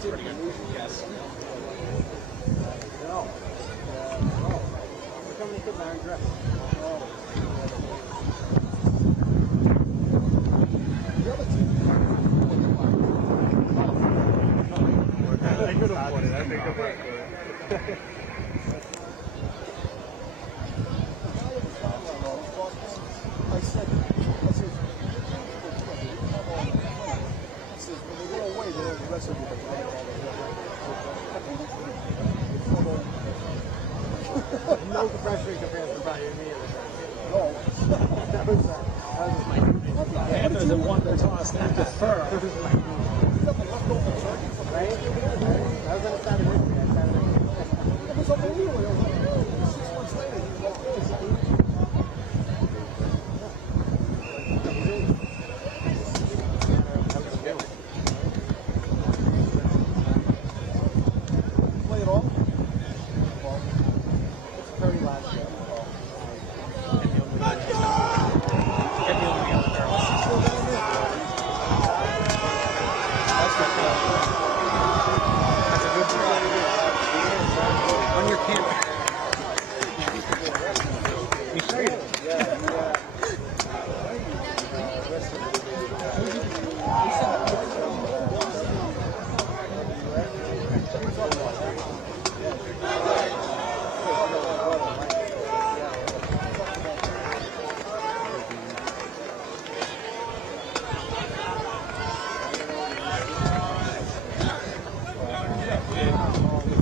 pretty good. Yes. No pressure compared to Bayern Munich. Panthers have won the toss. They defer. Right? That was on Saturday. It was unbelievable. 6 months later, he was play it all? It's a very last year. On your camera. You sure?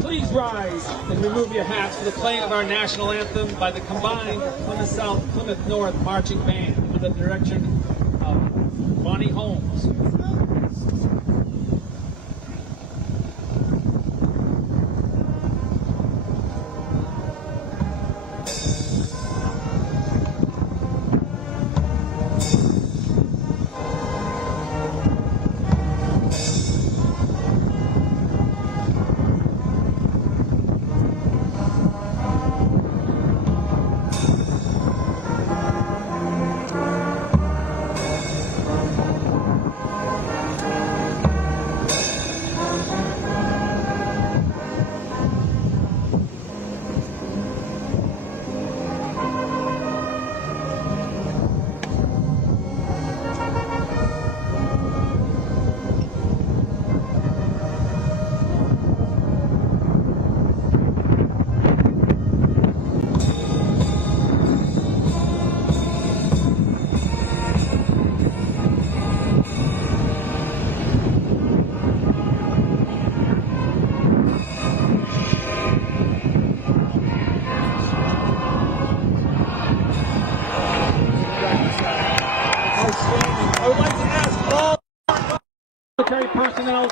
Please rise and remove your hats for the playing of our national anthem by the combined Plymouth South, Plymouth North marching band under the direction of Bonnie Holmes.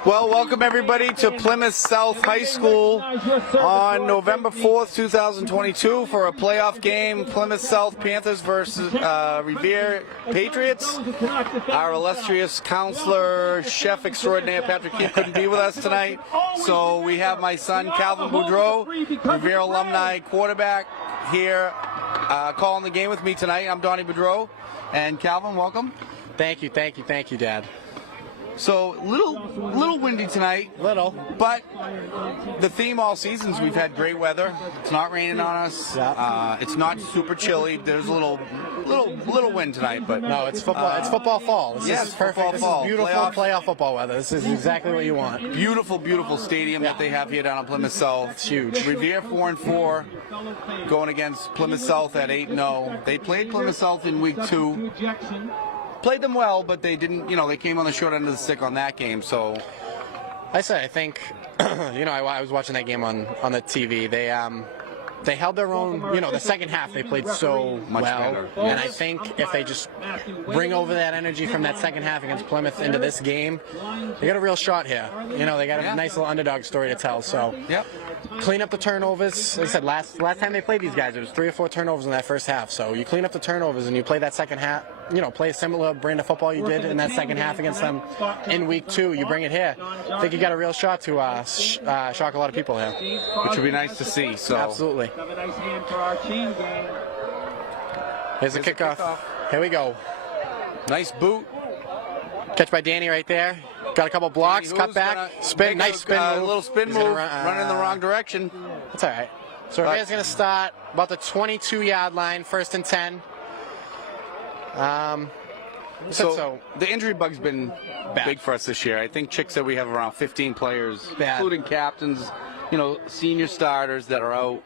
Well, welcome everybody to Plymouth South High School on November 4th, 2022 for a playoff game, Plymouth South Panthers versus Revere Patriots. Our illustrious counselor, chef extraordinaire Patrick Keefe couldn't be with us tonight, so we have my son Calvin Boudreau, Revere alumni quarterback, here calling the game with me tonight. I'm Donnie Boudreau, and Calvin, welcome. Thank you, Dad. So, little windy tonight. Little. But the theme all seasons, we've had great weather. It's not raining on us. Yeah. It's not super chilly. There's a little wind tonight, but no, it's football. It's football fall. This is perfect. This is beautiful playoff football weather. This is exactly what you want. Beautiful stadium that they have here down in Plymouth South. It's huge. Revere 4-4, going against Plymouth South at 8-0. They played Plymouth South in week 2. Played them well, but they didn't, they came on the short end of the stick on that game, so. I think, I was watching that game on the TV. They held their own, the second half they played so much well. better. And I think if they just bring over that energy from that second half against Plymouth into this game, they got a real shot here. They got a nice little underdog story to tell. So clean up the turnovers. Like I said, last time they played these guys, it was 3 or 4 turnovers in that first half. So you clean up the turnovers and you play that second half, play a similar brand of football you did in that second half against them in week 2. You bring it here. I think you got a real shot to shock a lot of people here. Which would be nice to see. So. Absolutely. Here's the kickoff. Here we go. Nice boot. Catch by Danny right there. Got a couple blocks, Who's cut back, gonna spin, make nice spin a move. little spin He's move, gonna running in the wrong direction. That's all right. So Revere's going to start about the 22-yard line, 1st and 10. So the injury bug's been big for us this year. I think Chick said we have around 15 players, including captains, senior starters that are out.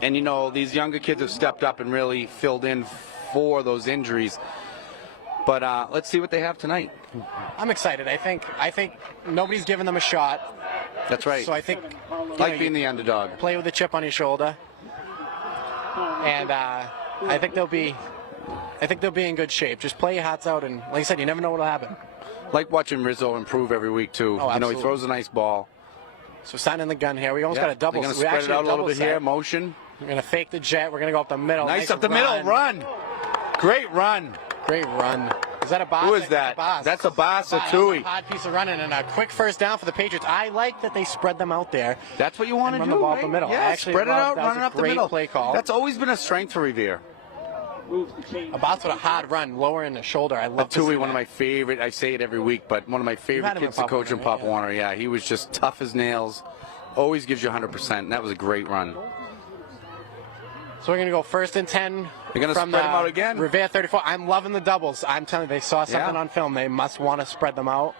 And these younger kids have stepped up and really filled in for those injuries. But let's see what they have tonight. I'm excited. I think nobody's giving them a shot. That's right. So I think being the underdog. Play with a chip on your shoulder. And I think they'll be in good shape. Just play your hearts out, and like I said, you never know what'll happen. Like watching Rizzo improve every week too. Oh, he throws a nice ball. So signing the gun here. We almost got a double. We're going to spread it out a little bit here. Motion. We're going to fake the jet. We're going to go up the middle. Nice up the middle. Run. Great run. Great run. Is that a boss? Who is that? That's a boss, a Tui. A hard piece of running and a quick first down for the Patriots. I like that they spread them out there. That's what you want to do. Run the ball right? up the middle. Yeah, I actually spread it out, that was run it a up the great middle. Play call. That's always been a strength for Revere. A boss with a hard run, lower in the shoulder. I love Tui, one of my favorite. I say it every week, but one of my favorite kids to coach in Pop Warner. Yeah, he was just tough as nails. Always gives you 100%. And that was a great run. So we're going to go 1st and 10. You're going to spread them out again? Revere 34. I'm loving the doubles. I'm telling you, they saw something on film. They must want to spread them out.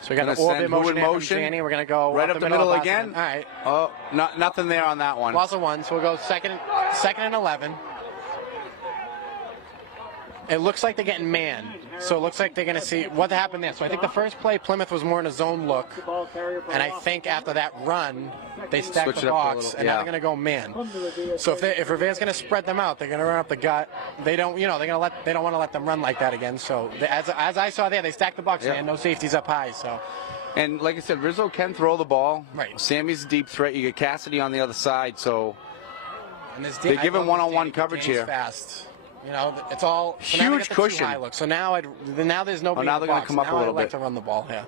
So we got an orbit motion here from Janny. We're going to go right up the middle again. All right. Oh, nothing there on that one. Loss of 1. So we'll go second and 11. It looks like they're getting manned. So it looks like they're going to see what happened there. So I think the first play, Plymouth was more in a zone look. And I think after that run, they stacked the box, and now they're going to go man. So if Revere's going to spread them out, they're going to run up the gut. They don't, they don't want to let them run like that again. So as I saw there, they stacked the box, man. No safeties up high. So. And like I said, Rizzo can throw the ball. Right. Sammy's a deep threat. You get Cassidy on the other side, so they're giving one-on-one coverage here. Fast. It's all huge now cushion. High look. So now there's nobody. Now they're going to come up a little bit. I like to run the ball here.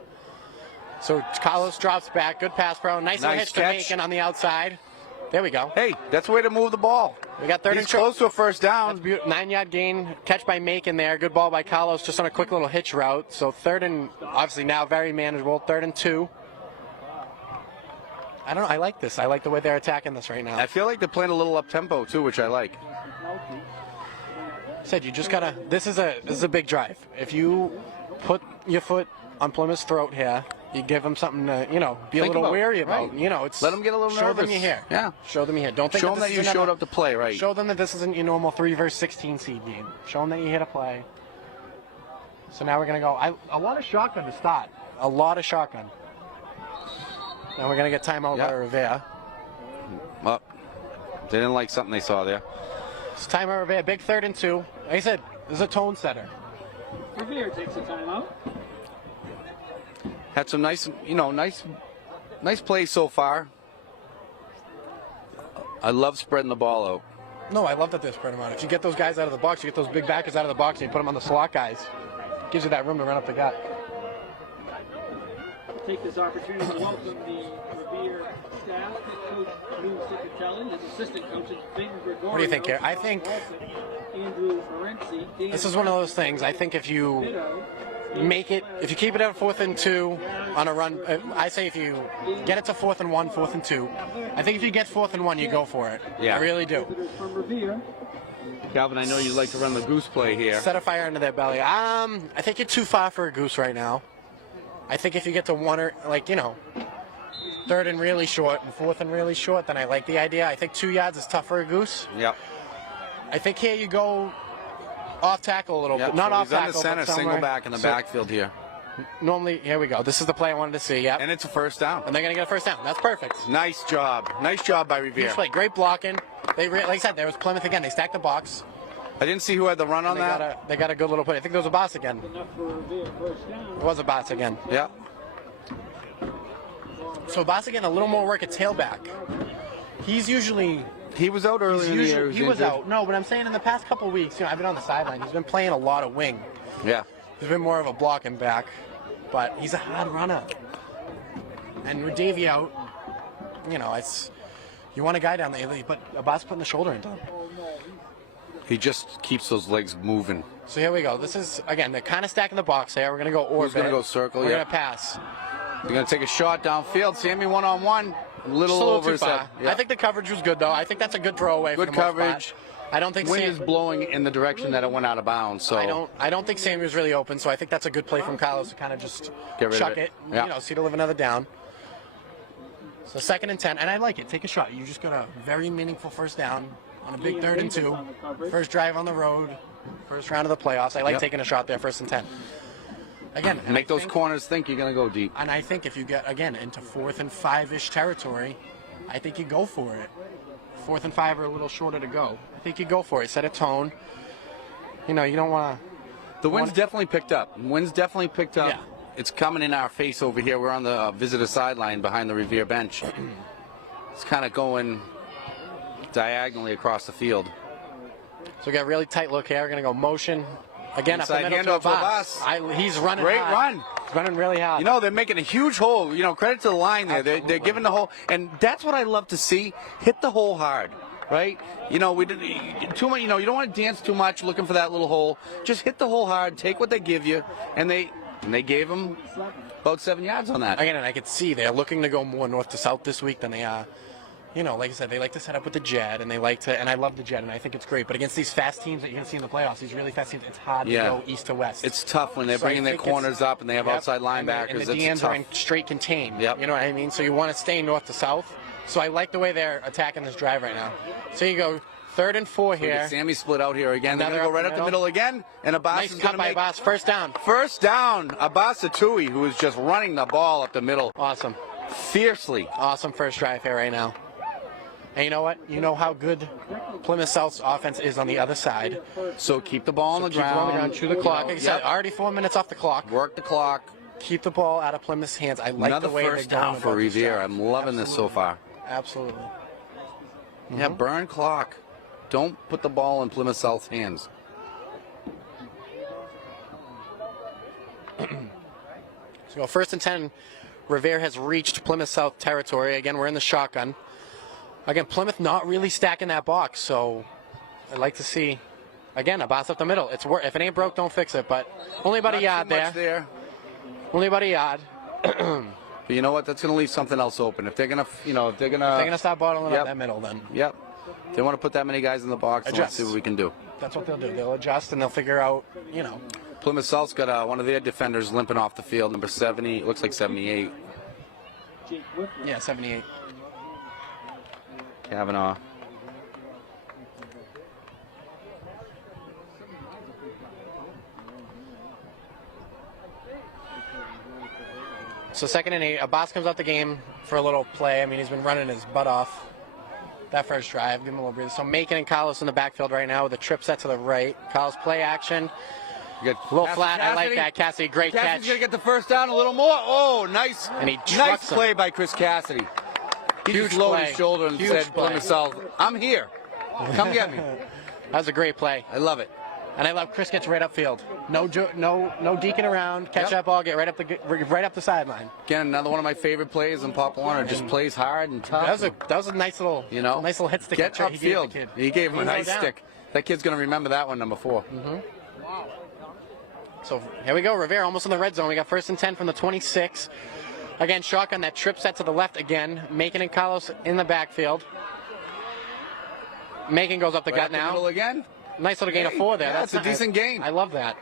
So Carlos drops back. Good pass, pro. Nice little hitch to Macon on the outside. There we go. Hey, that's the way to move the ball. We got third and close to a first down. 9-yard gain. Catch by Macon there. Good ball by Carlos, just on a quick little hitch route. So third and obviously now very manageable. 3rd and 2. I don't know. I like this. I like the way they're attacking this right now. I feel like they're playing a little up tempo too, which I like. Said you just gotta. This is a big drive. If you put your foot on Plymouth's throat here, you give them something to be a little wary about. Right. It's let them get a little nervous. Show them you're here. Yeah. Show them you're here. Don't think show them that you showed up to play. Right. Show them that this isn't your normal 3 versus 16 seed game. Show them that you're here to play. So now we're gonna go. A lot of shotgun to start. A lot of shotgun. Now we're gonna get timeout by Revere. Well, they didn't like something they saw there. It's timeout Revere. Big 3rd and 2. Like I said, this is a tone setter. Revere takes a timeout. Had some nice plays so far. I love spreading the ball out. No, I love that they're spreading them out. If you get those guys out of the box, you get those big backers out of the box, and you put them on the slot guys. Gives you that room to run up the gut. Take this opportunity to welcome the Revere staff, Coach Lou Cicatelli, his assistant coaches, Ben Gregorio. What do you think here? I think Andrew Morenzi, this is one of those things. I think if you make it, if you keep it at 4th and 2 on a run, I say if you get it to 4th and 1, 4th and 2, I think if you get 4th and 1, you go for it. Yeah. I really do. Calvin, I know you like to run the goose play here. Set a fire under their belly. I think you're too far for a goose right now. I think if you get to 1 or 3rd and really short and 4th and really short, then I like the idea. I think 2 yards is tough for a goose. Yep. I think here you go off tackle a little bit. Not so off tackle, he's on the center, single back in the backfield here. Normally, here we go. This is the play I wanted to see. Yep. And it's a first down. And they're going to get a first down. That's perfect. Nice job. Nice job by Revere. Huge play. Great blocking. Like I said, there was Plymouth again. They stacked the box. I didn't see who had the run on that. They got a good little play. I think there was a boss again. It was a boss again. Yeah. So boss again, a little more work at tailback. He's usually... He was out early in the year. He was out. No, but I'm saying in the past couple of weeks, I've been on the sideline. He's been playing a lot of wing. Yeah. He's been more of a blocking back, but he's a hard runner. And with Davey out, you want a guy down there, but a boss putting the shoulder into him. He just keeps those legs moving. So here we go. This is, again, they're kind of stacking the box here. We're going to go orbit. Who's going to go circle? We're Yeah. going to pass. You're going to take a shot downfield. Sammy one-on-one. A little Just a little over too his far. head. Yeah. I think the coverage was good, though. I think that's a good throwaway. Good for the most coverage. part. I don't think Wind Sam, is blowing in the direction that it went out of bounds. So I don't think Sammy was really open, so I think that's a good play from Carlos to kind of just Get rid of chuck it. it. Yeah. You know, see to live another down. So 2nd and 10, and I like it. Take a shot. You just got a very meaningful first down on a big 3rd and 2. First drive on the road. First round of the playoffs. I like taking a shot there, 1st and 10. Again, make those corners think you're going to go deep. And I think if you get, again, into 4th and 5-ish territory, I think you go for it. 4th and 5 are a little shorter to go. I think you go for it. Set a tone. You know, you don't want to... The wind's definitely picked up. Wind's definitely picked up. Yeah. It's coming in our face over here. We're on the visitor sideline behind the Revere bench. It's kind of going diagonally across the field. So we got a really tight look here. We're going to go motion. Again, Inside up the middle handoff to to Abbas. He's running Great hard. run. He's running really hard. You know, they're making a huge hole. You know, credit to the line there. They're giving the hole. And that's what I love to see. Hit the hole hard, right? You know, we did too much. You know, you don't want to dance too much looking for that little hole. Just hit the hole hard. Take what they give you. And they gave him about 7 yards on that. Again, and I could see they're looking to go more north to south this week than they are. You know, like I said, they like to set up with the jet, and they like to, and I love the jet, and I think it's great. But against these fast teams that you're going to see in the playoffs, these really fast teams, it's hard to go east to west. It's tough when they're So I bringing their think corners up and they have outside linebackers. And the It's DNs tough. are in straight contain. Yep. You know what I mean? So you want to stay north to south. So I like the way they're attacking this drive right now. So you go 3rd and 4 here. Sammy split out here again. They're Another going to go right up up the the middle again, and Abbas Nice is cut going to by make Abbas. First down. first down. Abbas Atui, who is just running the ball up the middle Awesome. fiercely. Awesome first drive here right now. And you know what? You know how good Plymouth South's offense is on the other side. So keep the ball on the Keep the ball on the ground. ground, chew the clock. Like I said, Yep. already 4 minutes off the clock. Work the clock. Keep the ball out of Plymouth's hands. I like Another the way first they're going down for about this Revere. drive. I'm loving this so far. Absolutely. Yeah, burn clock. Don't put the ball in Plymouth South's hands. So 1st and 10. Revere has reached Plymouth South territory. Again, we're in the shotgun. Again, Plymouth not really stacking that box, so I'd like to see, again, Abbas up the middle. It's if it ain't broke, don't fix it, but only about a yard Not too much there. Only about a yard. But you know what? That's going to leave something else open. If they're going to, you know, if they're going to... They're going to start bottling Yep. up that middle then. Yep. They want to put that many guys in the box. And let's Adjust. see what we can do. That's what they'll do. They'll adjust and they'll figure out, you know. Plymouth South's got one of their defenders limping off the field, number 70. It looks like 78. Yeah, 78. Kavanaugh. So 2nd and 8. Abbas comes out the game for a little play. I mean, he's been running his butt off that first drive. Give him a little breather. So Macon and Carlos in the backfield right now with a trip set to the right. Carlos play action. You got A little Cassidy. flat. I like that. Cassidy, great Cassidy's catch. going to get the first down a little more. Oh, nice. And he nice trucks him. play by Chris Cassidy. He Huge just lowered play. his shoulder and Huge said, play. Plymouth South, I'm here. Come get me. That was a great play. I love it. And I love Chris gets right upfield. No deking around. Catch Yep. that ball, get right up the sideline. Again, another one of my favorite plays in Pop Warner. Just plays hard and tough. That was a nice little, You know, nice little hit stick. Get that he gave the upfield. kid. He gave him a He nice went down. stick. That kid's going to remember that one, number 4. So here we go. Revere almost in the red zone. We got 1st and 10 from the 26. Again, shotgun, that trip set to the left again. Macon and Carlos in the backfield. Macon goes up the Right gut up the now. middle again. Nice little gain of Hey, 4 there. yeah, it's a decent gain. I love that.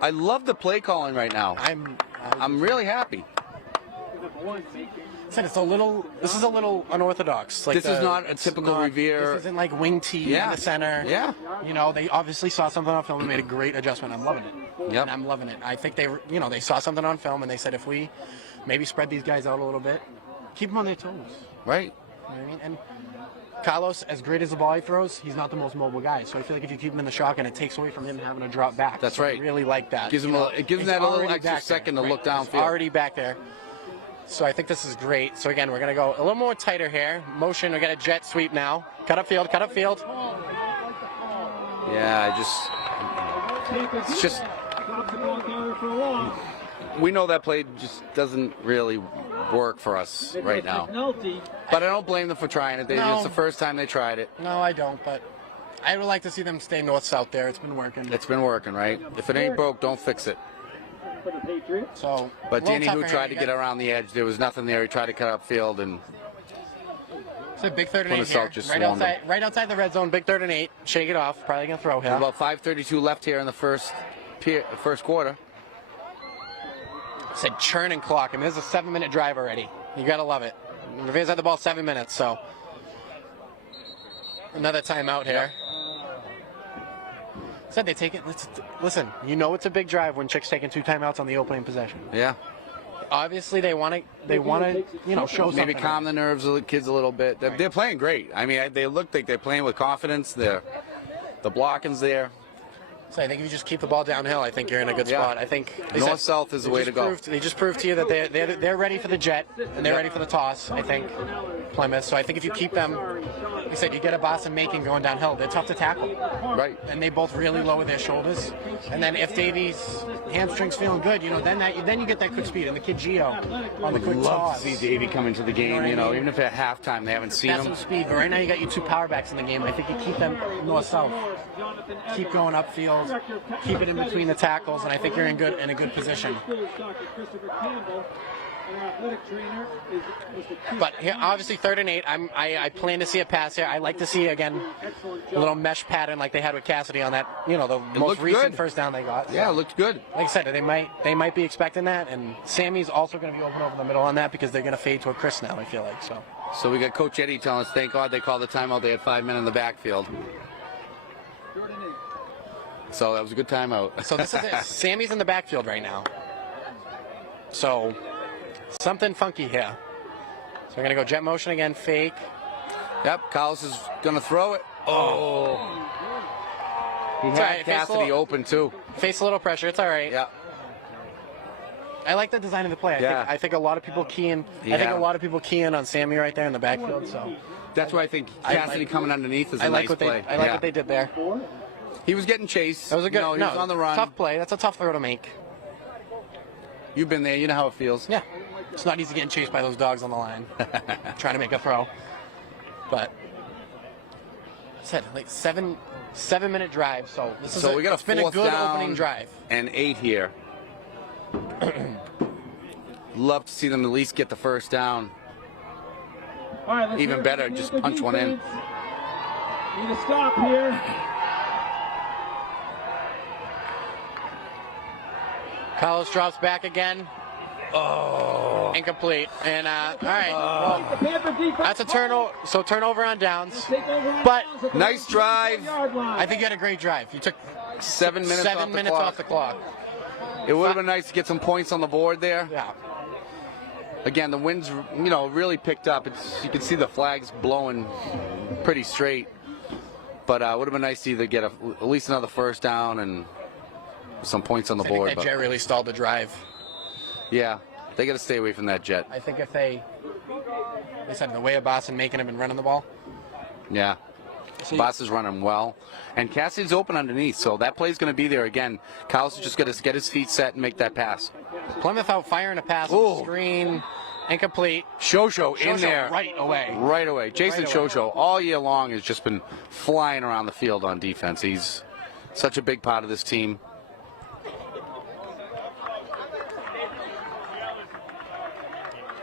I love the play calling right now. I'm really happy. Said it's a little. This is a little unorthodox. Like This is not a it's typical not- Revere- This isn't like wing T in the center. Yeah. You know, they obviously saw something on film and made a great adjustment. I'm loving it. Yep. And I'm loving it. I think they saw something on film and they said if we maybe spread these guys out a little bit, keep them on their toes. Right. You know what I mean? And Carlos, as great as the ball he throws, he's not the most mobile guy. So I feel like if you keep him in the shotgun, it takes away from him having to drop back. That's So right. I really like that. Gives him You know, it gives him he's that a little already extra back there, second to right? look He's downfield. already back there. So I think this is great. So again, we're going to go a little more tighter here. Motion, we got a jet sweep now. Cut upfield, cut upfield. Yeah, it's just we know that play just doesn't really work for us right now. But I don't blame them for trying it. No. It's the first time they tried it. No, I don't, but I would like to see them stay north-south there. It's been working. It's been working, right? If it ain't broke, don't fix it. So, But Danny Who tried to get around the edge. There was nothing there. He tried to cut upfield, and it's a big 3rd and 8 Plymouth here. South just Right outside the red zone, big 3rd and 8. Shake it off. Probably going to throw here. about 5:32 left here in the first quarter. Said churning clock. I mean, this is a 7-minute drive already. You got to love it. Revere's had the ball 7 minutes, so another timeout here. Said they take it. Listen, you know it's a big drive when Chick's taking 2 timeouts on the opening possession. Yeah. Obviously, they want to, show something. Maybe calm the nerves of the kids a little bit. They're playing great. I mean, they look like they're playing with confidence. The blocking's there. So I think if you just keep the ball downhill, I think you're in a good spot. I think north-south is the way to go. They just proved to you that they're ready for the jet and they're ready for the toss. I think Plymouth. So I think if you keep them, like I said, you get a Boston Macon going downhill. They're tough to tackle. Right. And they both really lower their shoulders. And then if Davy's hamstrings feeling good, then you get that quick speed. And the kid Gio on the quick Love toss. to see Davy come into the game. Even if at halftime they haven't seen That's him. some speed. But right now you got your 2 power backs in the game. I think you keep them north-south. Keep going upfield. Keep it in between the tackles, and I think you're in a good position. But here, obviously 3rd and 8. I plan to see a pass here. I like to see again a little mesh pattern like they had with Cassidy on that. The most recent first down they got. So. Yeah, it looked good. Like I said, they might be expecting that, and Sammy's also going to be open over the middle on that because they're going to fade to a Chris now. I feel like so. So we got Coach Eddie telling us, thank God they called the timeout. They had 5 men in the backfield. So that was a good timeout. So this is it. Sammy's in the backfield right now. So something funky here. So we're going to go jet motion again, fake. Yep, Carlos is going to throw it. Oh. He had Cassidy open too. Face a little pressure. It's all right. Yeah. I like the design of the play. I think a lot of people key in. Yeah. I think a lot of people key in on Sammy right there in the backfield. So that's why I think Cassidy coming underneath is a nice play. I like what they did there. He was getting chased. That was a good. He was on the run. Tough play. That's a tough throw to make. You've been there. You know how it feels. Yeah. It's not easy getting chased by those dogs on the line, trying to make a throw. But I said like 7-minute drive. So this is we got it's been a good opening drive. And 8 here. Love to see them at least get the first down. All right, even better, just punch one in. Need a stop here. Carlos drops back again. Oh, incomplete. And all right, well, that's a turnover. So turnover on downs. But nice drive. I think you had a great drive. You took 7 minutes, off the clock. It would have been nice to get some points on the board there. Yeah. Again, the wind's really picked up. You can see the flags blowing pretty straight. But it would have been nice to either get at least another first down and some points on the board. I think that jet really stalled the drive. Yeah, they got to stay away from that jet. I think if they said the way of Boston Macon have been running the ball. Yeah. Boss is running well. And Cassidy's open underneath, so that play's going to be there again. Kyle's just going to get his feet set and make that pass. Plymouth out firing a pass on the screen. Incomplete. Shosho in there. Right away. Right away. Jason Shosho all year long has just been flying around the field on defense. He's such a big part of this team.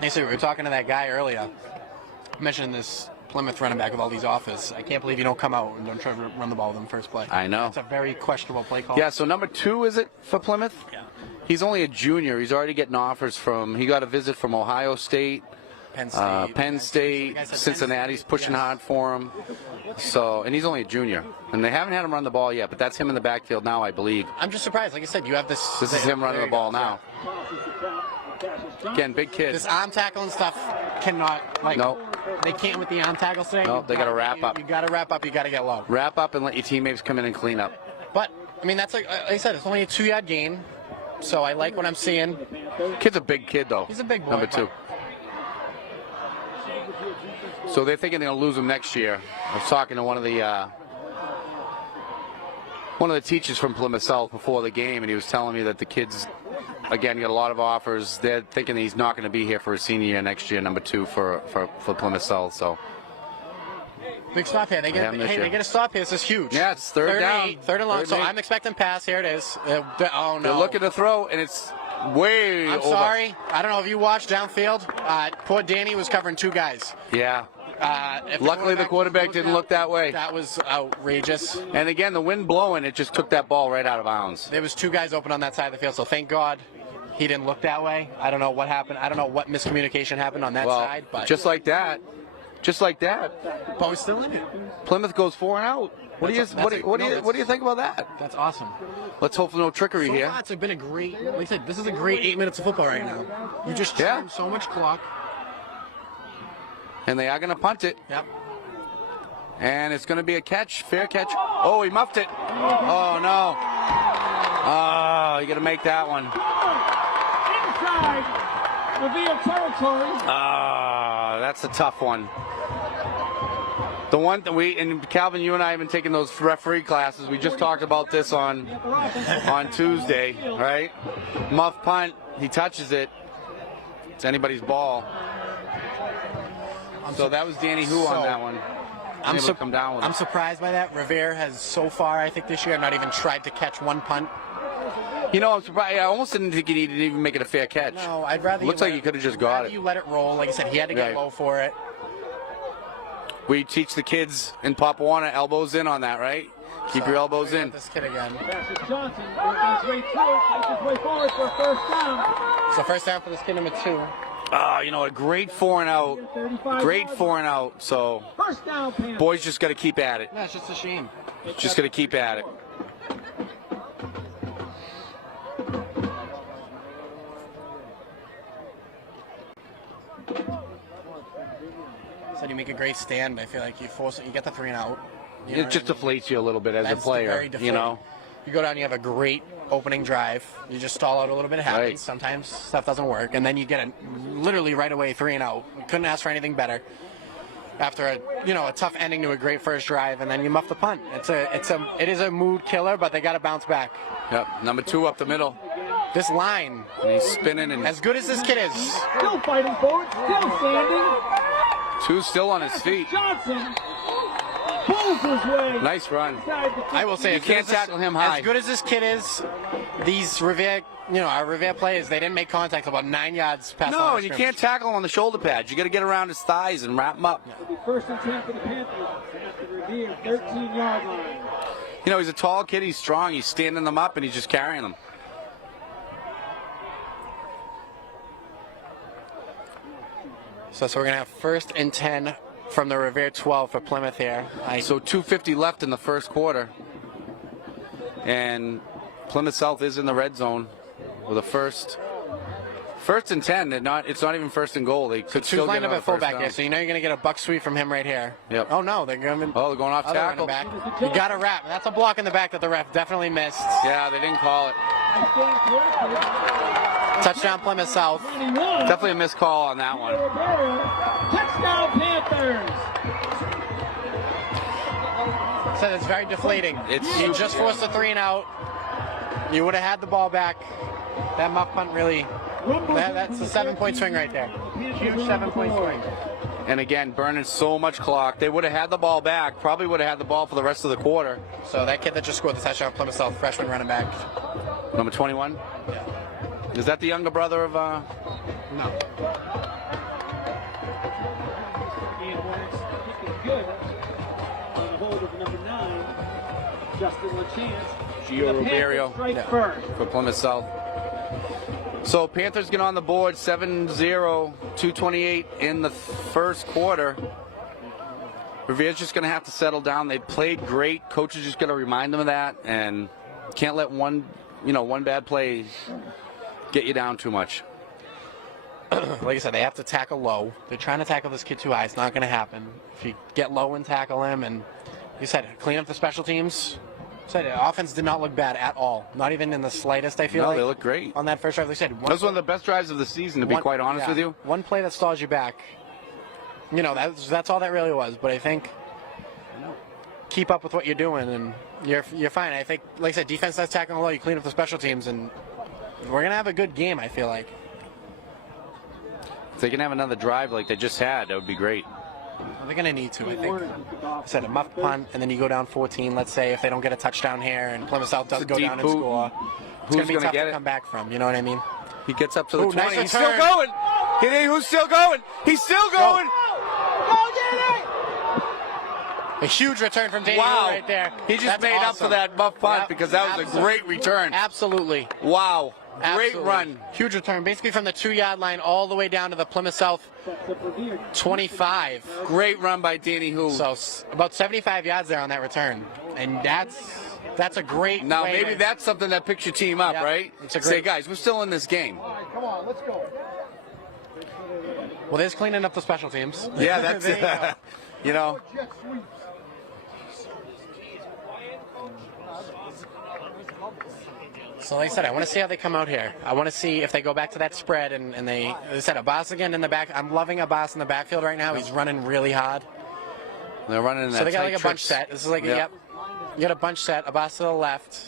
Hey, so we were talking to that guy earlier, mentioning this Plymouth running back with all these offers. I can't believe you don't come out and don't try to run the ball with him first play. I know. It's a very questionable play call. Yeah, so number 2, is it, for Plymouth? Yeah. He's only a junior. He's already getting offers he got a visit from Ohio State, Penn State, Cincinnati's pushing hard for him. So, and he's only a junior. And they haven't had him run the ball yet, but that's him in the backfield now, I believe. I'm just surprised. Like I said, you have this. This is him running the ball now. Again, big kid. This arm tackling stuff cannot, no. They can't with the arm tackle thing. No, they got to wrap up. You got to wrap up. You got to get low. Wrap up and let your teammates come in and clean up. But, I mean, that's like I said, it's only a 2-yard gain. So I like what I'm seeing. Kid's a big kid, though. He's a big boy. Number 2. So they're thinking they're going to lose him next year. I was talking to one of the teachers from Plymouth South before the game, and he was telling me that the kids, again, got a lot of offers. They're thinking he's not going to be here for his senior year next year, number 2 for Plymouth South. So Big stop here. They get a stop here. This is huge. Yeah, it's third down. 8, third and long. Third So and 8. I'm expecting pass. Here it is. Oh no. They're looking to throw, and it's way I'm over. sorry. I don't know if you watched downfield. Poor Danny was covering 2 guys. Yeah. If Luckily, the quarterback didn't look that way. That was outrageous. And again, the wind blowing, it just took that ball right out of bounds. There was 2 guys open on that side of the field, so thank God he didn't look that way. I don't know what happened. I don't know what miscommunication happened on that side. But just like that. But we're still in it. Plymouth goes 4 and out. What do you think about that? That's awesome. Let's hope for no trickery So here. far, it's been a great, like I said, this is a great 8 minutes of football right now. You just churned so much clock. And they are going to punt it. Yep. And it's going to be a catch, fair catch. Oh, he muffed it. Oh, no. Oh, you got to make that one. Inside Revere territory. Ah, that's a tough one. The one that and Calvin, you and I have been taking those referee classes. We just talked about this on Tuesday, right? Muff punt, he touches it. It's anybody's ball. So that was Danny Hu on that one. I'm surprised by that. Revere has so far, I think this year, not even tried to catch one punt. You know, I'm surprised. I almost didn't think he didn't even make it a fair catch. No, I'd rather. Looks like he could have just got it. You let it roll. Like I said, he had to get low for it. We teach the kids in Pop Warner elbows in on that, right? Keep your elbows in. This kid again. Johnson working his way through it, makes his way forward for a first down. So first down for this kid number 2. You know, a great 4 and out. Great 4 and out. So, first down, boys just got to keep at it. That's just a shame. Just got to keep at it. So you make a great stand, but I feel like you get the 3 and out. It just deflates you a little bit as a player, you know. You go down, you have a great opening drive. You just stall out a little bit. It happens. Right. Sometimes stuff doesn't work, and then you get literally right away 3 and out. You couldn't ask for anything better. After a tough ending to a great first drive, and then you muff the punt. It is a mood killer, but they got to bounce back. Yep, number 2 up the middle. This line, and he's spinning, and as good as this kid is, still fighting forward, still standing. 2 still on his feet. Johnson pulls his way. Nice run. I will say, you can't tackle him high. As good as this kid is, these Revere, our Revere players, they didn't make contact about 9 yards past the line. No, and you can't tackle him on the shoulder pads. You got to get around his thighs and wrap him up. It'll be first and 10 for the Panthers at the Revere 13-yard line. You know, he's a tall kid. He's strong. He's standing them up, and he's just carrying them. So we're going to have first and 10 from the Revere 12 for Plymouth here. So 2:50 left in the first quarter. And Plymouth South is in the red zone with a first and 10. It's not even first and goal. They could still lined get up at fullback down. here, so you know you're going to get a buck sweep from him right here. Yep. Oh, no, they're going off tackle. Back. You got to wrap. That's a block in the back that the ref definitely missed. Yeah, they didn't call it. Touchdown Plymouth South. Definitely a missed call on that one. Touchdown Panthers. So it's very deflating. You just forced a 3 and out. You would have had the ball back. That muff punt really, that's a 7-point swing right there. Huge 7-point swing. And again, burning so much clock. They would have had the ball back. Probably would have had the ball for the rest of the quarter. So that kid that just scored the touchdown, Plymouth South, freshman running back. Number 21? Yeah. Is that the younger brother of... No. Good on the hold of number 9, Justin LaChance. Gio Rubio for Plymouth South. So Panthers get on the board 7-0, 2:28 in the first quarter. Revere's just going to have to settle down. They played great. Coach is just going to remind them of that, and can't let one bad play get you down too much. Like I said, they have to tackle low. They're trying to tackle this kid too high. It's not going to happen. If you get low and tackle him, and like you said, clean up the special teams. The offense did not look bad at all. Not even in the slightest, I feel like. No, they look great. On that first drive, they said. That was one of the best drives of the season, to be quite honest with you. One play that stalls you back. That's all that really was. But I think keep up with what you're doing, and you're fine. I think, like I said, defense that's tackling low, you clean up the special teams, and we're going to have a good game, I feel like. If they can have another drive like they just had, that would be great. They're going to need to, I think. I said a muff punt, and then you go down 14, let's say, if they don't get a touchdown here, and Plymouth South does go down and score. It's going to be tough to come back from, you know what I mean? He gets up to the 20. Nice He's still return. going. Who's still going? He's still going. A huge return from Danny Wow. right there. He just That's made up awesome. for that muff punt Yep. because that was a great return. Absolutely. Wow. Great Absolutely. run. Huge return, basically from the 2-yard line all the way down to the Plymouth South 25. Great run by Danny Who. So about 75 yards there on that return. And that's a great Now, way maybe to- that's something that picks your team up, Yep. right? It's a Say, great- guys, we're still in this game. Come on, let's go. Well, there's cleaning up the special teams. Yeah, that's There you go. you know. Jet sweep. So like I said, I want to see how they come out here. I want to see if they go back to that spread and they said Abbas again in the back. I'm loving Abbas in the backfield right now. He's running really hard. They're running in that So they got tight like a bunch trips. set. This is like, Yep. yep. You got a bunch set. Abbas to the left.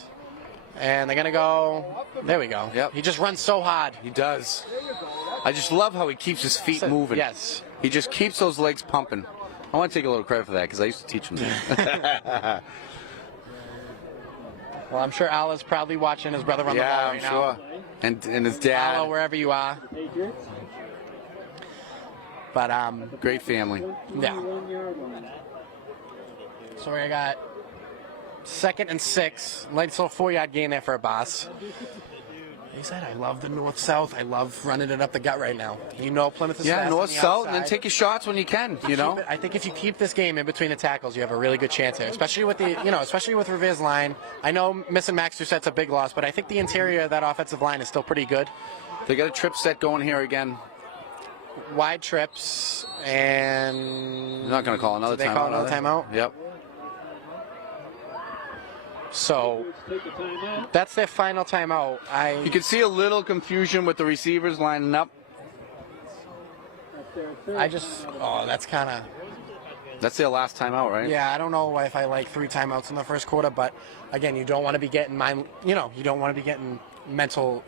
And they're going to go. There we go. Yep. He just runs so hard. He does. I just love how he keeps his feet moving. Yes. He just keeps those legs pumping. I want to take a little credit for that because I used to teach him that. Well, I'm sure Ala's probably watching his brother run the ball Yeah, right I'm now. sure. And his dad. Ala, wherever you are. But, Great family. yeah. So we got 2nd and 6. Nice little 4-yard gain there for Abbas. He said, I love the north-south. I love running it up the gut right now. You know Plymouth is Yeah, fast on north, the south, and then outside. take your shots when you can, you know? I think if you keep this game in between the tackles, you have a really good chance here, especially with especially with Revere's line. I know missing Max Doucette's a big loss, but I think the interior of that offensive line is still pretty good. They got a trip set going here again. Wide trips, and They're not going to call another Did they timeout. call another are they? timeout? Yep. So that's their final timeout. You can see a little confusion with the receivers lining up. That's kind of. That's their last timeout, right? Yeah, I don't know if I like 3 timeouts in the first quarter, but again, you don't want to be getting you don't want to be getting mental,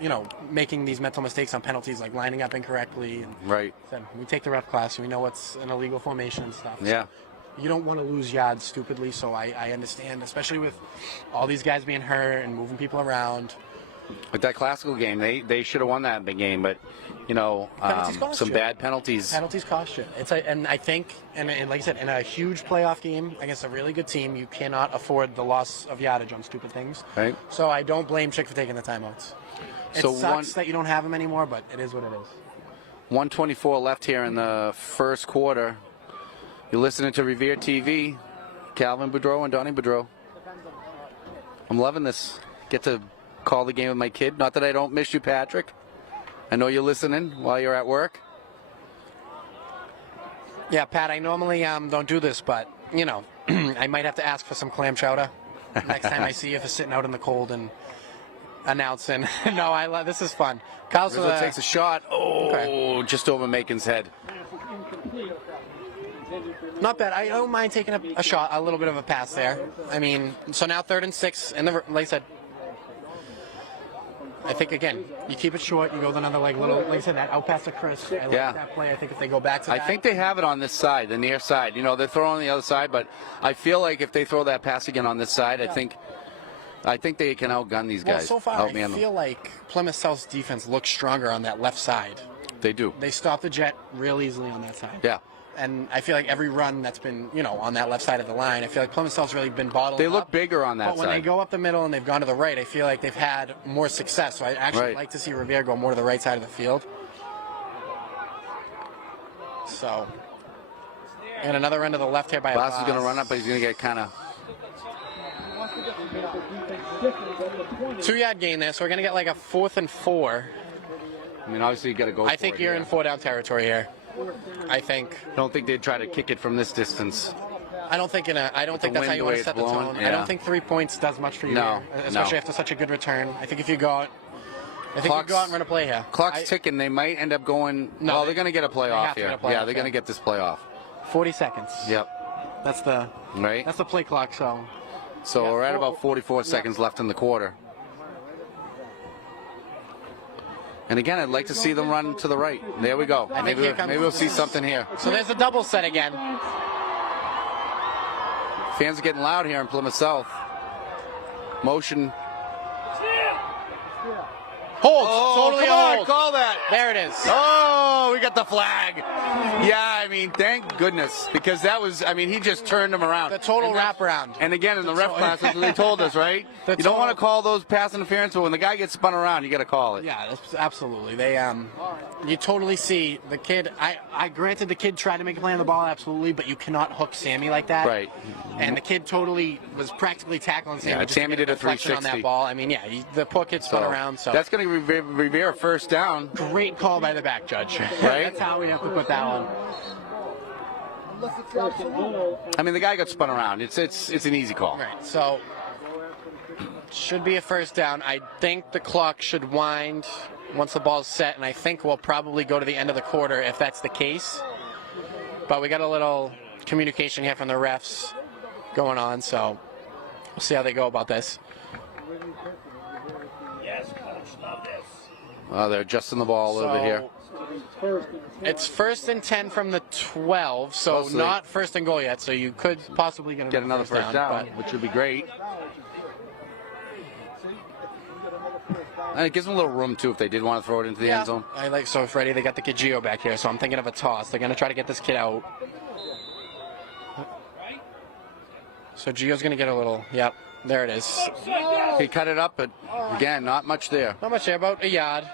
making these mental mistakes on penalties like lining up incorrectly. And Right. we take the ref class, we know what's an illegal formation and stuff. Yeah. You don't want to lose yards stupidly, so I understand, especially with all these guys being hurt and moving people around. But that classical game, they should have won that big game, but Penalties cost some you. bad penalties. Penalties cost you. And I think, and like I said, in a huge playoff game against a really good team, you cannot afford the loss of yardage on stupid things. Right. So I don't blame Chick for taking the timeouts. It So sucks that you don't have them anymore, but it is what it is. 1:24 left here in the first quarter. You're listening to Revere TV. Calvin Boudreau and Donnie Boudreau. I'm loving this. Get to call the game with my kid. Not that I don't miss you, Patrick. I know you're listening while you're at work. Yeah, Pat, I normally don't do this, but, I might have to ask for some clam chowder next time I see you for sitting out in the cold and announcing. No, this is fun. Kyle's Rizzo takes a shot. Oh, Okay. just over Macon's head. Not bad. I don't mind taking a shot, a little bit of a pass there. I mean, so now 3rd and 6, and like I said, I think again, you keep it short. You go with another like I said, that out pass to Chris. I like that play. I think if they go back to that, I think they have it on this side, the near side. They're throwing on the other side, but I feel like if they throw that pass again on this side, I think they can outgun these guys. Well, so far I Outman them. feel like Plymouth South's defense looks stronger on that left side. They do. They stop the jet real easily on that side. Yeah. And I feel like every run that's been, on that left side of the line, I feel like Plymouth South's really been bottled They up. look bigger on that But when side. they go up the middle and they've gone to the right, I feel like they've had more success. So I actually like to see Revere go more to the right side of the field. So, and another end to the left here by Boss is Abbas. going to run up, but he's going to get kind of. 2-yard gain there, so we're going to get like a 4th and 4. I mean, obviously you got to go. I think you're in 4-down territory here. I don't think they'd try to kick it from this distance. I don't think that's how you want to set the tone. Yeah. I don't think 3 points does much for you here, especially after such a good return. I think if you go out, you go out and run a play here. Clock's ticking. They might end up going. No, they're going to get a playoff here. Yeah, they're going to get this playoff. 40 seconds. Yep. That's the play clock. So we're at about 44 seconds left in the quarter. And again, I'd like to see them run to the right. There we go. Maybe we'll see something here. So there's a double set again. Fans are getting loud here in Plymouth South. Motion. Hold. Oh, Totally come on, hold. call that. There it is. Oh, we got the flag. Yeah, I mean, thank goodness, because that was, I mean, he just turned him around. The total wraparound. And again, in the ref class, that's what they told us, right? You don't want to call those pass interference, but when the guy gets spun around, you got to call it. Yeah, that's absolutely. They you totally see the kid. I granted the kid tried to make a play on the ball, absolutely, but you cannot hook Sammy like that. Right. And the kid totally was practically tackling Sammy. Yeah, just Sammy to get did a deflection on 360 that ball. I mean, yeah, the poor kid spun around. So that's going to Revere first down. Great call by the back judge. Right. That's how we have to put that one. I mean, the guy got spun around. It's an easy call. Right. So should be a first down. I think the clock should wind once the ball's set, and I think we'll probably go to the end of the quarter if that's the case. But we got a little communication here from the refs going on, so we'll see how they go about this. Yes, coach, love this. Well, they're adjusting the ball a little bit here. It's 1st and 10 from the 12, so not first and goal yet. So you could possibly get Another first down, which would be great. And it gives them a little room too if they did want to throw it into the end zone. I like so Freddie. They got the kid Gio back here, so I'm thinking of a toss. They're gonna try to get this kid out. So Gio's gonna get a little. Yep, there it is. He cut it up, but again, not much there. Not much there, about a yard.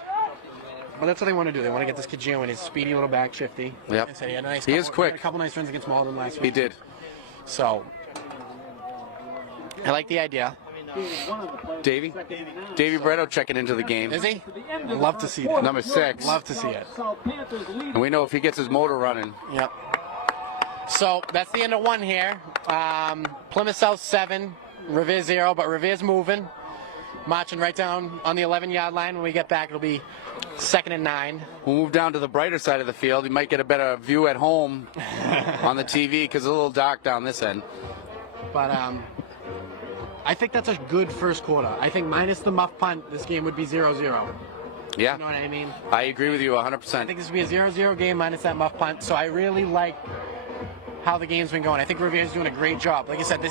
But that's what they want to do. They want to get this kid Gio in. He's speedy, little back, shifty. Yep. Like I said, he had a nice He is quick. He had a couple nice runs against Malden last week. He did. So I like the idea. Davey Bretto checking into the game. Is he? Love to see that. Number 6. Love to see it. And we know if he gets his motor running. Yep. So that's the end of 1 here. Plymouth South 7, Revere 0, but Revere's moving. Marching right down on the 11-yard line. When we get back, it'll be 2nd and 9. We'll move down to the brighter side of the field. You might get a better view at home on the TV because it's a little dark down this end. But I think that's a good first quarter. I think minus the muff punt, this game would be 0-0. Yeah. You know what I mean? I agree with you 100%. I think this would be a 0-0 game minus that muff punt. So I really like how the game's been going. I think Revere's doing a great job. Like I said,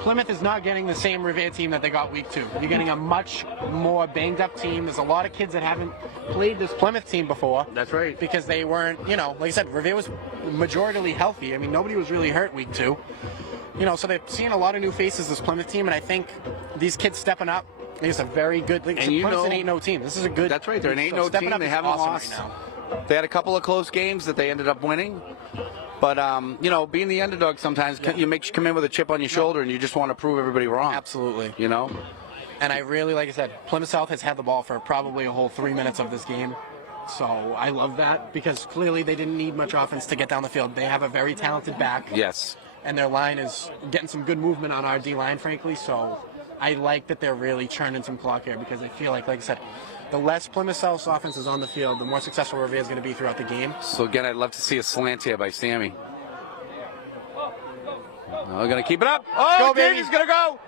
Plymouth is not getting the same Revere team that they got week 2. You're getting a much more banged up team. There's a lot of kids that haven't played this Plymouth team before. That's right. Because they weren't, like I said, Revere was majoritarily healthy. I mean, nobody was really hurt week 2. So they're seeing a lot of new faces, this Plymouth team, and I think these kids stepping up, it's a very good, like, Plymouth's an 8-0 team. This is a good. That's right, they're an 8-0 team. They haven't lost. Right now. They had a couple of close games that they ended up winning. But, being the underdog sometimes you makes you come in with a chip on your shoulder and you just want to prove everybody wrong. Absolutely. And I really, like I said, Plymouth South has had the ball for probably a whole 3 minutes of this game. So I love that because clearly they didn't need much offense to get down the field. They have a very talented back. Yes. And their line is getting some good movement on our D-line, frankly. So I like that they're really churning some clock here because I feel like I said, the less Plymouth South's offense is on the field, the more successful Revere is going to be throughout the game. So again, I'd love to see a slant here by Sammy. We're going to keep it up. Oh, Davey's going to go.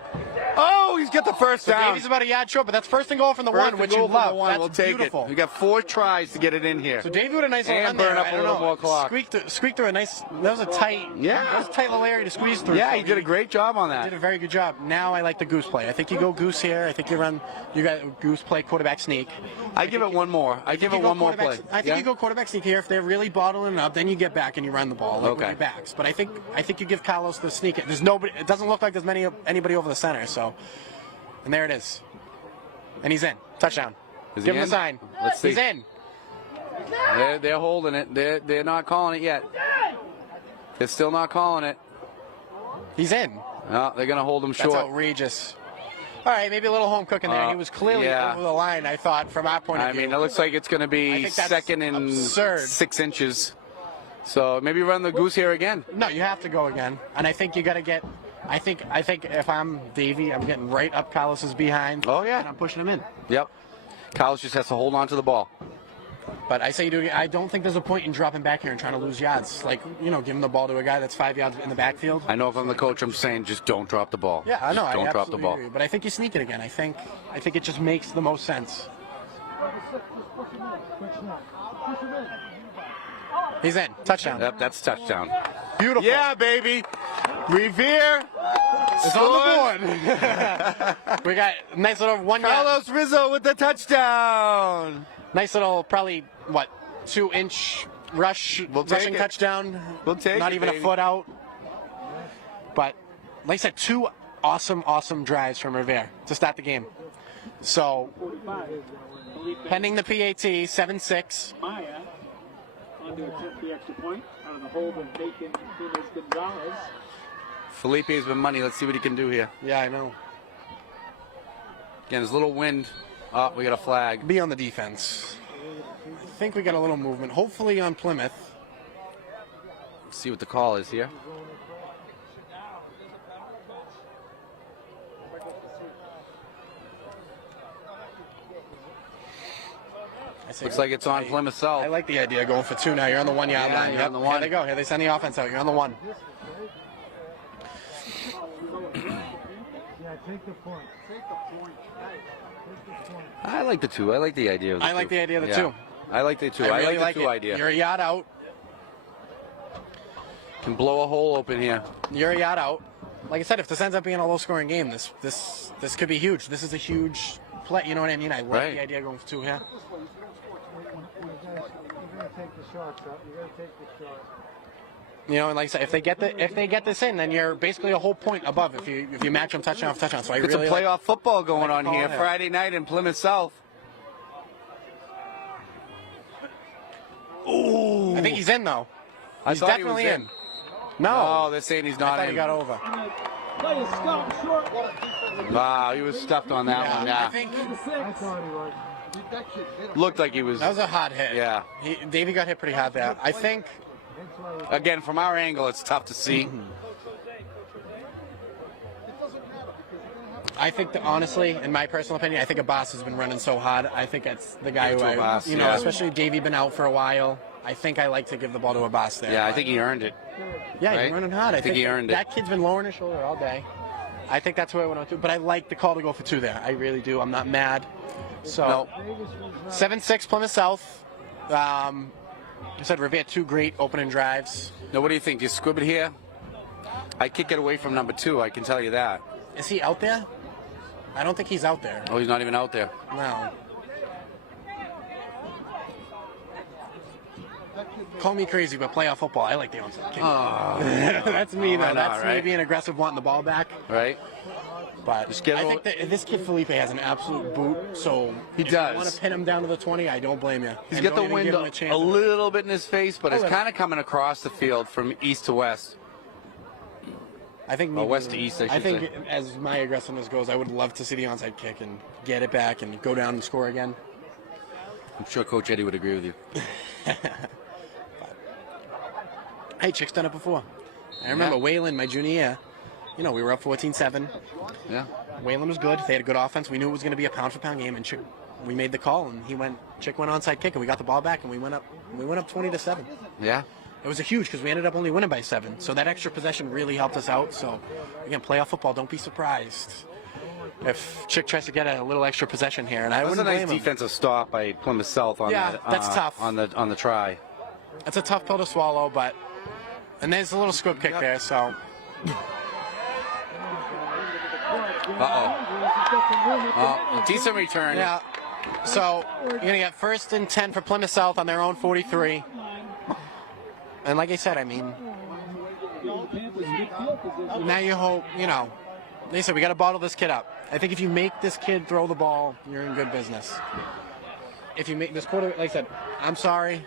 Oh, he's got the first down. Davey's about a yard short, but that's 1st and goal from the 1, which you love. That's we'll take beautiful. it. We got 4 tries to get it in here. So Davey with a nice little run and burn there. up a little more clock. Squeaked through a nice. That was a tight. Yeah. That was a tight little area to squeeze through. Yeah, so he did a great job on that. He did a very good job. Now I like the goose play. I think you go goose here. I think you got goose play, quarterback sneak. I give it one more. I give it one more play. I think you go quarterback sneak here. If they're really bottling it up, then you get back and you run the ball with your backs. But I think you give Carlos the sneak. There's nobody. It doesn't look like there's anybody over the center. So, and there it is. And he's in. Touchdown. Give him the sign. Let's see. He's in. They're holding it. They're not calling it yet. They're still not calling it. He's in. No, they're going to hold him short. That's outrageous. All right, maybe a little home cooking there. He was clearly over the line, I thought, from our point of view. I mean, it looks like it's going to be 2nd and absurd. 6 inches. So maybe run the goose here again. No, you have to go again. And I think you got to get. I think if I'm Davey, I'm getting right up Carlos's behind. Oh, yeah. And I'm pushing him in. Yep. Carlos just has to hold on to the ball. But I say you do. I don't think there's a point in dropping back here and trying to lose yards. Like, giving the ball to a guy that's 5 yards in the backfield. I know if I'm the coach, I'm saying just don't drop the ball. Yeah, I know. Just don't drop the ball. Agree. But I think you sneak it again. I think it just makes the most sense. He's in. Touchdown. Yep, that's touchdown. Beautiful. Yeah, baby. Revere It's on the board. We got a nice little 1 yard. Carlos Rizzo with the touchdown. Nice little, probably, what, 2-inch rushing take it. touchdown. We'll take Not it, even baby. a foot out. But, like I said, 2 awesome drives from Revere to start the game. So, pending the PAT, 7-6. Maya on to attempt the extra point on the hold of Bacon Gonzalez. Felipe's been money. Let's see what he can do here. Yeah, I know. Again, there's a little wind. Oh, we got a flag. Be on the defense. I think we got a little movement. Hopefully on Plymouth. Let's see what the call is here. Looks like it's on Plymouth South. I like the idea of going for 2 now. You're on the 1 yard Yeah, line. you're on the 1. Here they go. Here they send the offense out. You're on the 1. Yeah, take the point. Take the point. Take the point. I like the 2. I like the idea of the 2. I like the idea of the 2. I like the 2. I really like the 2 it. idea. You're a yard out. Can blow a hole open here. You're a yard out. Like I said, if this ends up being a low-scoring game, this could be huge. This is a huge play. You know what I mean? I like Right. the idea of going for 2 here. You're gonna take the shots up. You're gonna take the shot. You know, and like I said, if they get this in, then you're basically a whole point above if you match them touchdown for touchdown. So I It's really a playoff football going on call here. here. Friday night in Plymouth South. Ooh. I think he's in though. I He's thought he was definitely in. in. No, Oh, they're saying he's I not thought he in. got over. Play is stopped short. Wow, he was stuffed on that one. I Yeah. think I thought he was. Looked like he was. that was a hot hit. Yeah. Davey got hit pretty hard there. I think. Again, from our angle, it's tough to see. I think that honestly, in my personal opinion, I think Abbas has been running so hard. I think it's the guy Give it who to Abbas, you know, yeah. especially Davey been out for a while. I think I like to give the ball to Abbas there. Yeah, I think he earned it. Yeah, right? he's running hard. I think he earned it. That kid's been lowering his shoulder all day. I think that's where I went to. But I like the call to go for 2 there. I really do. I'm not mad. So, 7-6 Plymouth South. You said Revere 2 great opening drives. Now, what do you think? Do you squib it here? I kick it away from number 2, I can tell you that. Is he out there? I don't think he's out there. Oh, he's not even out there. No. Call me crazy, but playoff football, I like the onside kick. Oh, That's me, though. I know, That's me right? being aggressive, wanting the ball back. right? But Just get I a think that this kid Felipe has an absolute boot. So He if does. you want to pin him down to the 20, I don't blame you. He's And got the don't even wind give him a chance. a little bit in his face, but A it's little. kind of coming across the field from east to west. I think Or west to east, I should think say. as my aggressiveness goes, I would love to see the onside kick and get it back and go down and score again. I'm sure Coach Eddie would agree with you. Hey, Chick's done it before. I remember Yeah. Wayland, my junior year. You know, we were up 14-7. Yeah. Wayland was good. They had a good offense. We knew it was going to be a pound-for-pound game, and Chick, we made the call, and Chick went onside kick, and we got the ball back, and we went up 20-7. Yeah. It was a huge because we ended up only winning by 7. So that extra possession really helped us out. So again, playoff football, don't be surprised if Chick tries to get a little extra possession here, and I That was a wouldn't nice blame him. defensive stop by Plymouth South on Yeah, that. that's tough. On the try. It's a tough pill to swallow, but and there's a little squib kick there. So Oh, decent return. yeah. So you're gonna get 1st and 10 for Plymouth South on their own 43. And like I said, I mean, now you hope, you know, they said we got to bottle this kid up. I think if you make this kid throw the ball, you're in good business. If you make this quarterback, like I said, I'm sorry,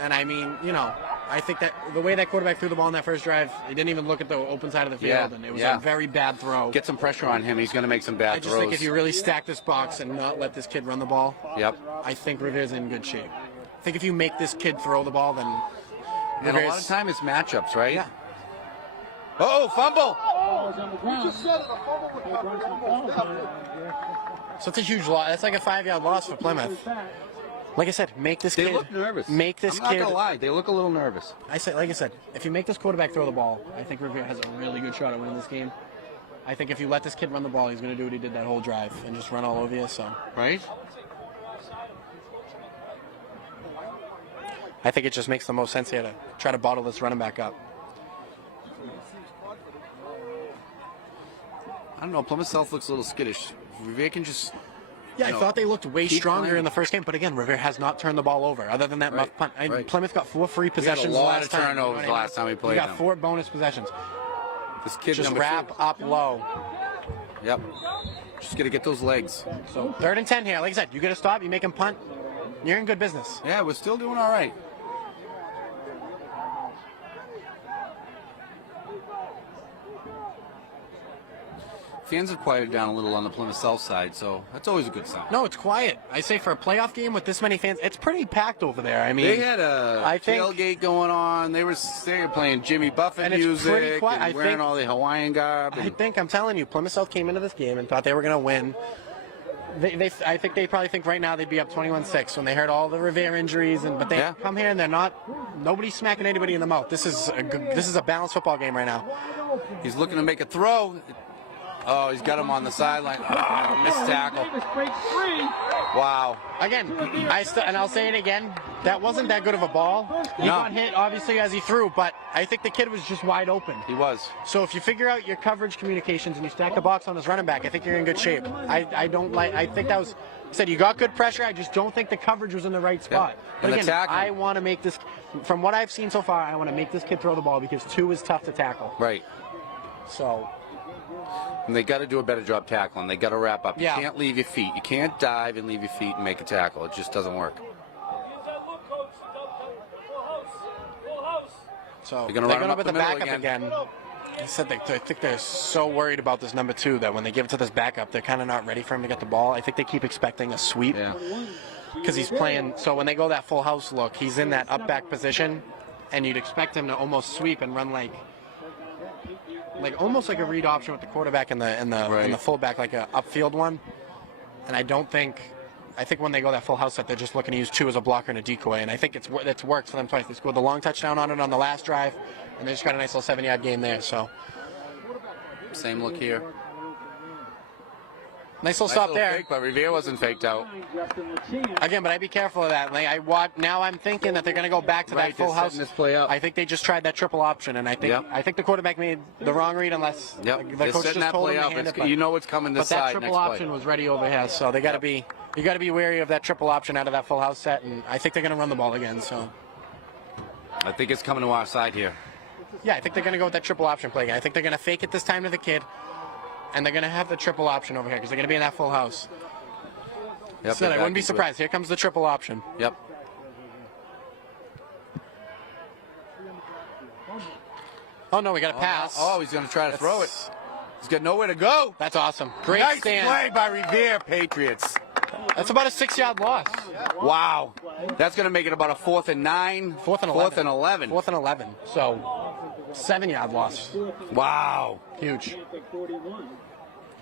and I mean, you know, I think that the way that quarterback threw the ball in that first drive, he didn't even look at the open side of the field, Yeah, and it was yeah. a very bad throw. Get some pressure on him. He's going to make some bad I just throws. think if you really stack this box and not let this kid run the ball, Yep. I think Revere's in good shape. I think if you make this kid throw the ball, then And a lot of Revere's- time it's matchups, right? Yeah. Oh, fumble! So it's a huge loss. That's like a 5-yard loss for Plymouth. Like I said, make this They kid look nervous. Make this I'm not kid. gonna lie. They look a little nervous. Like I said, if you make this quarterback throw the ball, I think Revere has a really good shot at winning this game. I think if you let this kid run the ball, he's going to do what he did that whole drive and just run all over you. So Right? I think it just makes the most sense here to try to bottle this running back up. I don't know. Plymouth South looks a little skittish. Revere can just. Yeah, I thought they looked way keep stronger playing. in the first game, but again, Revere has not turned the ball over, other than that muff punt. Plymouth got 4 free possessions a lot last of time. turnovers the last time we played We got them. 4 bonus possessions. This kid Just number wrap 2. up low. Yep. Just got to get those legs. So 3rd and 10 here. Like I said, you get a stop, you make him punt, you're in good business. Yeah, we're still doing all right. Fans have quieted down a little on the Plymouth South side, so that's always a good sign. No, it's quiet. I say for a playoff game with this many fans, it's pretty packed over there. I mean, They had a I think- tailgate going on. They were playing Jimmy Buffett And it's music pretty quiet. and wearing all the Hawaiian garb. I And think, I'm telling you, Plymouth South came into this game and thought they were going to win. I think they probably think right now they'd be up 21-6 when they heard all the Revere injuries, but they come here and they're not. Nobody's smacking anybody in the mouth. This is a balanced football game right now. he's looking to make a throw. Oh, he's got him on the sideline. Oh, missed tackle. Wow. Again, I'll say it again. That wasn't that good of a ball. He got hit obviously as he threw, but I think the kid was just wide open. He was. So if you figure out your coverage communications and you stack the box on his running back, I think you're in good shape. I think that was. I said you got good pressure. I just don't think the coverage was in the right spot. But And the again, tackle. I want to make this. From what I've seen so far, I want to make this kid throw the ball because 2 is tough to tackle. Right. So. And they got to do a better job tackling. They got to wrap up. You Yeah. can't leave your feet. You can't dive and leave your feet and make a tackle. It just doesn't work. So They're gonna they're run going him with up the the middle backup again. I said I think they're so worried about this number 2 that when they give it to this backup, they're kind of not ready for him to get the ball. I think they keep expecting a sweep because he's playing. So when they go that full house look, he's in that up back position, and you'd expect him to almost sweep and run like almost like a read option with the quarterback and the fullback, like a upfield one. And I think when they go that full house set, they're just looking to use 2 as a blocker and a decoy, and I think it's worked for them twice. They scored the long touchdown on it on the last drive, and they just got a nice little 7-yard gain there. So Same look here. nice little stop there. Fake, but Revere wasn't faked out. Again, but I'd be careful of that. Now I'm thinking that they're going to go back to that full they're house. setting this play up. I think they just tried that triple option, and I think the quarterback made the wrong read unless the They're coach setting just that told play him to up. hand it. You know what's coming this But that side triple next option play. was ready over here, so they got to be wary of that triple option out of that full house set, and I think they're going to run the ball again. So I think it's coming to our side here. yeah, I think they're going to go with that triple option play again. I think they're going to fake it this time to the kid, and they're going to have the triple option over here because they're going to be in that full house. Yep, So I they're wouldn't be back into it. surprised. Here comes the triple option. Yep. Oh no, we got a pass. Oh, he's going to try to throw it. He's got nowhere to go. That's awesome. Great Nice stand. play by Revere, Patriots. That's about a 6-yard loss. Wow. That's going to make it about a 4th and 9. 4th and 11. 4th and 11. 4th and 11. So 7-yard loss. Wow. Huge.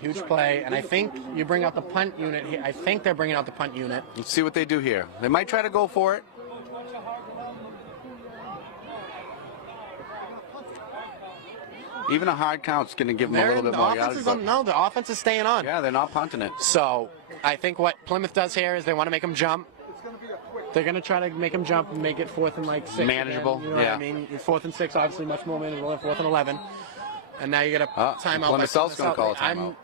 Huge play. And I think you bring out the punt unit here. I think they're bringing out the punt unit. Let's see what they do here. They might try to go for it. Even a hard count's going to give them a little bit more yardage. No, the offense is staying on. Yeah, they're not punting it. So I think what Plymouth does here is they want to make them jump. They're going to try to make them jump and make it 4th and 6. Manageable, Again, you know what I mean? 4th and 6, obviously much more manageable than 4th and 11. And now you get a timeout. Plymouth South's going to call a timeout.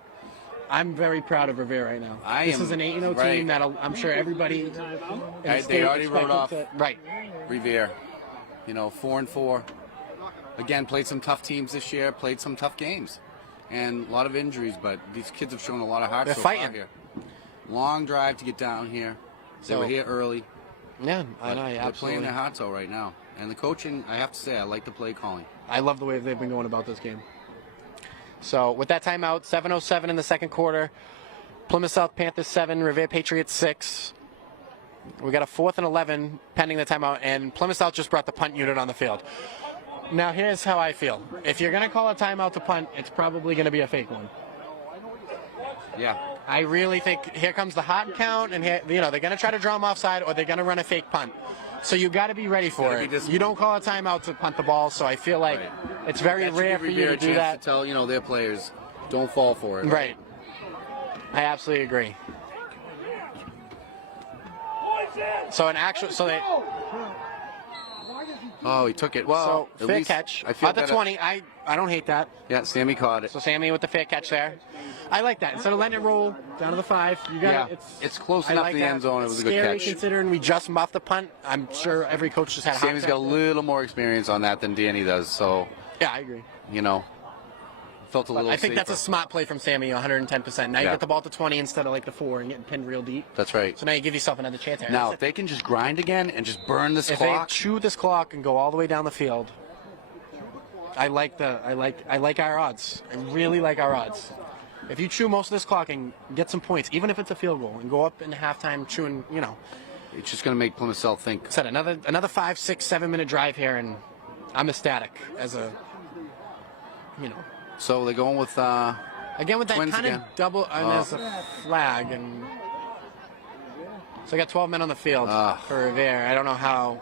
I'm very proud of Revere right now. This is an 8-0 right. team that I'm sure everybody in the state They already wrote off expected right. Revere. 4-4. Again, played some tough teams this year, played some tough games. And a lot of injuries, but these kids have shown a lot of heart They're so fighting. far here. Long drive to get down here. They were here early. Yeah, I know. They're Absolutely. playing their hearts out right now. And the coaching, I have to say, I like the play calling. I love the way they've been going about this game. So with that timeout, 7:07 in the second quarter. Plymouth South Panthers 7, Revere Patriots 6. We got a 4th and 11 pending the timeout, and Plymouth South just brought the punt unit on the field. Now here's how I feel. If you're going to call a timeout to punt, it's probably going to be a fake one. Yeah. I really think here comes the hot count, and here, they're going to try to draw them offside, or they're going to run a fake punt. So you got to be ready for it. You don't call a timeout to punt the ball. So I feel like it's very rare for you to do that. To tell their players, don't fall for it. Right. I absolutely agree. So Oh, he took it. Well, So at fair least catch. I feel At the better. 20, I don't hate that. Yeah, Sammy caught it. So Sammy with the fair catch there. I like that. Instead of letting it roll down to the 5, you got Yeah, it. it's close I enough like to the that. end zone. It was a good Scary catch. considering we just muffed the punt. I'm sure every coach just had a heart Sammy's got a attack. little more experience on that than Danny does, so Yeah, I agree. you know, felt a little. I think that's a safer. smart play from Sammy, 110%. Now you Yeah. get the ball to 20 instead of like the 4 and getting pinned real deep. That's right. So now you give yourself another chance here. Now, if they can just grind again and just burn this if clock, they chew this clock and go all the way down the field, I like our odds. I really like our odds. If you chew most of this clock and get some points, even if it's a field goal, and go up in halftime chewing, you know, it's just going to make Plymouth South think. said another 5, 6, 7 minute drive here, and I'm ecstatic as a, you know. So they're going with Again with that Twins kind of again. double, and there's a flag, and so I got 12 men on the field for Revere. I don't know how.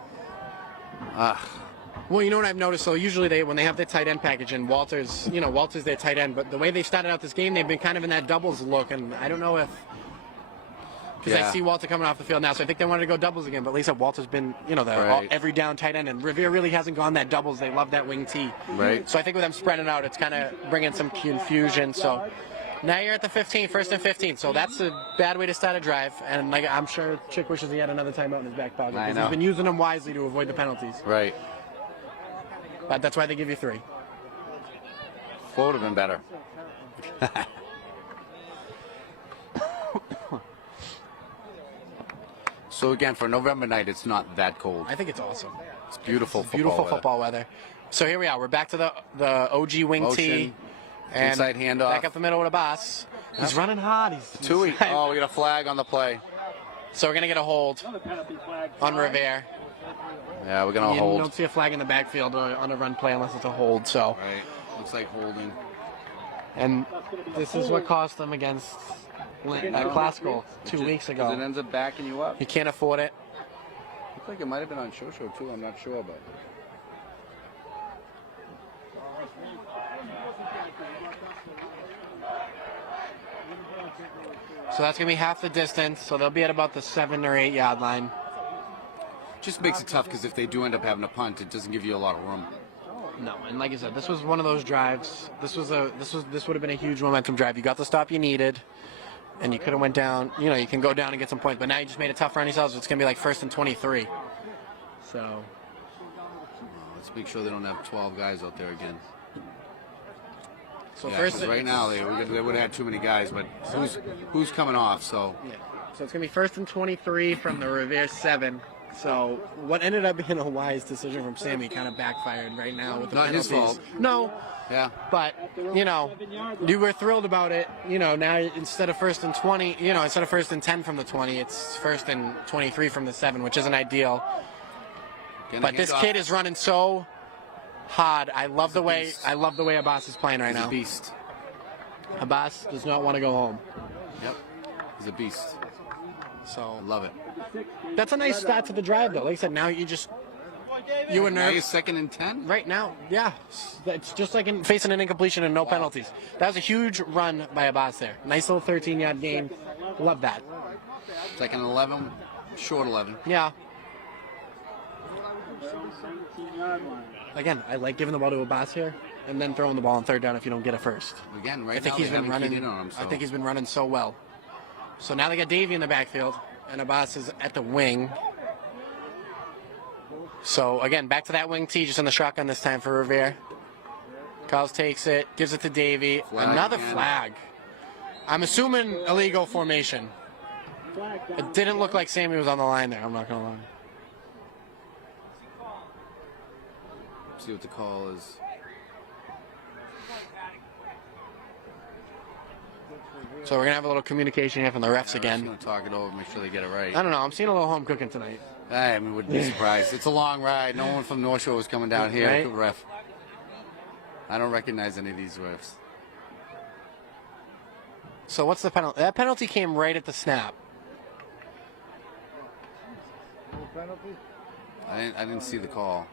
Well, you know what I've noticed? So usually when they have their tight end package, and Walter's their tight end, but the way they started out this game, they've been kind of in that doubles look, and I don't know if. Because I see Walter coming off the field now, so I think they wanted to go doubles again. But at least Walter's been, every down tight end, and Revere really hasn't gone that doubles. They love that wing T. Right. So I think with them spreading out, it's kind of bringing some confusion. So now you're at the 15, first and 15. So that's a bad way to start a drive. And like I'm sure Chick wishes he had another timeout in his back pocket I because know. he's been using them wisely to avoid the penalties. right. But that's why they give you 3. 4 would have been better. So again, for November night, it's not that cold. I think it's awesome. It's beautiful. Beautiful weather. football weather. So here we are. We're back to the OG wing Motion. T. And Inside handoff. back up the middle with a boss. He's running hard. He's Tui. Oh, we got a flag on the play. So we're going to get a hold on Revere. Yeah, we're gonna You hold. don't see a flag in the backfield on a run play unless it's a hold. So, Right. Looks like holding. and this is what cost them against Classical 2 weeks It ago. ends up backing you up. You can't afford it. Looks like it might have been on Show too. I'm not sure, but. So that's going to be half the distance. So they'll be at about the 7 or 8 yard line. Just makes it tough because if they do end up having a punt, it doesn't give you a lot of room. No, and like I said, this was one of those drives. This would have been a huge momentum drive. You got the stop you needed, and you could have went down. You know, you can go down and get some points, but now you just made it tough for yourselves. It's going to be like 1st and 23. So Let's make sure they don't have 12 guys out there again. So Yeah, first, 'cause right now they would have had too many guys, but who's coming off? So yeah. So it's gonna be 1st and 23 from the Revere 7. So what ended up being a wise decision from Sammy kind of backfired right now with the Not his penalties. fault. No, yeah, but you were thrilled about it. Now instead of 1st and 20, instead of 1st and 10 from the 20, it's 1st and 23 from the 7, which isn't ideal. But this kid is running so hard. I love the way Abbas is playing right he's now. a beast. Abbas does not want to go home. Yep, he's a beast. So I love it. that's a nice start to the drive, though. Like I said, now you were Now you're nervous. 2nd and 10. Right now, yeah. It's just like facing an incompletion and no penalties. That was a huge run by Abbas there. Nice little 13-yard gain. Love that. 2nd and 11, short 11. Yeah. Again, I like giving the ball to Abbas here and then throwing the ball on 3rd down if you don't get it first. Again, right I think now he's they been haven't keyed running. in on him. So. I think he's been running so well. So now they got Davey in the backfield, and Abbas is at the wing. So again, back to that wing T, just in the shotgun this time for Revere. Carls takes it, gives it to Davey. Flag Another again. flag. I'm assuming illegal formation. It didn't look like Sammy was on the line there. I'm not gonna lie. See what the call is. So we're gonna have a little communication here from the refs I'm just again. gonna talk it over, make sure they get it right. I don't know. I'm seeing a little home cooking tonight. I wouldn't be surprised. It's a long ride. No one from North Shore was coming down here. Right. Good ref. I don't recognize any of these refs. So what's the penalty? That penalty came right at the snap. I didn't see the call.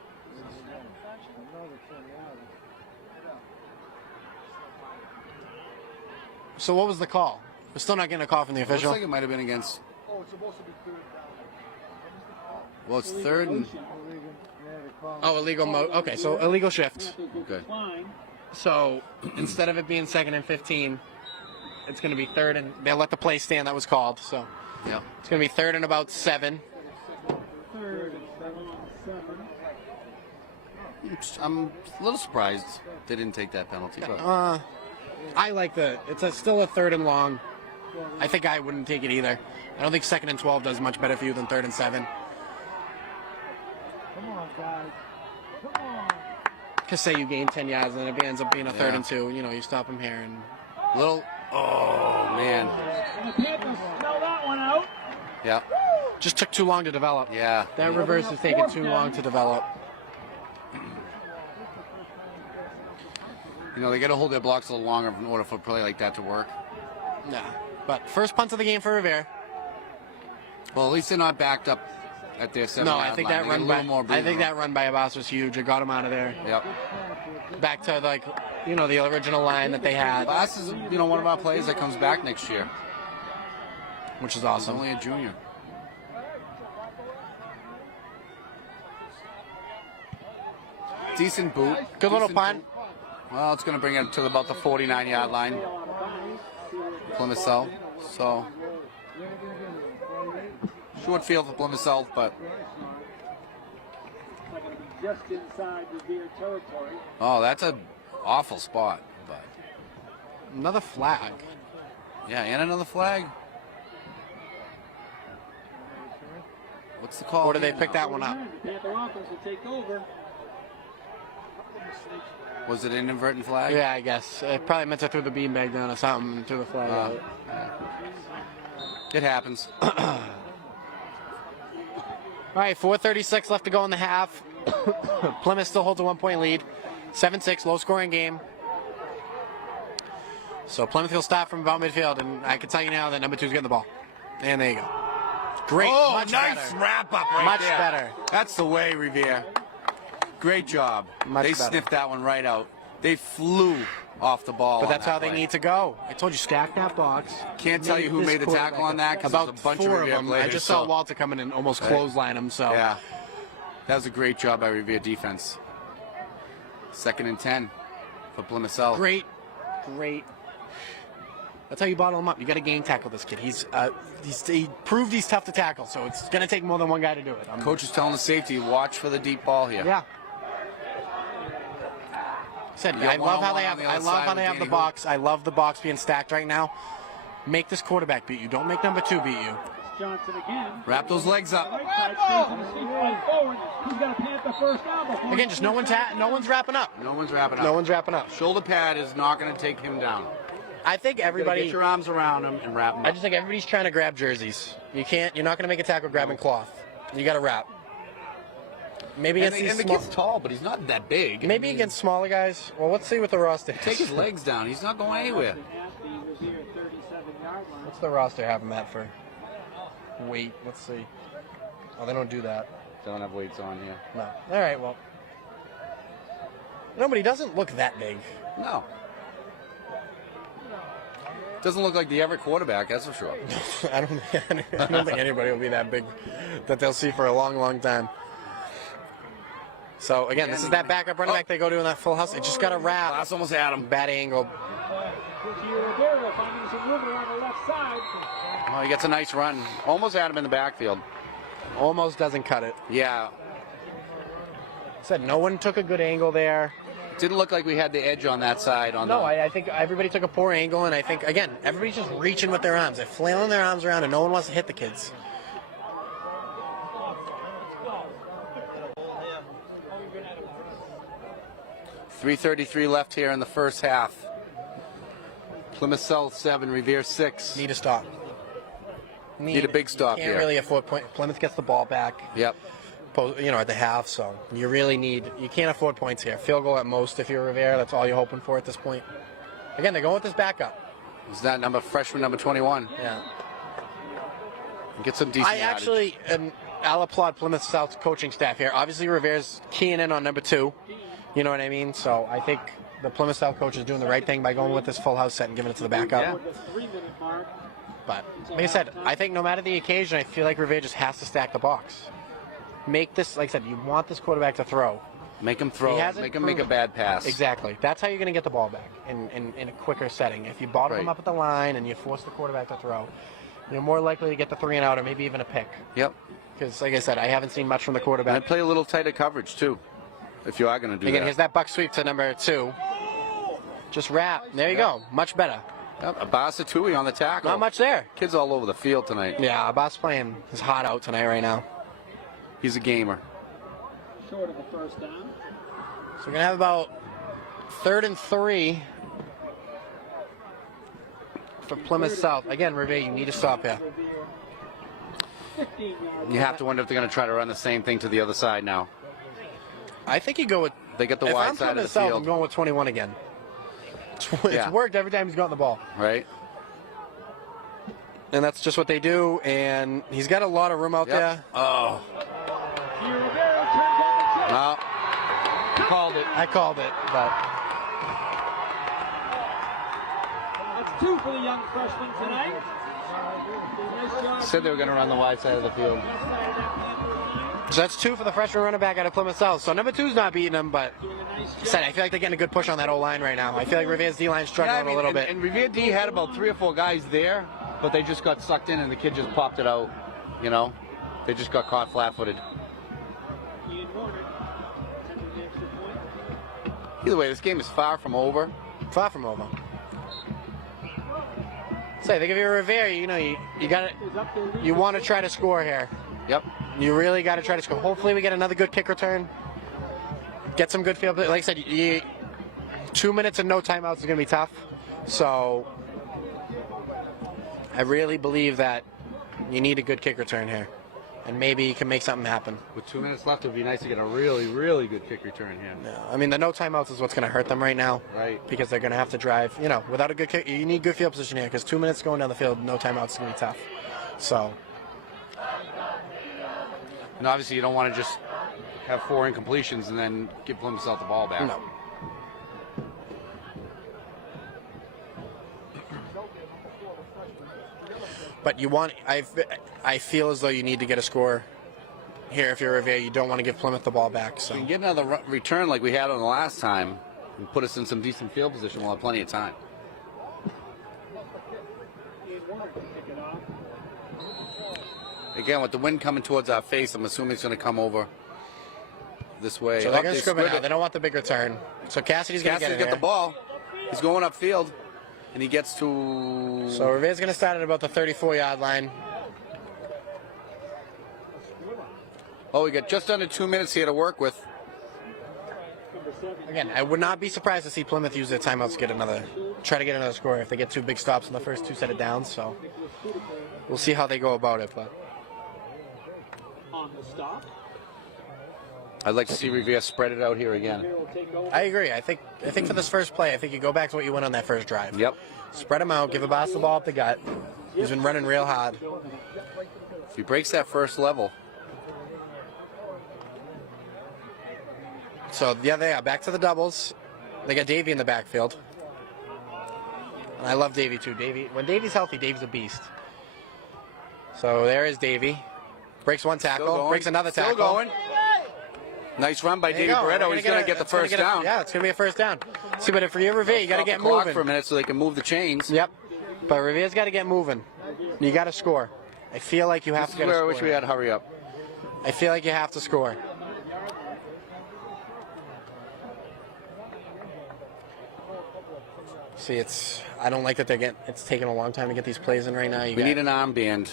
So what was the call? We're still not getting a call from the Looks official. like it might have been against. Well, it's 3rd and Oh, illegal mode. Okay, so illegal shift. Okay. So instead of it being 2nd and 15, it's going to be 3rd and they'll let the play stand that was called. So Yep. it's going to be 3rd and about 7. I'm a little surprised they didn't take that penalty. But I like still a 3rd and long. I think I wouldn't take it either. I don't think 2nd and 12 does much better for you than 3rd and 7. Come on, guys. Come on. Because say you gain 10 yards and it ends up being a 3rd Yeah. and 2. You know, you stop him here and little. Oh man. And the Panthers smell that one out. Yeah. just took too long to develop. Yeah. That reverse has taken too long to develop. You know, they got to hold their blocks a little longer in order for a play like that to work. Yeah. But first punt of the game for Revere. Well, at least they're not backed up at their 7 No, yard I think line. that They run get a by little more I breathing think room. that run by Abbas was huge. It got him out of there. Yep. Back to the original line that they had, Bass is, one of our players that comes back next year. which is He's awesome. only a junior. Decent boot. Good little Decent punt. boot. Well, it's going to bring it to about the 49-yard line. Plymouth South. So, short field for Plymouth South, but Just inside Revere territory. oh, that's an awful spot. But Another flag. yeah, and another flag. What's the call? Or do they here pick now? that one up? The Panther offense will take over. Was it an inverted flag? Yeah, I guess. It probably meant to throw the beanbag down or something and threw the flag out. It happens. All right, 4:36 left to go in the half. Plymouth still holds a 1-point lead. 7-6, low-scoring game. So Plymouth will start from about midfield, and I can tell you now that number 2's getting the ball. And there you go. Great, Oh, much nice better. wrap up right Much there. better. That's the way, Revere. Great job. Much They better. sniffed that one right out. They flew off the ball. But on that's that how they play. need to go. I told you, stack that box. Can't tell you who This made the tackle quarterback- on that because About there's a bunch 4 of of Revere them. players. I just saw so- Walter come in and almost Right. clothesline him. So Yeah. That was a great job by Revere defense. 2nd and 10 for Plymouth South. great. That's how you bottle him up. You got to game tackle this kid. He proved he's tough to tackle. So it's going to take more than one guy to do it. Coach is telling the safety, watch for the deep ball here. Yeah. Said, You got I love how one-on-one they on have. the I other love side how with they have the Danny box. I love the box being stacked right now. Make this quarterback beat you. Don't make number 2 beat you. Johnson again. Wrap those legs up. Right side stays on his feet, going forward. He's got to Panther first down before. Again, just no one's wrapping up. No one's wrapping up. No one's wrapping up. Shoulder pad is not going to take him down. I think You gotta everybody. get your arms around him and wrap him I up. just think everybody's trying to grab jerseys. You're not going to make a tackle grabbing cloth. You got to wrap. Maybe And against the, these and the small, kid's tall, but he's not that big. maybe against smaller guys. Well, let's see what the roster is. Take his legs down. He's not going anywhere. At the Revere 37-yard line. What's the roster have him at for? Weight. Let's see. Oh, they don't do that. Don't have weights on here. No. All right. Well. No, but he doesn't look that big. No. Doesn't look like the Everett quarterback, that's for sure. I don't think anybody will be that big that they'll see for a long, long time. So again, this is that backup running back they go to in that full house. It just got to wrap. Last almost had him. Bad angle. Rivera finding some room on the left side. Oh, he gets a nice run. Almost had him in the backfield. Almost doesn't cut it. Yeah. Said no one took a good angle there. Didn't look like we had the edge on that side. No, I think everybody took a poor angle, and I think, again, everybody's just reaching with their arms. They're flailing their arms around, and no one wants to hit the kids. .333 left here in the first half. Plymouth South 7, Revere 6. Need a stop. Need a big stop Can't here. really afford point. Plymouth gets the ball back. Yep. At the half, so you can't afford points here. Field goal at most if you're Revere. That's all you're hoping for at this point. Again, they're going with this backup. Is that freshman number 21? Yeah. Get some decent I'll applaud Plymouth South's coaching staff here. Obviously, Revere's keying in on number 2. You know what I mean? So I think the Plymouth South coach is doing the right thing by going with this full house set and giving it to the backup. Yeah. The 3-minute mark. But like I said, I think no matter the occasion, I feel like Revere just has to stack the box. make this, like I said, you want this quarterback to throw. Make him throw. He hasn't Make him make a bad pass. Exactly. That's how you're going to get the ball back in a quicker setting. If you bottle Right. him up at the line and you force the quarterback to throw, you're more likely to get the 3 and out or maybe even a pick. Yep. Because, like I said, I haven't seen much from the And quarterback. play a little tighter coverage too, if you are going to do Again, that. here's that buck sweep to number 2. Just wrap. There you go. Much better. Yep. Abbas Atui on the tackle. Not much there. Kids all over the field tonight. Yeah, Abbas playing his heart out tonight right now. He's a gamer. Short of a first down. So we're going to have about 3rd and 3 for Plymouth South. Again, Revere, you need to stop here. 15 yards. You have to wonder if they're going to try to run the same thing to the other side now. I think you go with... They get the if wide I'm side of the Plymouth South, I'm field, going with 21 again. It's Yeah. worked every time he's gotten the ball. right? And that's just what they do. And he's got a lot of room out there. Oh. Rivera turns on the check. Well, Called it. I called it, but That's 2 for the young freshman tonight. Nice job. said they were going to run the wide side of the field. Left side of that Panther line. so that's 2 for the freshman running back out of Plymouth South. So number 2's not beating him, but Doing a nice job. said I feel like they're getting a good push on that O-line right now. I feel like Revere's D-line's struggling a little bit. And Revere D had about 3 or 4 guys there, but they just got sucked in and the kid just popped it out. You know, they just got caught flat-footed. Ian Warner attempting the extra point. Either way, this game is far from over. Far from over. Say, I think if you're Revere, you know, you got Is up there. you want to try to score here. Yep. You really got to try to score. Hopefully, we get another good kick return. Get some good field. Like I said, 2 minutes and no timeouts is going to be tough. So, I really believe that you need a good kick return here, and maybe you can make something happen. With 2 minutes left, it would be nice to get a really, really good kick return here. Yeah, I mean, the no timeouts is what's going to hurt them right now. Right. Because they're going to have to drive. You know, without a good kick, you need good field position here. Because 2 minutes going down the field, no timeouts is going to be tough. So. And obviously, you don't want to just have 4 incompletions and then give Plymouth South the ball back. No. But you want, I feel as though you need to get a score here if you're Revere. You don't want to give Plymouth the ball back. So We can get another return like we had on the last time and put us in some decent field position. We'll have plenty of time. Ian Warner can pick it off. Again, with the wind coming towards our face, I'm assuming it's going to come over this way. they're Oh, going to they scrimmage split now. it. They don't want the big return. So Cassidy's going to Cassidy's get it got the ball. He's going upfield, and he gets to... So Revere's going to start at about the 34-yard line. Oh, we got just under 2 minutes here to work with. Again, I would not be surprised to see Plymouth use their timeouts to try to get another score if they get 2 big stops in the first 2 set of downs. So we'll see how they go about it. But On the stop. I'd like to see Revere spread it out here again. Revere will take over. I agree. I think for this first play, I think you go back to what you went on that first drive. Yep. Spread him out. Give Abbas the ball up the gut. He's been running real hard. If he breaks that first level, So yeah, they are back to the doubles. They got Davey in the backfield. And I love Davey too. When Davey's healthy, Davey's a beast. So there is Davey. Breaks one still tackle. going. Breaks another tackle. Still going. Nice run by There you David go. Barretto. We're He's going to get the it's gonna first get a- down. Yeah, it's going to be a first down. See, but if you're Revere, you got to Stop get the clock moving. for a minute so they can move the chains. Yep. But Revere's got to get moving. You got to score. I feel like you have This to is get a where I score. wish we had hurry up. I feel like you have to score. See, I don't like that it's taking a long time to get these plays in right now. We need an armband.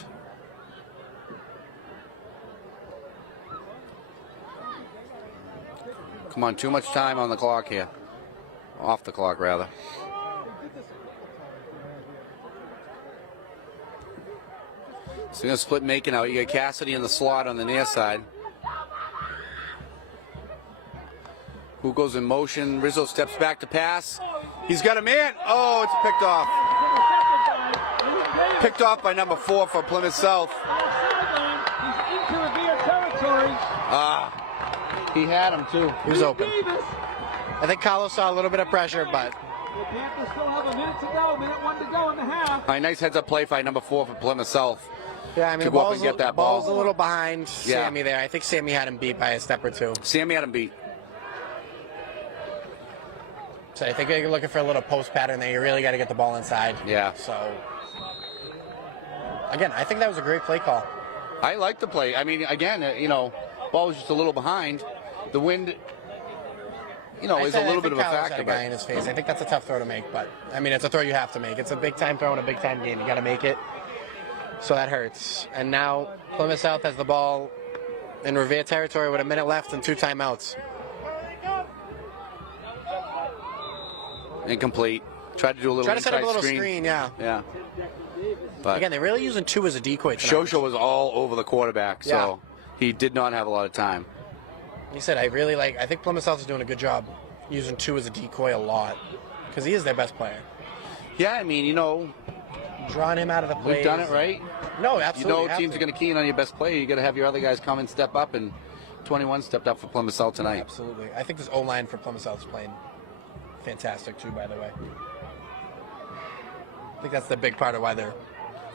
Come on, too much time on the clock here. Off the clock, rather. So you're going to split making out. You got Cassidy in the slot on the near side. Who goes in motion? Rizzo steps back to pass. He's got a man. Oh, it's picked off. Picked off by number 4 for Plymouth South. He's into Revere territory. He had him too. He was open. Davis. I think Carlos saw a little bit of pressure, but The Panthers still have a minute to go. Minute 1 to go in the half. All right, nice heads-up play by number 4 for Plymouth South. Yeah, I mean, to go up and get that ball's a ball. little behind Yeah. Sammy there. I think Sammy had him beat by a step or two. Sammy had him beat. So I think you're looking for a little post pattern there. You really got to get the ball inside. Yeah. So, again, I think that was a great play call. I like the play. I mean, again, ball was just a little behind. The wind, is a little bit of a factor. A guy in his face. I think that's a tough throw to make, but I mean, it's a throw you have to make. It's a big time throw in a big time game. You got to make it. So that hurts. And now Plymouth South has the ball in Revere territory with a minute left and 2 timeouts. Incomplete. Tried to do a little Try to set up inside a little screen, yeah. Yeah. But Again, they're really using 2 as a decoy tonight. Shosha was all over the quarterback, so he did not have a lot of time. He said, I think Plymouth South is doing a good job using 2 as a decoy a lot because he is their best player. Yeah, I mean, Drawing him out of the plays. we've done it right. No, absolutely. Teams are going to key in on your best player. You got to have your other guys come and step up, and 21 stepped up for Plymouth South tonight. Absolutely. I think this O-line for Plymouth South is playing fantastic too, by the way. I think that's the big part of why they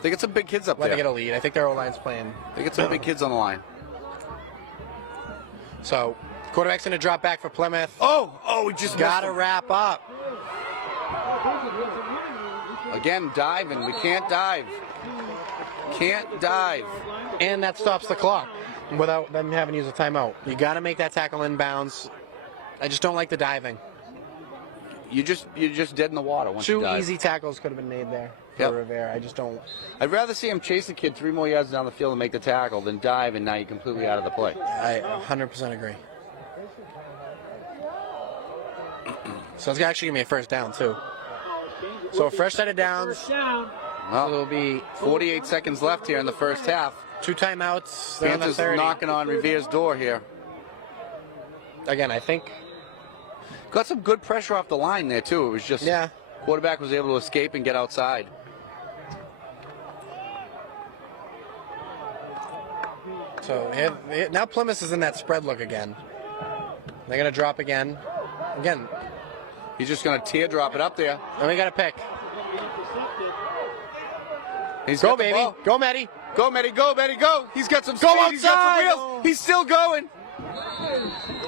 They get some big kids up they there. get a lead. I think their O-line's playing. They get some big kids on the line. So, quarterback's going to drop back for Plymouth. We just Got to missed him. wrap up. Again, diving. We can't dive. Can't dive. And that stops the clock without them having to use a timeout. You got to make that tackle inbounds. I just don't like the diving. You're just dead in the water once you 2 dive. easy tackles could have been made there for Yep. Revere. I just don't. I'd rather see him chase the kid 3 more yards down the field and make the tackle than dive, and now you're completely out of the play. I 100% agree. So it's actually going to be a first down, too. So a fresh set of downs. First down. Well, It'll be 48 seconds left here in the first half. 2 timeouts. They're on the Panthers 30. knocking on Revere's door here. Again, I think. Got some good pressure off the line there, too. It was just quarterback was able to escape and get outside. So now Plymouth is in that spread look again. They're going to drop again. Again, He's just going to teardrop it up there. and we got to pick. He's Go, got the baby. ball. Go, Matty. Go, Matty, go, Matty, go. He's got some speed. Go He's got some outside. wheels. He's still going.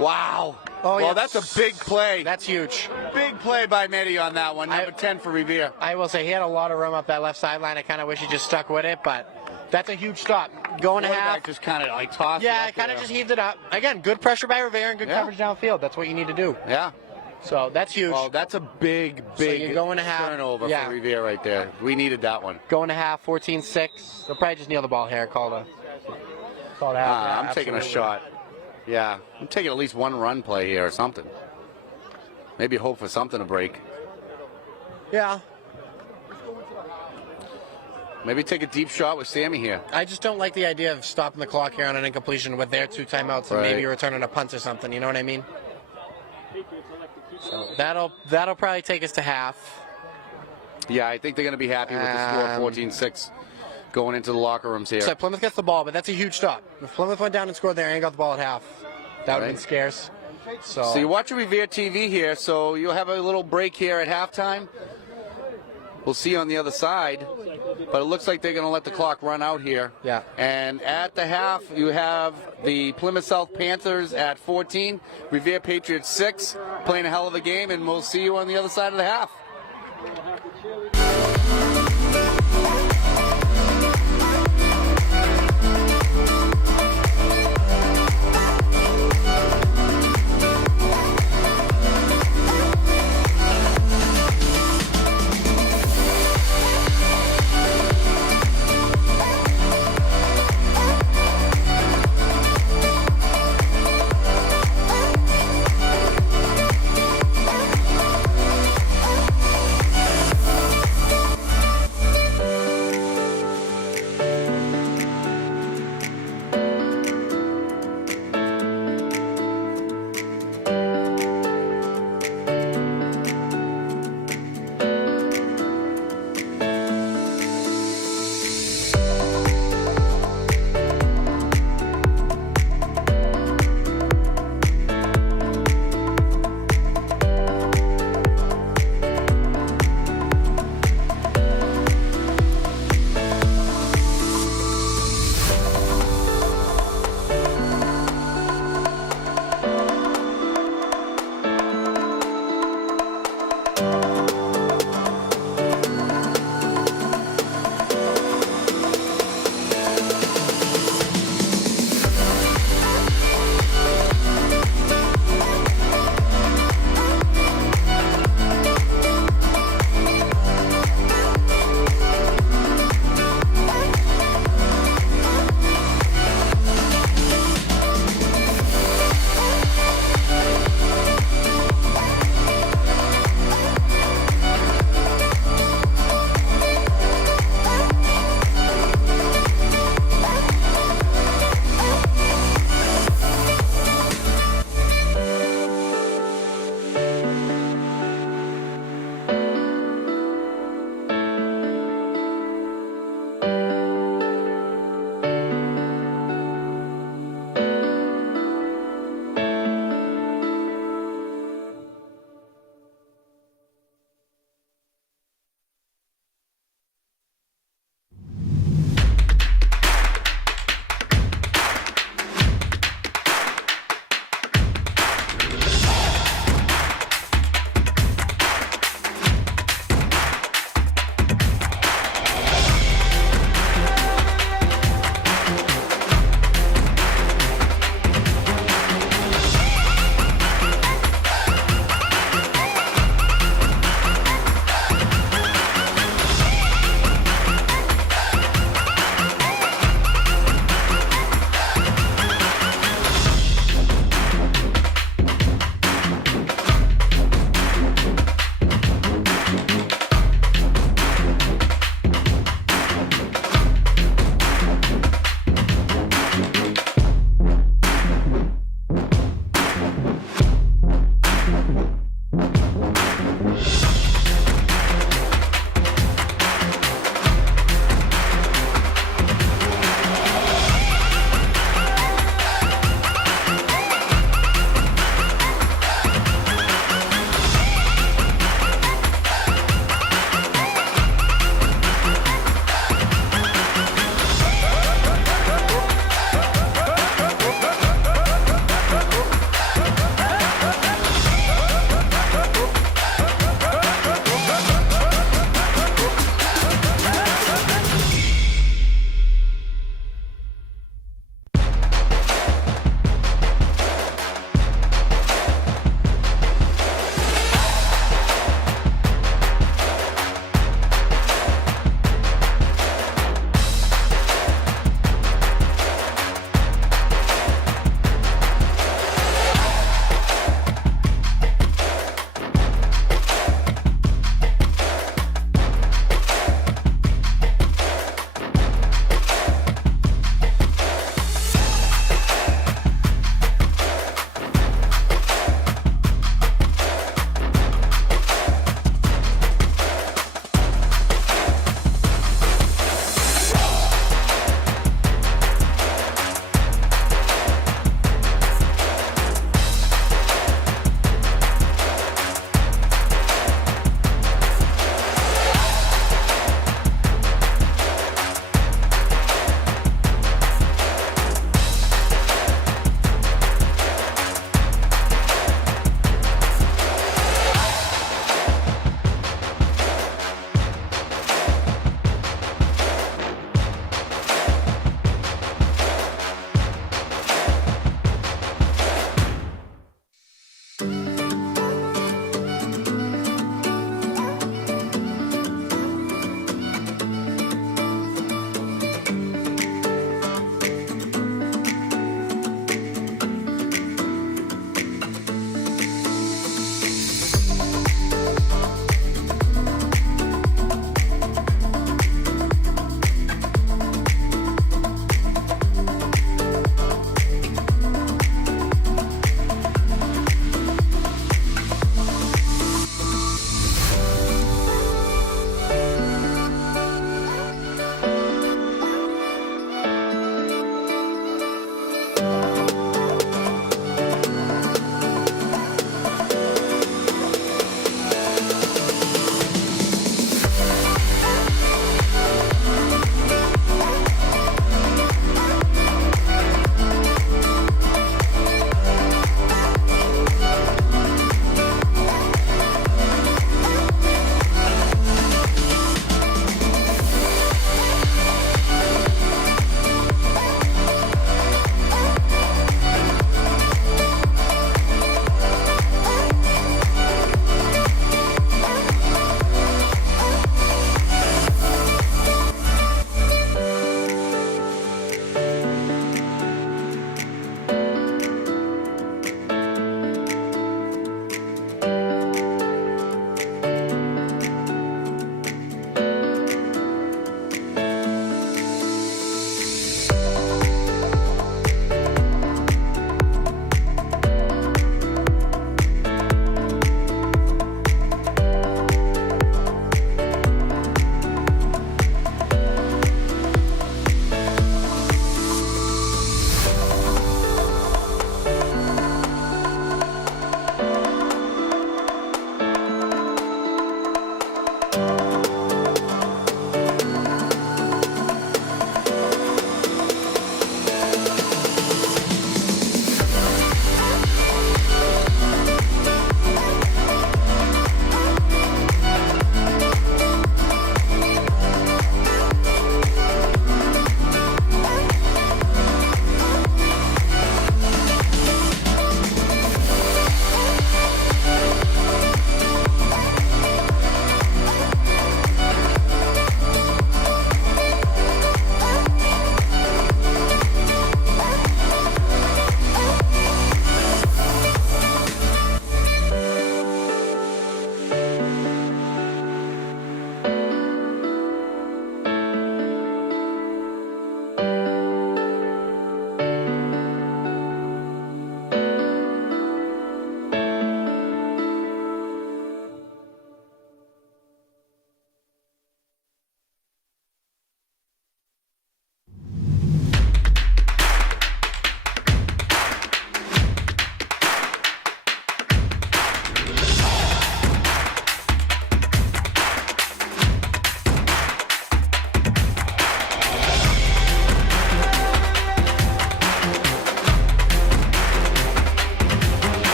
Wow. Oh, Well, yeah. that's a big play. That's huge. Big play by Matty on that one. Number 10 for Revere. I will say he had a lot of room up that left sideline. I kind of wish he just stuck with it, but that's a huge stop. Going to half. Quarterback just kind of like tossed it Yeah, up I kind of there. just heaved it up. Again, good pressure by Revere and good Yeah. coverage downfield. That's what you need to do. Yeah. So that's huge. Well, that's a big you're going to have- turnover yeah. for Revere right there. We needed that one. Going to half, 14-6. They'll probably just kneel the ball here. Call it half. Yeah, I'm taking a absolutely. shot. Yeah, I'm taking at least one run play here or something. Maybe hope for something to break. Yeah. Maybe take a deep shot with Sammy here. I just don't like the idea of stopping the clock here on an incompletion with their 2 timeouts and Right. maybe returning a punt or something. You know what I mean? So that'll probably take us to half. Yeah, I think they're going to be happy with the score 14-6 going into the locker rooms here. So Plymouth gets the ball, but that's a huge stop. If Plymouth went down and scored there and got the ball at half, that would have been Right. scarce. So you're watching Revere TV here, so you'll have a little break here at halftime. We'll see you on the other side, but it looks like they're going to let the clock run out here. Yeah. And at the half, you have the Plymouth South Panthers at 14, Revere Patriots 6, playing a hell of a game, and we'll see you on the other side of the half.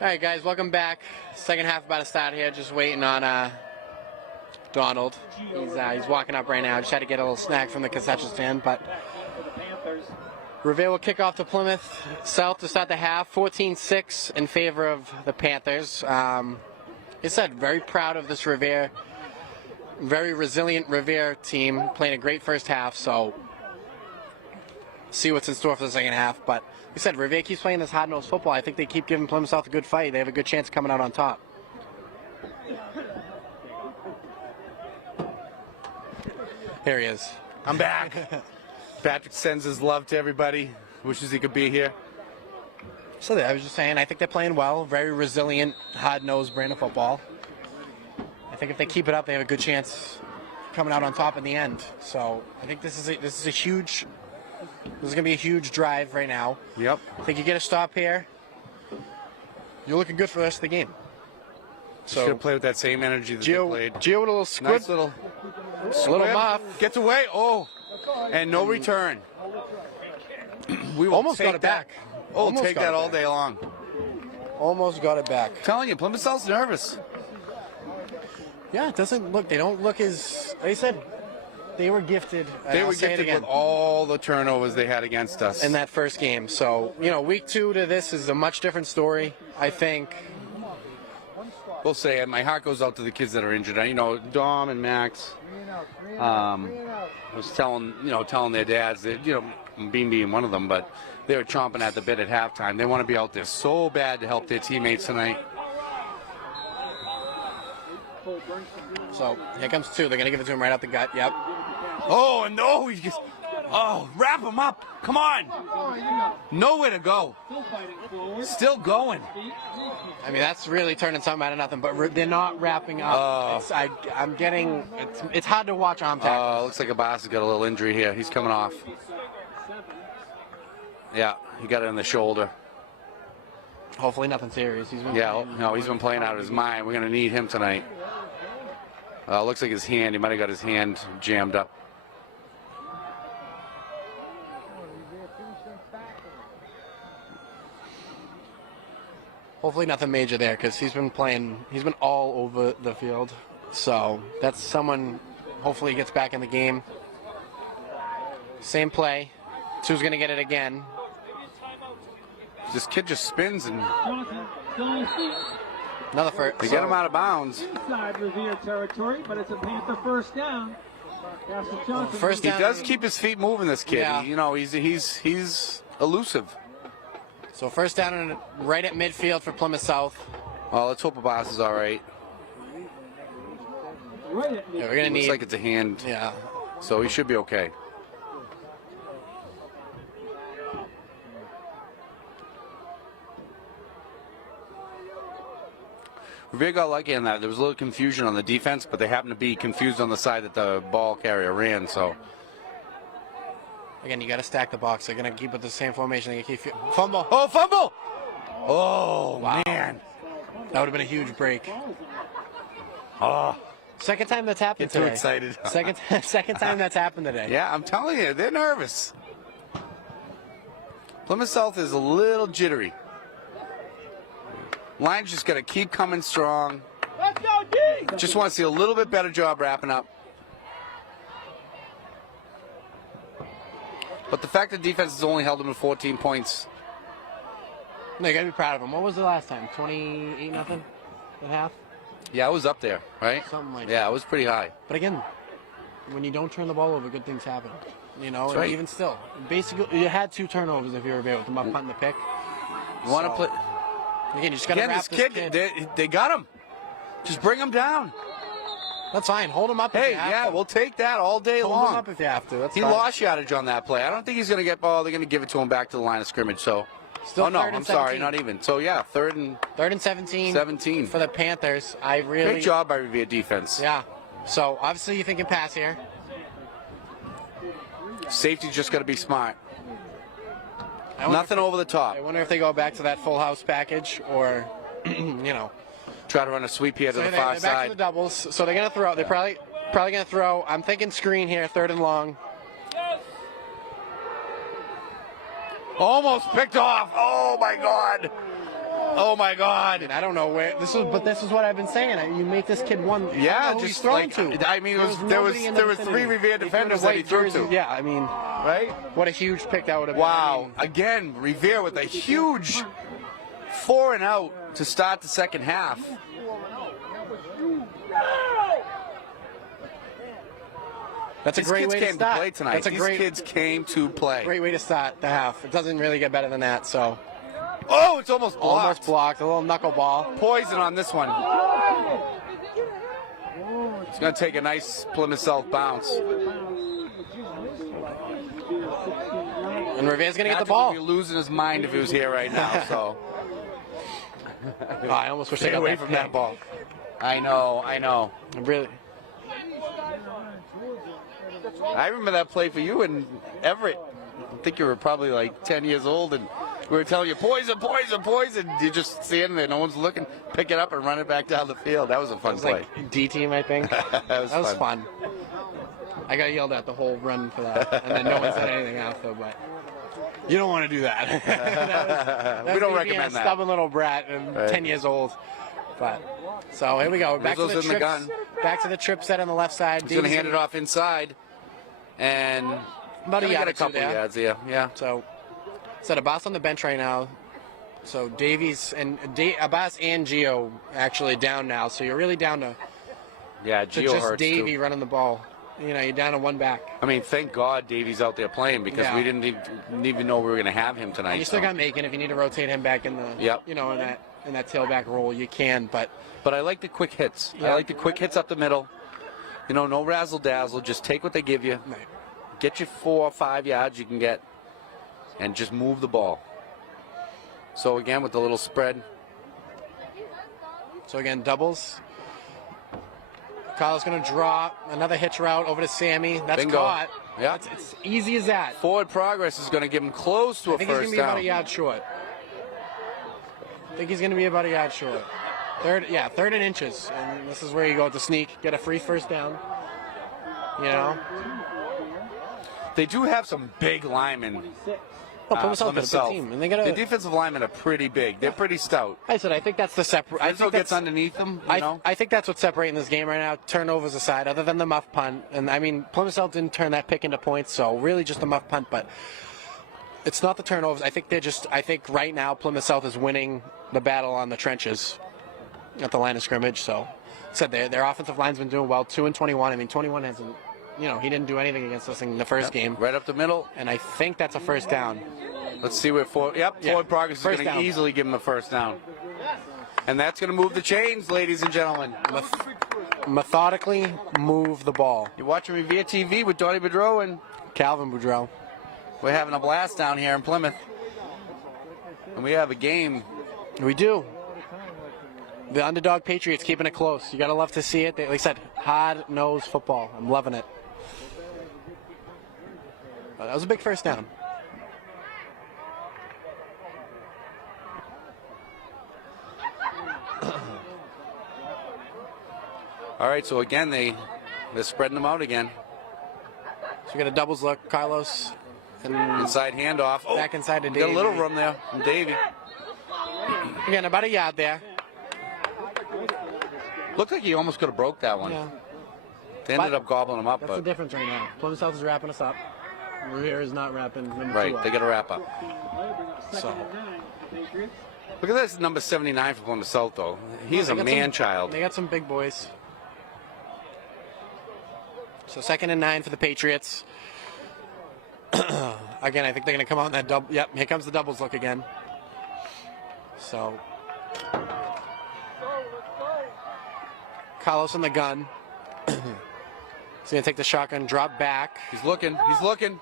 All right, guys, welcome back. Second half about to start here. Just waiting on Donald. He's walking up right now. Just had to get a little snack from the concession stand, but Revere will kick off to Plymouth South to start the half. 14-6 in favor of the Panthers. Like I said, very proud of this Revere, very resilient Revere team, playing a great first half. So see what's in store for the second half. But like I said, Revere keeps playing this hard-nosed football. I think they keep giving Plymouth South a good fight. They have a good chance of coming out on top. Here he is. I'm back. Patrick sends his love to everybody. Wishes he could be here. So I was just saying, I think they're playing well. Very resilient, hard-nosed brand of football. I think if they keep it up, they have a good chance coming out on top in the end. So I think this is going to be a huge drive right now. Yep. I think you get a stop here, you're looking good for the rest of the game. So should have played with that same energy that they played. Gio with a little squib. Nice little muff. Gets away. Oh, and no return. We will Almost got it back. Oh, Almost take got that it all back. day long. Almost got it back. I'm telling you, Plymouth South's nervous. Yeah, it doesn't look. They don't look as. They said they were gifted. They I'll were say it gifted again, with all the turnovers they had against us. in that first game. So week 2 to this is a much different story. I think. We'll say it. My heart goes out to the kids that are injured. Dom and Max. I was telling their dads that, Bean being one of them, but they were chomping at the bit at halftime. They want to be out there so bad to help their teammates tonight. So here comes 2. They're gonna give it to him right out the gut. Yep. Oh, no, wrap him up. Come on. Nowhere to go. Still going. I mean, that's really turning something out of nothing. But they're not wrapping up. It's hard to watch arm tackles. Looks like Abbas has got a little injury here. He's coming off. Yeah, he got it in the shoulder. Hopefully nothing serious. He's been playing out of his mind. We're going to need him tonight. Looks like his hand. He might have got his hand jammed up. Hopefully nothing major there, because he's been all over the field. So that's someone, hopefully he gets back in the game. Same play. 2's going to get it again. This kid just spins and Another first. they get him out of bounds. Inside Revere territory, but it's a Panther first down. First down. He does keep his feet moving, this kid. Yeah. He's elusive. So first down right at midfield for Plymouth South. Well, let's hope Abbas is all right. Yeah, we're going to need. Looks like it's a hand. Yeah. So he should be okay. Revere got lucky in that. There was a little confusion on the defense, but they happened to be confused on the side that the ball carrier ran. So Again, you got to stack the box. They're going to keep with the same formation. They keep fumble. Oh, fumble! Oh, Wow. man. That would have been a huge break. Oh, Second time that's happened get too today. excited. Second time that's happened today. Yeah, I'm telling you, they're nervous. Plymouth South is a little jittery. Lions just got to keep coming strong. Let's go, D! Just want to see a little bit better job wrapping up. But the fact that defense has only held them to 14 points. No, you got to be proud of them. What was the last time? 28-0 at half? Yeah, it was up there, right? Something like Yeah, it was pretty high. But again, when you don't turn the ball over, good things happen. That's and right. even still. Basically, you had 2 turnovers if you were with them up punting the pick. You want to play. Again, you just got to Again, wrap this kid, they got him. Just bring him down. That's fine. Hold him up if Hey, you have yeah, to. we'll take that all day Hold him long. up if you have to. That's He fine. lost yardage on that play. I don't think he's going to get ball. They're going to give it to him back to the line of scrimmage. So, Still oh no, third and I'm sorry, 17. not even. So yeah, third and 17 for the Panthers. Great job by Revere defense. Yeah. So obviously you thinking pass here. Safety's just got to be smart. I wonder Nothing over the top. I wonder if they go back to that full house package or, Try to run a sweep here to So the they're far back to side. the doubles. So they're gonna throw. They're probably gonna throw. I'm thinking screen here, 3rd and long. Almost picked off. Oh my God. Oh my God! And I don't know where this is, but this is what I've been saying. You make this kid one. Yeah, just just thrown like to. I mean, there was 3 Revere defenders that he threw to. Yeah, I mean, Right? what a huge pick that would have been. Wow! Again, Revere with a huge 4 and out to start the second half. That's a These great kids way to came start. to play tonight. That's a These great, kids came to play. great way to start the half. It doesn't really get better than that. So Oh, it's almost blocked. almost blocked, a little knuckleball. Poison on this one. It's going to take a nice Plymouth South bounce. And Revere's going to get the Patrick ball. would be losing his mind if he was here right now. So Oh, I almost wish I stay got away that from pick. that ball. I know. Really. I remember that play for you in Everett. I think you were probably like 10 years old, and we were telling you, poison, poison, poison. You just standing there, no one's looking, pick it up and run it back down the field. That was a fun It was play. like D team, I think. that was fun. I got yelled at the whole run for that, and then no one said anything after. But you don't want to do that. that We don't was me being recommend a that. stubborn little brat and Right. 10 years old. But so here we go. Back to Rizzo's the in the trips. gun. Back to the trip set on the left side. He's going to hand it off inside, and About a gonna yard get a or two couple there. yards here. Yeah. So Abbas on the bench right now. So Davies and Abbas and Gio actually down now. So you're really down to Yeah, Gio just hurts Davey too. running the ball. You know, you're down to one back. I mean, thank God Davey's out there playing because Yeah. we didn't even know we were going to have him tonight. And you still so. got Macon. If you need to rotate him back in the, Yep. you know, in that tailback role, you can. But But I like the quick hits. Yeah. I like the quick hits up the middle. You know, no razzle dazzle. Just take what they give you. Right. Get your 4 or 5 yards you can get, and just move the ball. So again, with the little spread, So again, doubles. Kyle's going to draw another hitch route over to Sammy. That's Bingo. caught. Yeah. It's easy as that. forward progress is going to give him close to I a think he's going first to be about a down. yard short. I think he's going to be about a yard short. Third and inches. And this is where you go with the sneak, get a free first down. You know? They do have some big linemen. Plymouth South is a good team. And they got The defensive linemen are pretty big. They're pretty stout. I said, I think that's the separate. I Rizzo think gets that's underneath them, you know? I think that's what's separating this game right now. Turnovers aside, other than the muff punt, and I mean Plymouth South didn't turn that pick into points, so really just the muff punt. But it's not the turnovers. I think right now Plymouth South is winning the battle on the trenches at the line of scrimmage. So, said their offensive line's been doing well. 2 and 21. I mean 21 hasn't. You know, he didn't do anything against us in the first game. Right up the middle. And I think that's a first down. Let's see where forward progress is First going to down. easily give him a first down. And that's going to move the chains, ladies and gentlemen. Methodically move the ball. You're watching Revere TV with Donnie Boudreau, and Calvin Boudreau. we're having a blast down here in Plymouth. And we have a game. We do. The underdog Patriots keeping it close. You got to love to see it. Like I said, hard-nosed football. I'm loving it. But that was a big first down. All right, so again, they're spreading them out again. So we got a doubles look. Carlos and Inside handoff. Oh, back inside to got a little Davey. room there from Davey. Again, about a yard there. Looked like he almost could have broke that one. Yeah. They ended But up gobbling him up, That's the but difference right now. Plymouth South is wrapping us up. Revere is not wrapping number 2 right, up. they got to wrap up. So, Look at this number 79 for Plymouth South, though. He's they a got man-child. They got some big boys. So 2nd and 9 for the Patriots. Again, I think they're going to come out in that double. Yep, here comes the doubles look again. So Carlos in the gun. He's going to take the shotgun, drop back. He's looking. He's looking.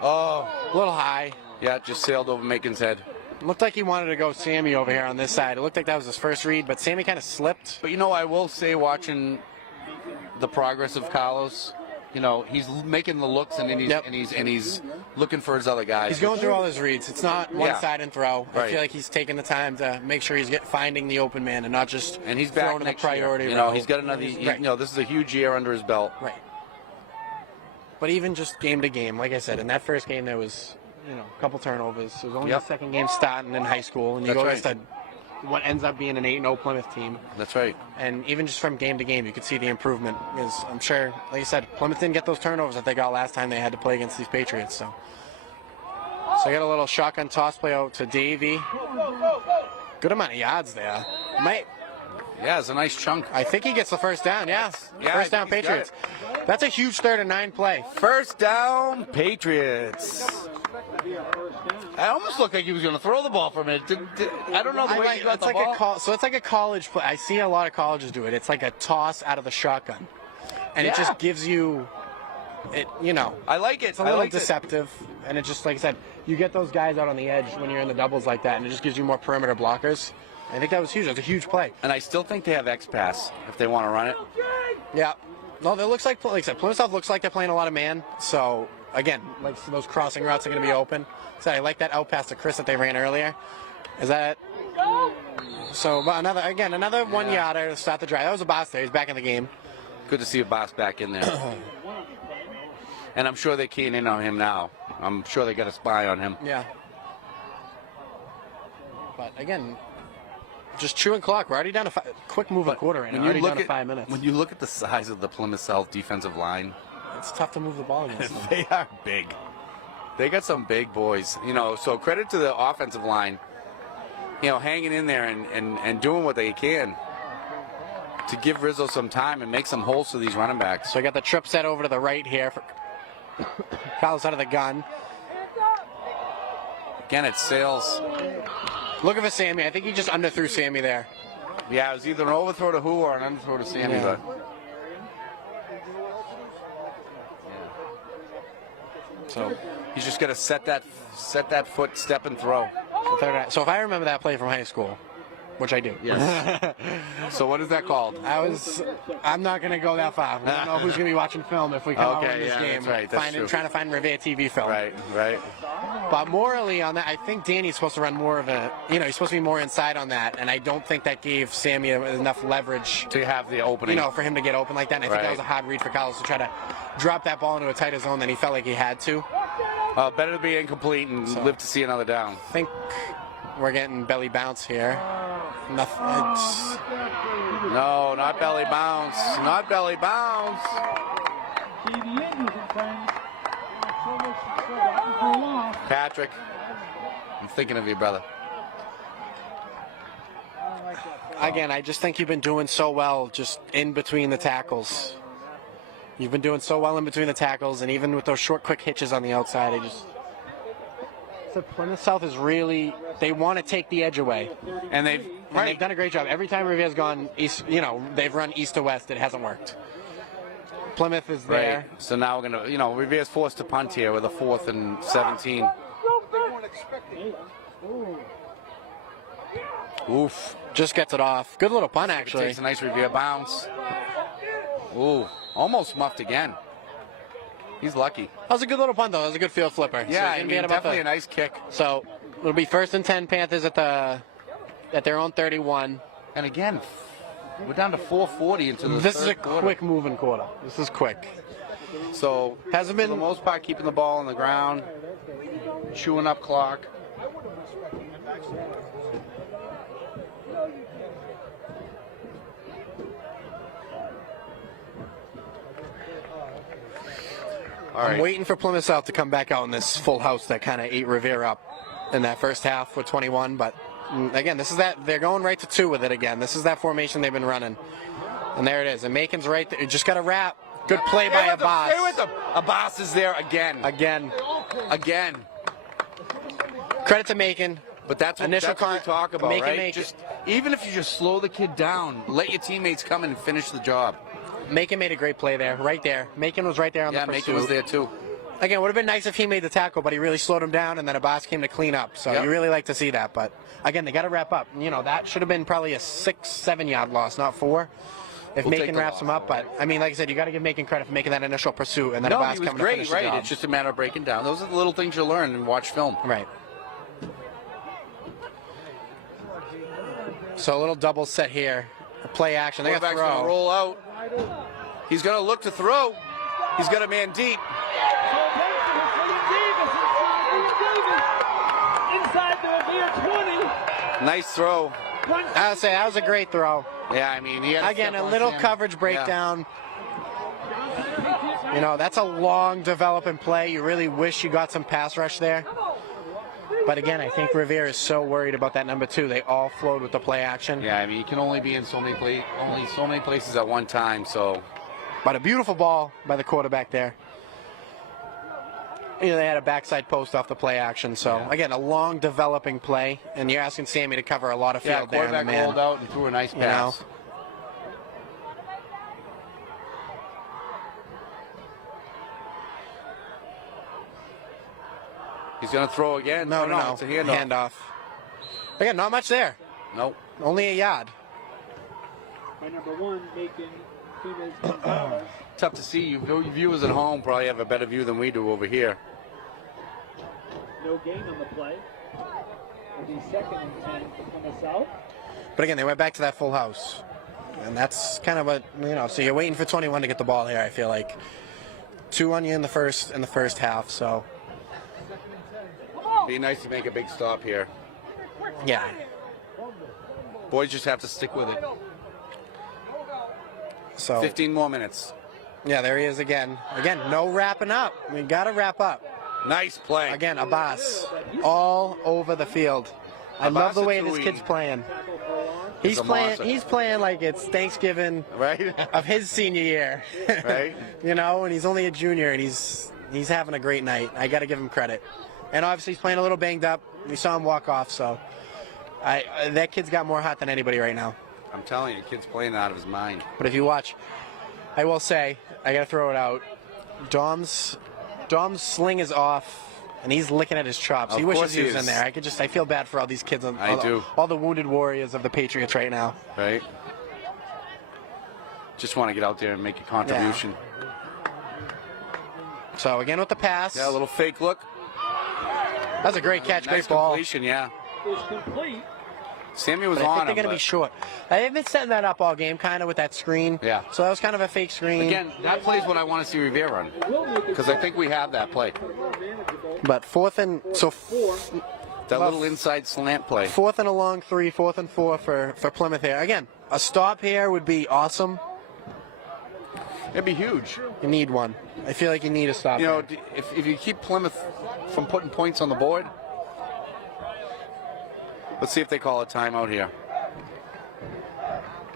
Oh, A little high. yeah, it just sailed over Macon's head. Looked like he wanted to go Sammy over here on this side. It looked like that was his first read, but Sammy kind of slipped. But, you know, I will say watching the progress of Carlos, you know, he's making the looks and then he's, Yep. and he's looking for his other guys. He's going through all his reads. It's not one Yeah. side and throw. I Right. feel like he's taking the time to make sure he's finding the open man and not just And he's back throwing next the priority year. You know, route. he's got another. Right. You know, this is a huge year under his belt. Right. But even just game to game, like I said, in that first game there was, a couple turnovers. It was only Yep. the second game starting in high school, and you That's go right. against what ends up being an 8-0 Plymouth team. That's right. And even just from game to game, you could see the improvement. Because I'm sure, like you said, Plymouth didn't get those turnovers that they got last time they had to play against these Patriots. So I got a little shotgun toss play out to Davey. Good amount of yards there. Yeah, it's a nice chunk. I think he gets the first down, yeah. First down, Patriots. That's a huge 3rd and 9 play. First down, Patriots. I almost looked like he was going to throw the ball from it. I don't know the way he got the ball. So it's like a college play. I see a lot of colleges do it. It's like a toss out of the shotgun. And it just gives you, I like it. It's a little deceptive. And it just, like I said, you get those guys out on the edge when you're in the doubles like that, and it just gives you more perimeter blockers. I think that was huge. It was a huge play. And I still think they have X-Pass if they want to run it. Yeah. No, it looks like I said, Plymouth South looks like they're playing a lot of man. So, again, like those crossing routes are going to be open. So I like that out pass to Chris that they ran earlier. Is that so? Another 1 yarder to start the drive. That was a boss there. He's back in the game. Good to see a boss back in there. And I'm sure they're keying in on him now. I'm sure they got a spy on him. Yeah. But again, just chewing clock. We're already down to quick moving quarter right now. Already down to 5 minutes. When you look at the size of the Plymouth South defensive line, it's tough to move the ball against them. They are big. They got some big boys. So credit to the offensive line, hanging in there and doing what they can to give Rizzo some time and make some holes to these running backs. So I got the trip set over to the right here for Carlos out of the gun. Again, it's Sales. Looking for Sammy. I think he just underthrew Sammy there. Yeah, it was either an overthrow to who or an underthrow to Sammy. Yeah. So he's just got to set that foot, step and throw. So if I remember that play from high school, which I do. Yes. So what is that called? I'm not going to go that far. We don't know who's going to be watching film if we come out in this game. That's right. That's true. Trying to find Revere TV film. Right. But morally on that, I think Danny's supposed to run more of he's supposed to be more inside on that, and I don't think that gave Sammy enough leverage to have the opening. For him to get open like that. And I think that was a hard read for Carlos to try to drop that ball into a tighter zone than he felt like he had to. Better to be incomplete and live to see another down. I think we're getting belly bounce here. Nothing. No, not belly bounce. Not belly bounce. Patrick, I'm thinking of you, brother. Again, I just think you've been doing so well just in between the tackles. You've been doing so well in between the tackles, and even with those short, quick hitches on the outside, So Plymouth South is really, they want to take the edge away. And they've done a great job. Every time Revere's gone east, they've run east to west, it hasn't worked. Plymouth is there. Right. So now we're going to, Revere's forced to punt here with a 4th and 17. Oof. Just gets it off. Good little punt, actually. Takes a nice Revere bounce. Ooh, almost muffed again. He's lucky. That was a good little punt, though. That was a good field flipper. Yeah, so definitely a nice kick. So it'll be 1st and 10 Panthers at their own 31. And again, we're down to 4:40 into the This third is a quarter. quick moving quarter. This is quick. So hasn't been for the most part keeping the ball on the ground, chewing up clock. I'm waiting for Plymouth South to come back out in this full house that kind of ate Revere up in that first half with 21. But again, this is that they're going right to 2 with it again. This is that formation they've been running, and there it is. And Macon's right there. Just got to wrap. Good play by Abbas. Stay with them. Abbas is there again. Again. Credit to Macon. But that's what we talk about, right? Just even if you just slow the kid down, let your teammates come in and finish the job. Macon made a great play there, right there. Macon was right there on the pursuit. Macon was there too. Again, would have been nice if he made the tackle, but he really slowed him down, and then Abbas came to clean up. So you really like to see that. But again, they got to wrap up. That should have been probably a 6-7 yard loss, not 4. If Macon wraps him up, but I mean, like I said, you got to give Macon credit for making that initial pursuit, and then Abbas coming to finish the job. It's just a matter of breaking down. Those are the little things you learn and watch film. Right. So a little double set here. A play action. They got Quarterback's going to roll out. He's going to look to throw. He's got a man deep. Inside the Revere 20. Nice throw. I would say that was a great throw. Yeah, I mean, he had to Again, step a on little Sam. coverage breakdown. You know, that's a long developing play. You really wish you got some pass rush there. But again, I think Revere is so worried about that number 2. They all flowed with the play action. Yeah, I mean, you can only be in so many places at one time. So, But a beautiful ball by the quarterback there. You know, they had a backside post off the play action. So again, a long developing play, and you're asking Sammy to cover a lot of field there. quarterback rolled out and threw a nice pass. He's going to throw again. No. It's a handoff. Handoff. Again, not much there. Nope. Only a yard. By number 1, making Jimenez Gonzalez. Tough to see. You viewers at home probably have a better view than we do over here. No gain on the play. It'll be 2nd and 10 from the south. But again, they went back to that full house. And that's kind of what, you know, so you're waiting for 21 to get the ball here, I feel like. 2 on you in the first half, so. Be nice to make a big stop here. Yeah. Boys just have to stick with it. So 15 more minutes. yeah, there he is again. Again, no wrapping up. We got to wrap up. Nice play. Again, Abbas all over the field. I love the way this kid's playing. He's a playing. monster. He's playing like it's Thanksgiving Right? of his senior year. Right? You know, and he's only a junior, and he's having a great night. I got to give him credit. And obviously, he's playing a little banged up. We saw him walk off, so that kid's got more heart than anybody right now. I'm telling you, kid's playing out of his mind. But if you watch, I will say, I got to throw it out. Dom's sling is off, and he's licking at his chops. Of He course wishes he was he in is. there. I feel bad for all these kids, I do. all the wounded warriors of the Patriots right now. Right? Just want to get out there and make a contribution. So again with the pass. Yeah, a little fake look. That's a great catch, Nice great ball. completion, yeah. Is complete. Sammy was But I on think they're him. going to be but- short. They've been setting that up all game, kind of with that screen. Yeah. So that was kind of a fake screen. Again, that play's what I want to see Revere run. Because I think we have that play. But fourth and That little inside slant play. fourth and a long 3, 4th and 4 for Plymouth here. Again, a stop here would be awesome. It'd be huge. You need one. I feel like you need a stop. You know, here. if you keep Plymouth from putting points on the board, let's see if they call a timeout here.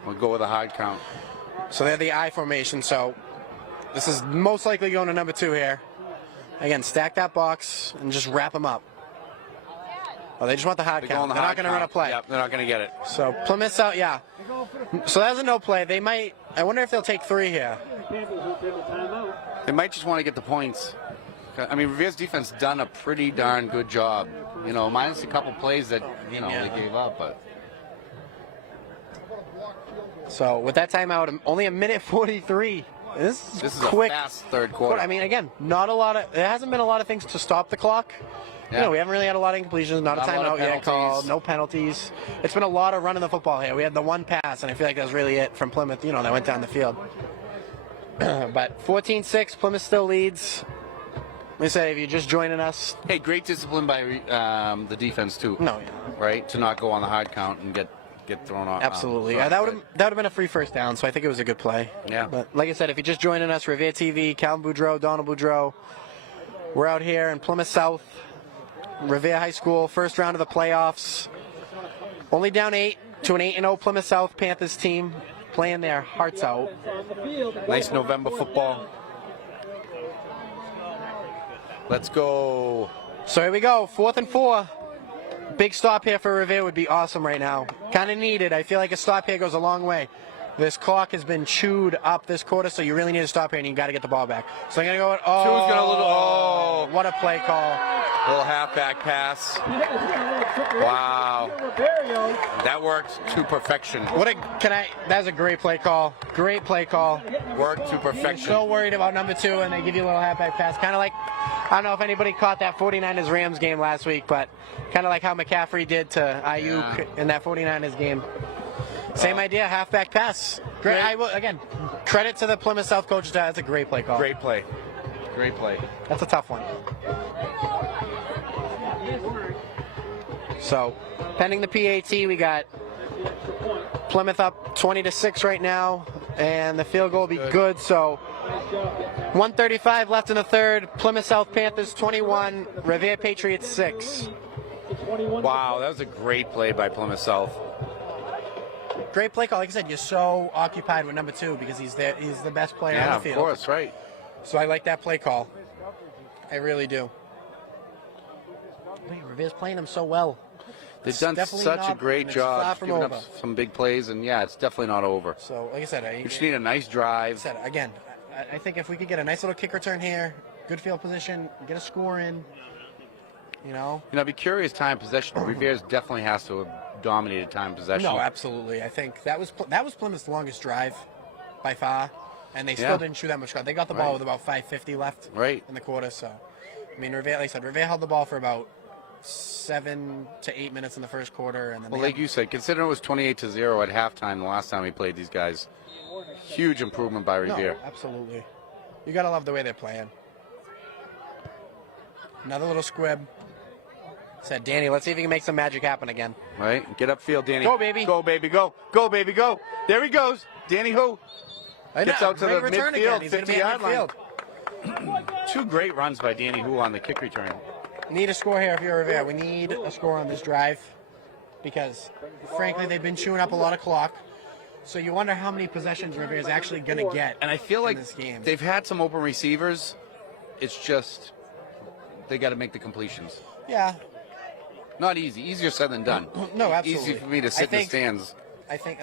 We'll go with a hard count. So they're the I formation. So this is most likely going to number 2 here. Again, stack that box and just wrap them up. Oh, they just want the hard They count. go on the They're hard not going to run a count. play. Yep, they're not going to get it. So Plymouth's out, yeah. So that's a no play. They might. I wonder if they'll take 3 here. Panthers will take a timeout. They might just want to get the points. I mean, Revere's defense done a pretty darn good job. You know, minus a couple plays that, you know, they gave up. But So with that timeout, only a minute 43. This this is quick. a fast third quarter. I mean, again, not a lot of. There hasn't been a lot of things to stop the clock. Yeah. You know, we haven't really had a lot of incompletions, not a Not a lot of timeout yet penalties. called, no penalties. It's been a lot of running the football here. We had the one pass, and I feel like that was really it from Plymouth, you know, that went down the field. But 14-6, Plymouth still leads. Like I said, if you're just joining us, Hey, great discipline by the defense, too. no, Right? To not go on the hard count and get thrown off. absolutely. Sorry, That but- would have been a free first down, so I think it was a good play. Yeah. But like I said, if you're just joining us, Revere TV, Calvin Boudreau, Donald Boudreau, we're out here in Plymouth South, Revere High School, first round of the playoffs. Only down 8 to an 8-0 Plymouth South Panthers team, playing their hearts out. On the field. Nice November football. Let's go. So here we go, 4th and 4. Big stop here for Revere would be awesome right now. Kind of needed. I feel like a stop here goes a long way. This clock has been chewed up this quarter, so you really need to stop here, and you got to get the ball back. So I'm going to go. Two's got a little. Oh, What a play call. little halfback pass. Wow. That worked to perfection. That's a great play call. Great play call. Worked to You're perfection. so worried about number 2, and they give you a little halfback pass. Kind of like, I don't know if anybody caught that 49ers Rams game last week, but kind of like how McCaffrey did to Ayuk in that 49ers game. Same idea, halfback pass. Great. I will, again, credit to the Plymouth South coaches. That's a great play call. Great play. Great play. That's a tough one. So, pending the PAT, we got Plymouth up 20-6 right now, and the field goal will be good. So 1:35 left in the third. Plymouth South Panthers 21, Revere Patriots 6. Wow, that was a great play by Plymouth South. Great play call. Like I said, you're so occupied with number 2 because he's there. He's the best player on the field. Of course, right. So I like that play call. I really do. Man, Revere's playing them so well. They've done such a great job giving up some big plays, and yeah, it's definitely not over. So, like I said, we just need a nice drive. Like I said, again, I think if we could get a nice little kick return here, good field position, get a score in, you know. I'd be curious time possession. Revere definitely has to have dominated time possession. No, absolutely. I think that was Plymouth's longest drive by far, and they still didn't shoot that much. They got the ball with about 5:50 left in the quarter. So, I mean, Revere, like I said, Revere held the ball for about 7 to 8 minutes in the first quarter, and then like you said, considering it was 28-0 at halftime the last time we played these guys, huge improvement by Revere. No, absolutely. You gotta love the way they're playing. Another little squib. Said Danny, let's see if he can make some magic happen again. Right, get upfield, Danny. Go, baby. Go, baby, go. Go, baby, go. There he goes. Danny who? Gets out to the midfield, 50-yard line. 2 great runs by Danny Who on the kick return. Need a score here if you're Revere. We need a score on this drive because, frankly, they've been chewing up a lot of clock. So you wonder how many possessions Revere is actually going to get. And I feel like this game. They've had some open receivers. It's just they got to make the completions. Yeah. Not easy. Easier said than done. No, absolutely. Easy for me to sit in the stands. I think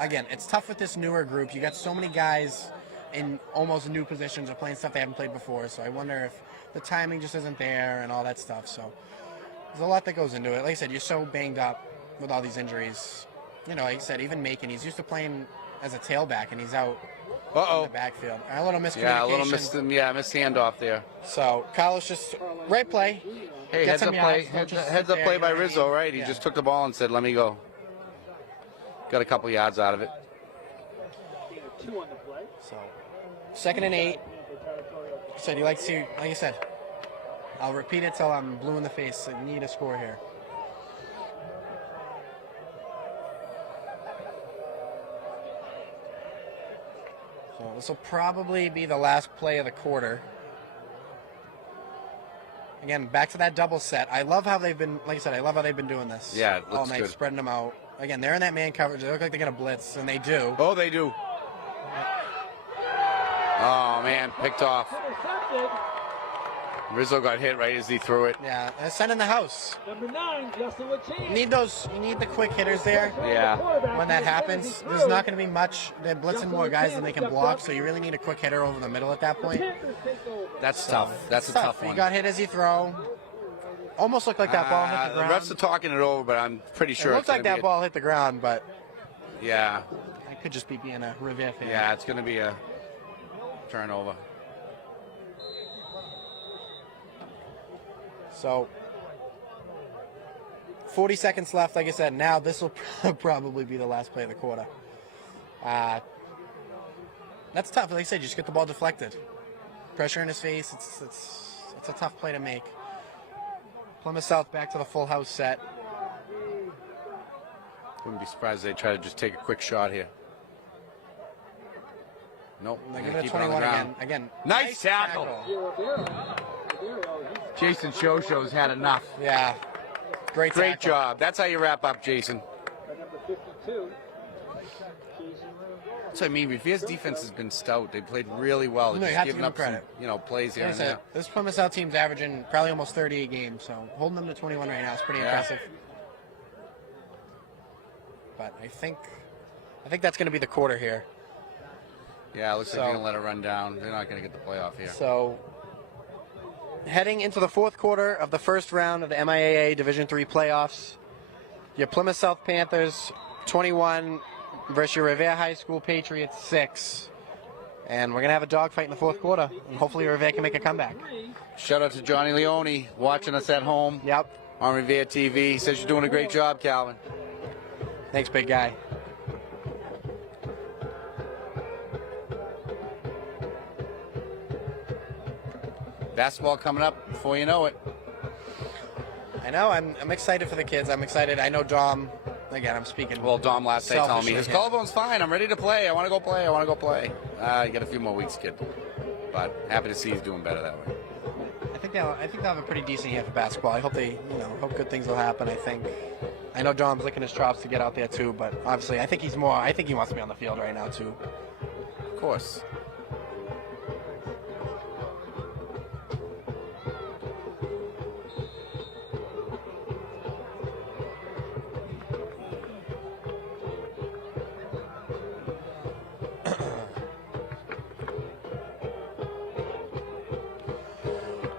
again, it's tough with this newer group. You got so many guys in almost new positions or playing stuff they haven't played before. So I wonder if the timing just isn't there and all that stuff. So there's a lot that goes into it. Like I said, you're so banged up with all these injuries. You know, like I said, even Macon, he's used to playing as a tailback, and he's out in the backfield. A little miscommunication. Yeah, a little missed handoff there. So Carlos just right play. Hey, heads up play. Heads up play by Rizzo, right? He just took the ball and said, "Let me go." Got a couple yards out of it. So 2nd and 8. Said he likes to, like I said, I'll repeat it till I'm blue in the face. I need a score here. So this will probably be the last play of the quarter. Again, back to that double set. I love how they've been, like I said, I love how they've been doing this. Yeah, it looks all night, good. Spreading them out. Again, they're in that man coverage. They look like they're going to blitz, and they do. Oh, they do. Oh, man, picked off. Rizzo got hit right as he threw it. Yeah, and send in the house. Number 9, Justin You need those. You need the quick hitters there. Yeah. When that happens, there's not going to be much. They're blitzing more guys than they can block, so you really need a quick hitter over the middle at that point. That's tough. That's a tough one. He got hit as he throw. Almost looked like that ball hit the ground. The refs are talking it over, but I'm pretty sure it looks like that ball hit the ground, but yeah, I could just be being a Revere fan. Yeah, it's going to be a turnover. So 40 seconds left. Like I said, now this will probably be the last play of the quarter. That's tough. Like I said, you just get the ball deflected. Pressure in his face. It's a tough play to make. Plymouth South back to the full house set. Wouldn't be surprised if they try to just take a quick shot here. Nope. They give it a 21 again. Nice tackle. Jason Shosho's had enough. Yeah. Great job. That's how you wrap up, Jason. So I mean, Revere's defense has been stout. They played really well. No, They're you just have to giving give up them credit. some, plays here and there. This Plymouth South team's averaging probably almost 38 games, so holding them to 21 right now is pretty impressive. But I think that's going to be the quarter here. Yeah, it looks like they're going to let it run down. They're not going to get the playoff here. So heading into the fourth quarter of the first round of the MIAA Division III playoffs, your Plymouth South Panthers 21 versus your Revere High School Patriots 6. And we're going to have a dogfight in the fourth quarter. And hopefully Revere can make a comeback. Shout out to Johnny Leone watching us at home. Yep. On Revere TV. He says you're doing a great job, Calvin. Thanks, big guy. Basketball coming up before you know it. I know. I'm excited for the kids. I'm excited. I know Dom. Again, I'm speaking. Well, Dom last night telling me his selfishly. collarbone's fine. I'm ready to play. I want to go play. I want to go play. You got a few more weeks, kid. But happy to see he's doing better that way. I think they'll have a pretty decent year for basketball. I hope hope good things will happen. I know Dom's licking his chops to get out there too, but obviously I think he wants to be on the field right now too. Of course.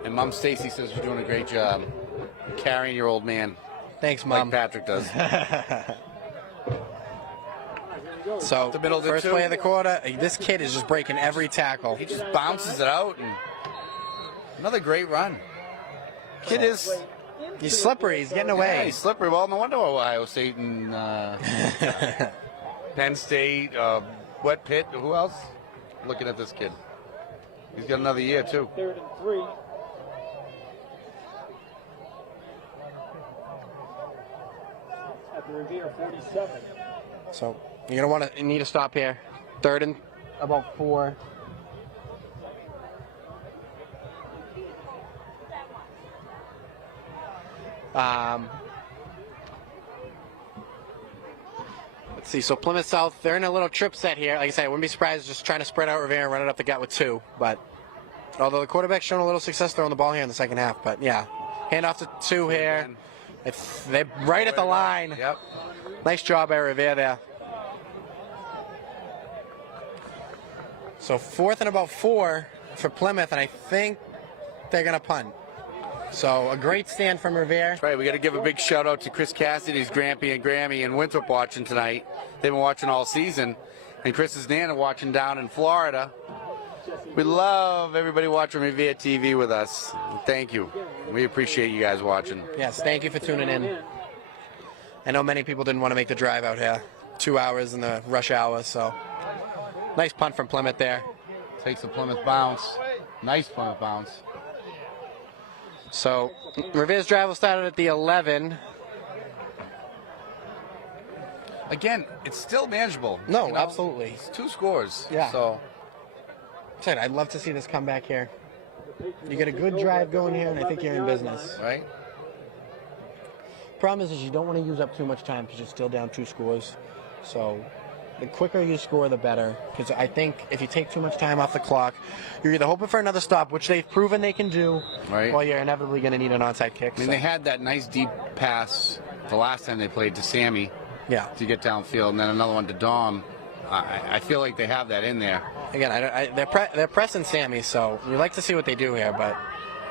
And Mom Stacy says you're doing a great job carrying your old man. Thanks, Mom. Like Patrick does. So, The middle of the first two. play of the quarter, this kid is just breaking every tackle. He just bounces it out, and another great run. Kid is He's slippery. He's getting yeah, away. he's slippery. Well, no wonder Ohio State and Penn State, Wet Pit. Who else? Looking at this kid, he's got another year too. 3rd and 3. At the Revere 47. So, you're going to need to stop here. 3rd and about 4. Let's see. So Plymouth South, they're in a little trip set here. Like I said, I wouldn't be surprised just trying to spread out Revere and run it up the gut with 2. But although the quarterback's shown a little success throwing the ball here in the second half. But yeah, hand off to 2 here. They're right at the line. Yep. Nice job by Revere there. So 4th and about 4 for Plymouth, and I think they're going to punt. So a great stand from Revere. Right, we got to give a big shout out to Chris Cassidy's Grampy and Grammy and Winthrop watching tonight. They've been watching all season, and Chris's Nana watching down in Florida. We love everybody watching Revere TV with us. Thank you. We appreciate you guys watching. Yes, thank you for tuning in. I know many people didn't want to make the drive out here. 2 hours in the rush hour, so nice punt from Plymouth there. Takes a Plymouth bounce. Nice Plymouth bounce. So Revere's drive will start at the 11. Again, it's still manageable. No, you know? absolutely. It's 2 scores. Yeah. So I'd love to see this come back here. You get a good drive going here, and I think you're in business. right. Problem is you don't want to use up too much time because you're still down 2 scores. So the quicker you score, the better. Because I think if you take too much time off the clock, you're either hoping for another stop, which they've proven they can do, Right. or you're inevitably going to need an onside kick. I mean, they had that nice deep pass the last time they played to Sammy yeah. to get downfield, and then another one to Dom. I feel like they have that in there. Again, they're pressing Sammy, so we like to see what they do here. But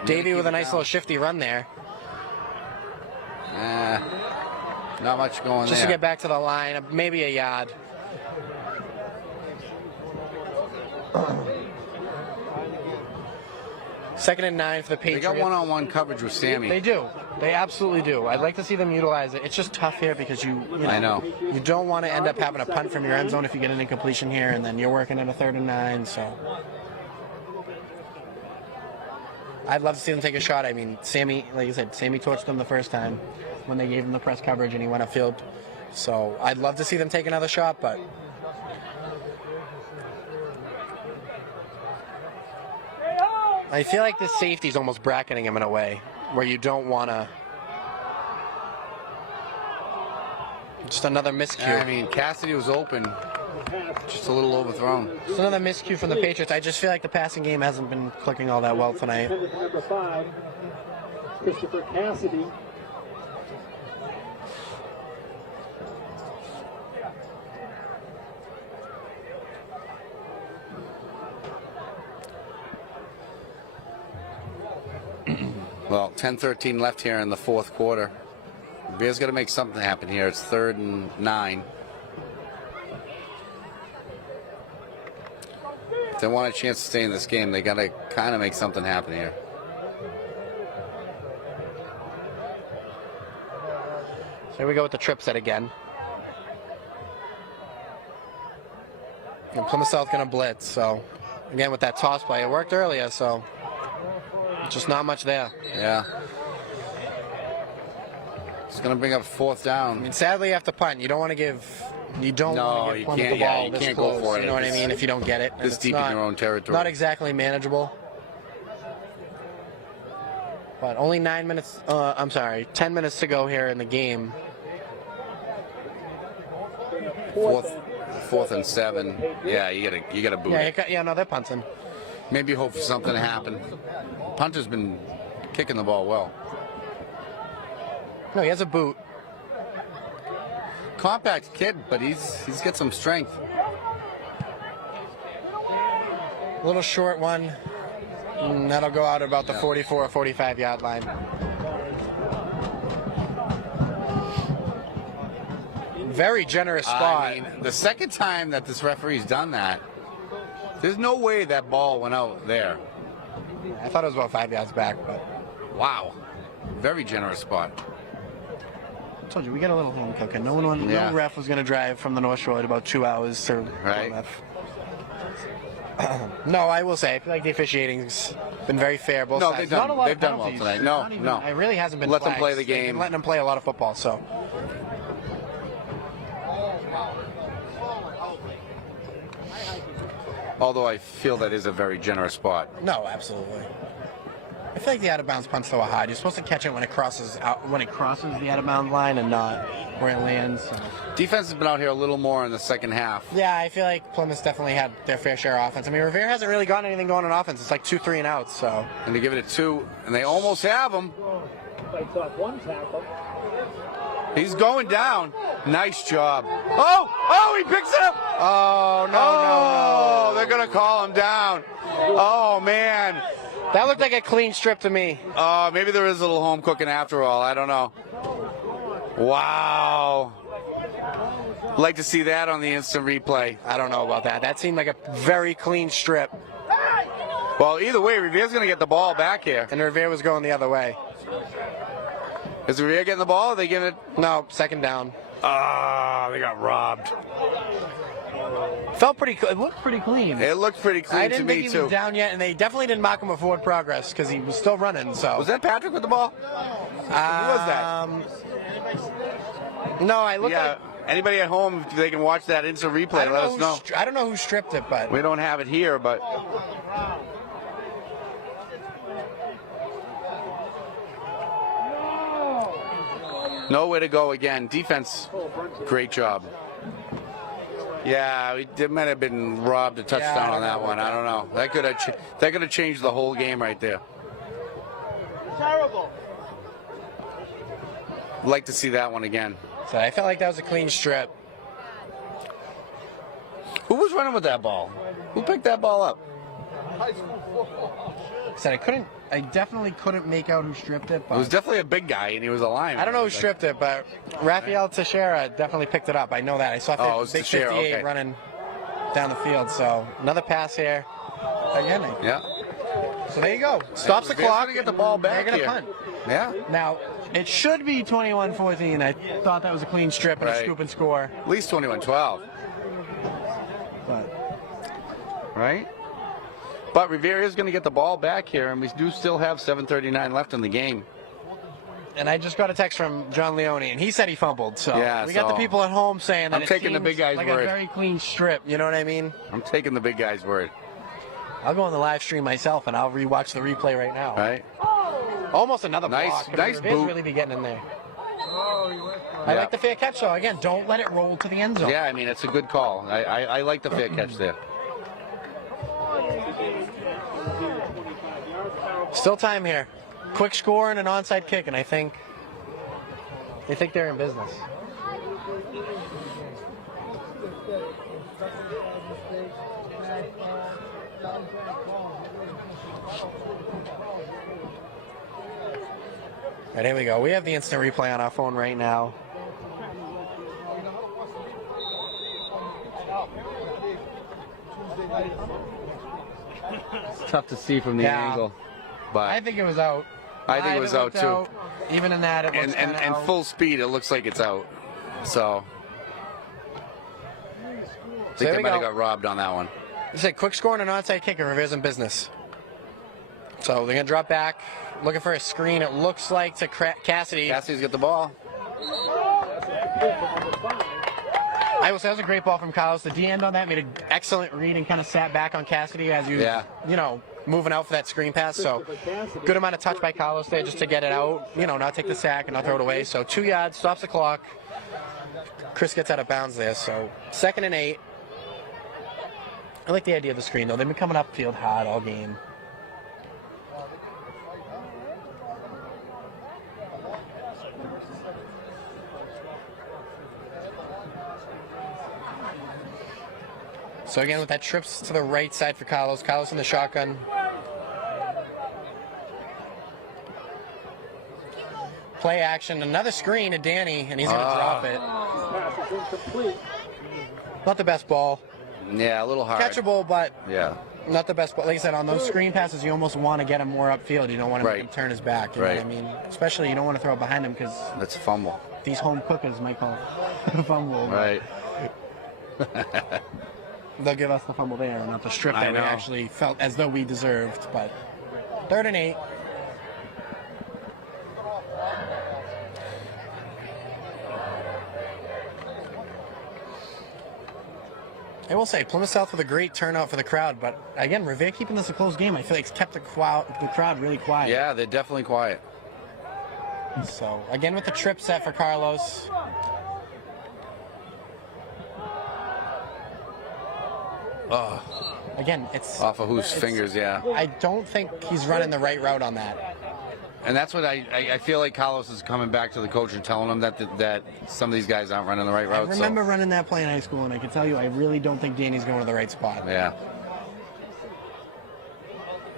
Davey with a nice little shifty run there. Not much going Just there. to get back to the line, maybe a yard. Second and 9 for the They Patriots. got one-on-one coverage with Sammy. They do. They absolutely do. I'd like to see them utilize it. It's just tough here because you know, I know. you don't want to end up having a punt from your end zone if you get an incompletion here, and then you're working at a 3rd and 9. So I'd love to see them take a shot. I mean, Sammy, like I said, Sammy torched them the first time when they gave him the press coverage and he went upfield. So I'd love to see them take another shot, but I feel like this safety's almost bracketing him in a way where you don't want to. Just another miscue. I mean, Cassidy was open, just a little overthrown. Just another miscue from the Patriots. I just feel like the passing game hasn't been clicking all that well tonight. Number 5, Christopher Cassidy. Well, 10-13 left here in the 4th quarter. Bears got to make something happen here. It's 3rd and 9. If they want a chance to stay in this game, they got to kind of make something happen here. So here we go with the trip set again. And Plymouth South going to blitz. So again with that toss play, it worked earlier. So just not much there. Yeah. It's going to bring up 4th down. I mean, sadly, you have to punt. You don't want to give. You don't No, want to you give Plymouth can't- the yeah, ball you this can't go close. for it You know what I this- mean? If you don't get it, And this it's deep in your own territory. Not exactly manageable. But only 9 minutes. I'm sorry, 10 minutes to go here in the game. 4th and 7. Yeah, you gotta boot it. No, they're punting. Maybe hope for something to happen. Punter's been kicking the ball well. No, he has a boot. Compact kid, but he's got some strength. A little short one. That'll go out about the 44 or 45 yard line. Very generous spot. I mean, the second time that this referee's done that, there's no way that ball went out there. I thought it was about 5 yards back, but Wow. Very generous spot. I told you we got a little home cooking. No ref was going to drive from the North Shore at about 2 hours to Right. Plymouth. No, I will say I feel like the officiating's been very fair. Both No, sides. they've done- Not a lot they've of done well penalties. tonight. No, Not even- no. It really hasn't been. Let them play flags. the They've been game. letting them play a lot of football. So Although I feel that is a very generous spot. no, absolutely. I feel like the out of bounds punts though are hard. You're supposed to catch it when it crosses the out of bounds line and not where it lands. So. Defense has been out here a little more in the second half. Yeah, I feel like Plymouth definitely had their fair share of offense. I mean, Revere hasn't really gotten anything going on offense. It's like 2, 3 and outs. So And they give it a 2, and they almost have him. He's going down. Nice job. Oh, he picks it up. oh no, Oh, they're going to call him down. Oh, man. that looked like a clean strip to me. Maybe there is a little home cooking after all. I don't know. Wow. Like to see that on the instant replay. I don't know about that. That seemed like a very clean strip, Well, either way, Revere's going to get the ball back here. and Revere was going the other way. Is Revere getting the ball? Or are they giving it? No, second down. They got robbed. Felt pretty. It looked pretty clean. It looked pretty clean I to didn't me, think he too. was down yet, and they definitely didn't mark him with forward progress because he was still running. So Was that Patrick with the ball? Who was that? No, I looked Yeah. like. Anybody at home, if they can watch that instant replay, let us know. I don't know who stripped it, but We don't have it here, but nowhere to go again. Defense, great job. Yeah, they might have been robbed a touchdown on that one. I don't know. That could have changed the whole game right there. Terrible. Like to see that one again. so I felt like that was a clean strip. Who was running with that ball? Who picked that ball up? High school football. I definitely couldn't make out who stripped it. It But was definitely a big guy, and he was a lineman. I don't know who stripped it, but Raphael Teixeira definitely picked it up. I know that. I saw Oh, it was big Teixeira, 58 okay. running down the field. So another pass here. Again. Yeah. So there you go. Stops the Revere's clock. gonna get the ball back They're gonna here. punt. Yeah. Now it should be 21-14. I thought that was a clean strip and a Right. scoop and score. At least 21-12. But Right? But Revere is going to get the ball back here, and we do still have 7:39 left in the game. and I just got a text from John Leone, and he said he fumbled. So Yeah, we got the so people at home saying that I'm it taking the seems big guy's like word. a very clean strip. You know what I mean? I'm taking the big guy's word. I'll go on the live stream myself, and I'll rewatch the replay right now. Right? Almost another Nice- block. I mean, nice Revere's boot. really be getting in there. Oh, he went for it. I Yeah. like the fair catch, though. Again, don't let it roll to the end zone. Yeah, I mean, it's a good call. I like the fair catch there. Still time here. Quick score and an onside kick, and I think they're in business. All right, here we go. We have the instant replay on our phone right now. It's tough to see from the Yeah. angle, but I think it was out. I think it was out looked too. Even in that, it looks And kinda out. full speed, it looks like it's out. So I there think they we might have go. got robbed on that one. It's a quick score and an onside kick, and Revere's in business. So they're going to drop back, looking for a screen. It looks like to Cassidy. Cassidy's got the ball. I will say that was a great ball from Carlos. The D end on that made an excellent read and kind of sat back on Cassidy as you, moving out for that screen pass. So good amount of touch by Carlos there just to get it out, not take the sack and not throw it away. So 2 yards, stops the clock. Chris gets out of bounds there. So 2nd and 8. I like the idea of the screen, though. They've been coming upfield hard all game. So again, with that trips to the right side for Carlos. Carlos in the shotgun. Play action. Another screen to Danny, and he's going to drop it. Pass is incomplete. Not the best ball. Yeah, a little hard. Catchable, but yeah, not the best. But like I said, on those screen passes, you almost want to get him more upfield. You don't want to make him turn his back. You know what I mean? Especially you don't want to throw it behind him because that's a fumble. These home cookers might call it a fumble. Right. They'll give us the fumble there, not the strip that we actually felt as though we deserved. But 3rd and 8. I will say, Plymouth South with a great turnout for the crowd, but again, Revere keeping this a close game. I feel like it's kept the crowd really quiet. Yeah, they're definitely quiet. So, again with the trip set for Carlos. Oh. Again, it's... Off of whose fingers, yeah. I don't think he's running the right route on that. And that's what I feel like Carlos is coming back to the coach and telling him that some of these guys aren't running the right route. I remember running that play in high school, and I can tell you, I really don't think Danny's going to the right spot. Yeah.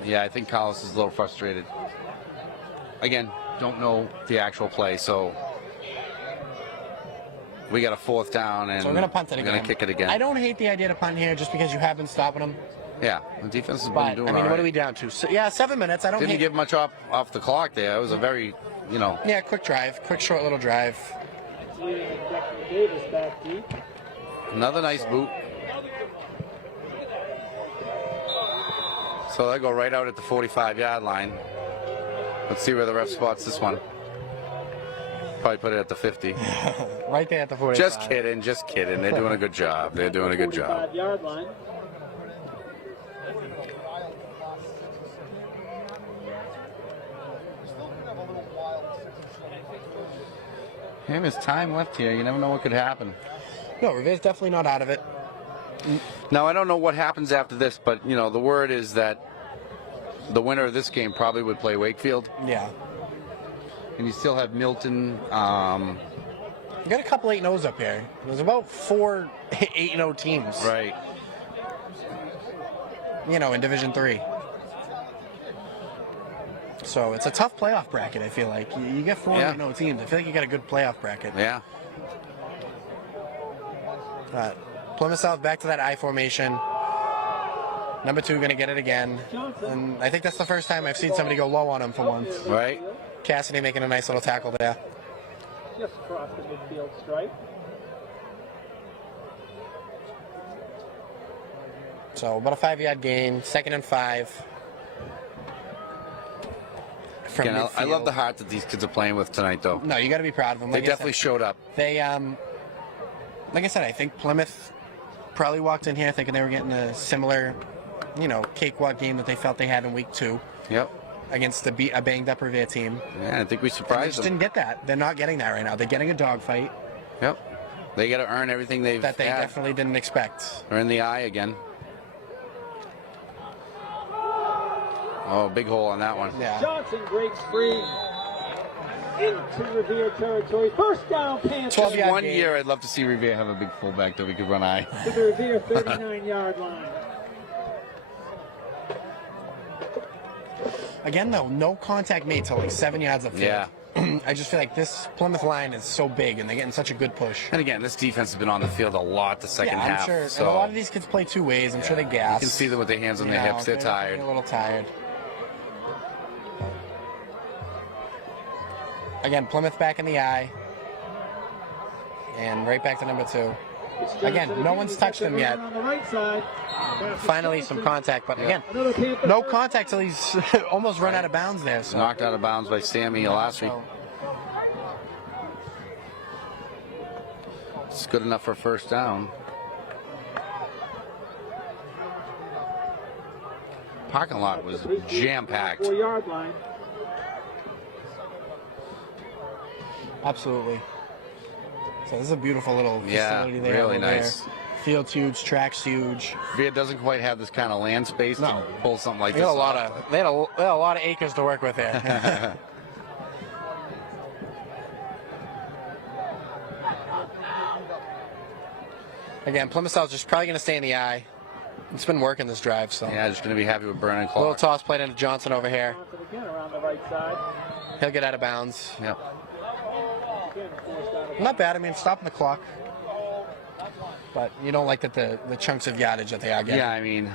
Yeah, I think Carlos is a little frustrated. Again, don't know the actual play, so we got a 4th down, and so we're going to punt it again. We're going to kick it again. I don't hate the idea to punt here just because you have been stopping them. Yeah, the defense has been But, doing I mean, all right. what are we down to? So, 7 minutes. I don't Didn't hate... give much off the clock there. It was a very, Yeah, quick drive. Quick, short little drive. Another nice boot. So they go right out at the 45-yard line. Let's see where the ref spots this one. Probably put it at the 50. Right there at the 45. Just kidding. They're doing a good job. They're doing a good job. 45-yard line. Hey, there's time left here. You never know what could happen. No, Revere's definitely not out of it. Now, I don't know what happens after this, but, the word is that the winner of this game probably would play Wakefield. Yeah. And you still have Milton. You got a couple 8-0s up here. There's about 4 8-0 teams. Right. In Division 3. So it's a tough playoff bracket, I feel like. You get 4 8-0 teams. I feel like you got a good playoff bracket. Yeah. Plymouth South back to that I formation. Number 2 going to get it again. And I think that's the first time I've seen somebody go low on him for once. Right. Cassidy making a nice little tackle there. Just across the midfield stripe. So about a 5-yard gain. 2nd and 5. Again, I love the heart that these kids are playing with tonight, though. No, you got to be proud of them. They definitely showed up. They, like I said, I think Plymouth probably walked in here thinking they were getting a similar, cakewalk game that they felt they had in week 2. Yep. Against a banged-up Revere team. Yeah, I think we They surprised just them. didn't get that. They're not getting that right now. They're getting a dogfight. Yep. They got to earn everything they've that they had. definitely didn't expect. They're in the eye again. Oh, big hole on that one. Yeah. Johnson breaks free into Revere territory. First down, Panthers. 12-yard One gain. year, I'd love to see Revere have a big fullback that we could run eye. To the Revere 39-yard line. Again, though, no contact made till like 7 yards upfield. Yeah. I just feel like this Plymouth line is so big, and they're getting such a good push. And again, this defense has been on the field a lot the second Yeah, half. I'm sure. So And a lot of these kids play 2 ways. I'm sure they gas. You can see them with their hands on their hips. They're tired. A little tired. Again, Plymouth back in the eye. And right back to number 2. Again, no one's touched him yet. On the right side. Finally, some contact, but again, no contact till he's almost run out of bounds there. So. Knocked out of bounds by Sammy last week. It's good enough for a first down. Parking lot was jam-packed. 4-yard line. Absolutely. So this is a beautiful little facility there. Really over there. nice. Field's huge, track's huge. Revere doesn't quite have this kind of land space to pull something like They this had a lot off. of they had a lot of acres to work with there. Again, Plymouth South's just probably going to stay in the eye. It's been working this drive, so. Yeah, just going to be happy with Brennan Little Clark. toss played into Johnson over here. Again around the right side. He'll get out of bounds. Yep. Not bad. I mean, stopping the clock. But you don't like that the chunks of yardage that they are getting. Yeah, I mean,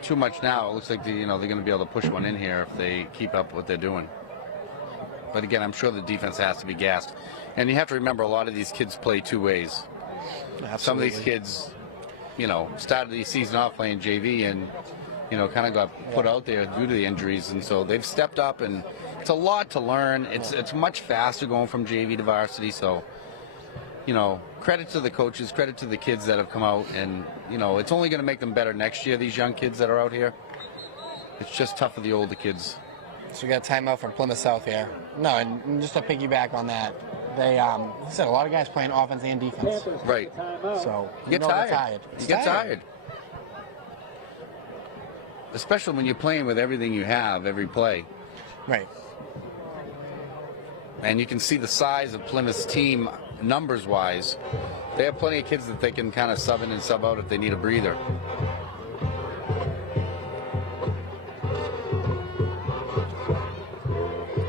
too much now. It looks like they're going to be able to push one in here if they keep up what they're doing. But again, I'm sure the defense has to be gassed. And you have to remember, a lot of these kids play two ways. Absolutely. Some of these kids, started the season off playing JV and, kind of got put out there due to the injuries. And so they've stepped up, and it's a lot to learn. It's much faster going from JV to varsity. So, credit to the coaches, credit to the kids that have come out. And, it's only going to make them better next year, these young kids that are out here. It's just tough for the older kids. So we got a timeout from Plymouth South here. No, and just to piggyback on that, they like I said, a lot of guys playing offense and defense. Right. So You get tired. You get tired. Especially when you're playing with everything you have, every play. Right. And you can see the size of Plymouth's team numbers-wise. They have plenty of kids that they can kind of sub in and sub out if they need a breather.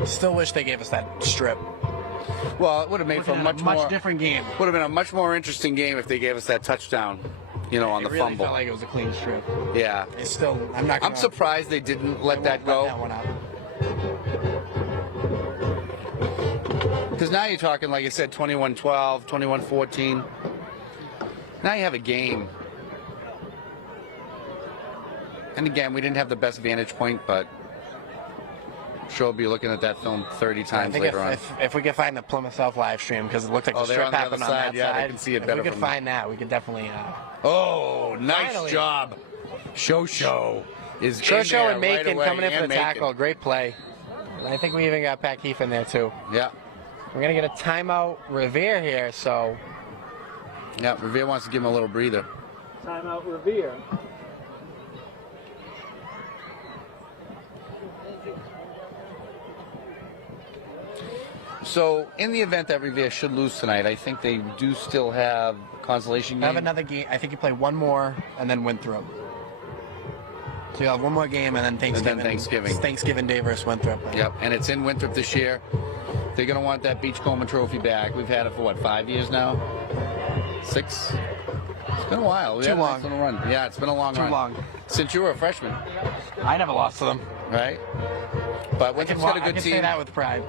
Still wish they gave us that strip. Well, it would have made for a much different game. Would have been a much more interesting game if they gave us that touchdown, on It the really fumble. felt like it was a clean strip. Yeah. It's still. I'm not. I'm surprised they didn't let that go. That one up. Because now you're talking, like I said, 21-12, 21-14. Now you have a game. And again, we didn't have the best vantage point, but sure we'll be looking at that film 30 times later on. If we could find the Plymouth South live stream, because it looked like the they're strip on the happened other on side. that Yeah, side. they can see it if better we could from find that, we could definitely. Oh, nice Finally. job. Show is in Show there and Macon right away, coming in for and the Macon. tackle. Great play. And I think we even got Pat Keefe in there too. Yeah. We're gonna get a timeout Revere here, so Yeah, Revere wants to give him a little breather. Timeout Revere. So, in the event that Revere should lose tonight, I think they do still have a consolation game. have another game. I think you play one more and then Winthrop. So you'll have one more game and then Thanksgiving. Thanksgiving Day versus Winthrop. Yep, and it's in Winthrop this year. They're going to want that Beachcomber Trophy back. We've had it for, 5 years now? 6? It's been a while. Too long. It's been a run. Yeah, it's been a long run. Too long. Since you were a freshman, I never lost to them. right? But Winthrop's got a I good can team. say that with pride.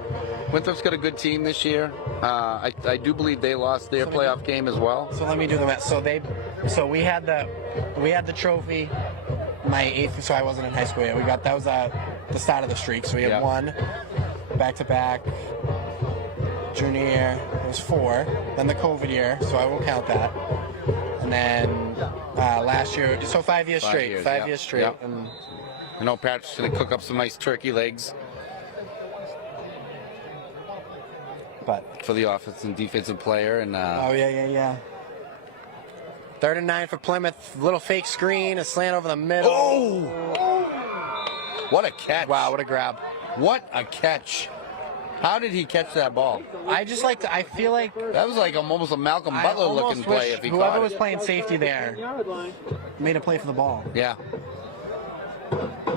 Winthrop's got a good team this year. I do believe they lost their playoff game as well. So let me do the math. So we had the trophy. My 8th, so I wasn't in high school yet. That was the start of the streak. So we had one back to back. Junior year, it was 4. Then the COVID year, so I won't count that. And then last year, so 5 years straight. 5 years straight. Yep. And I know Patrick's going to cook up some nice turkey legs but for the offensive and defensive player. And yeah. 3rd and 9 for Plymouth. Little fake screen, a slant over the middle. oh, what a catch! Wow, what a grab! What a catch! How did he catch that ball? I feel like That was like almost a Malcolm Butler looking play if he whoever caught was it. playing safety there Yard line. made a play for the ball. Yeah.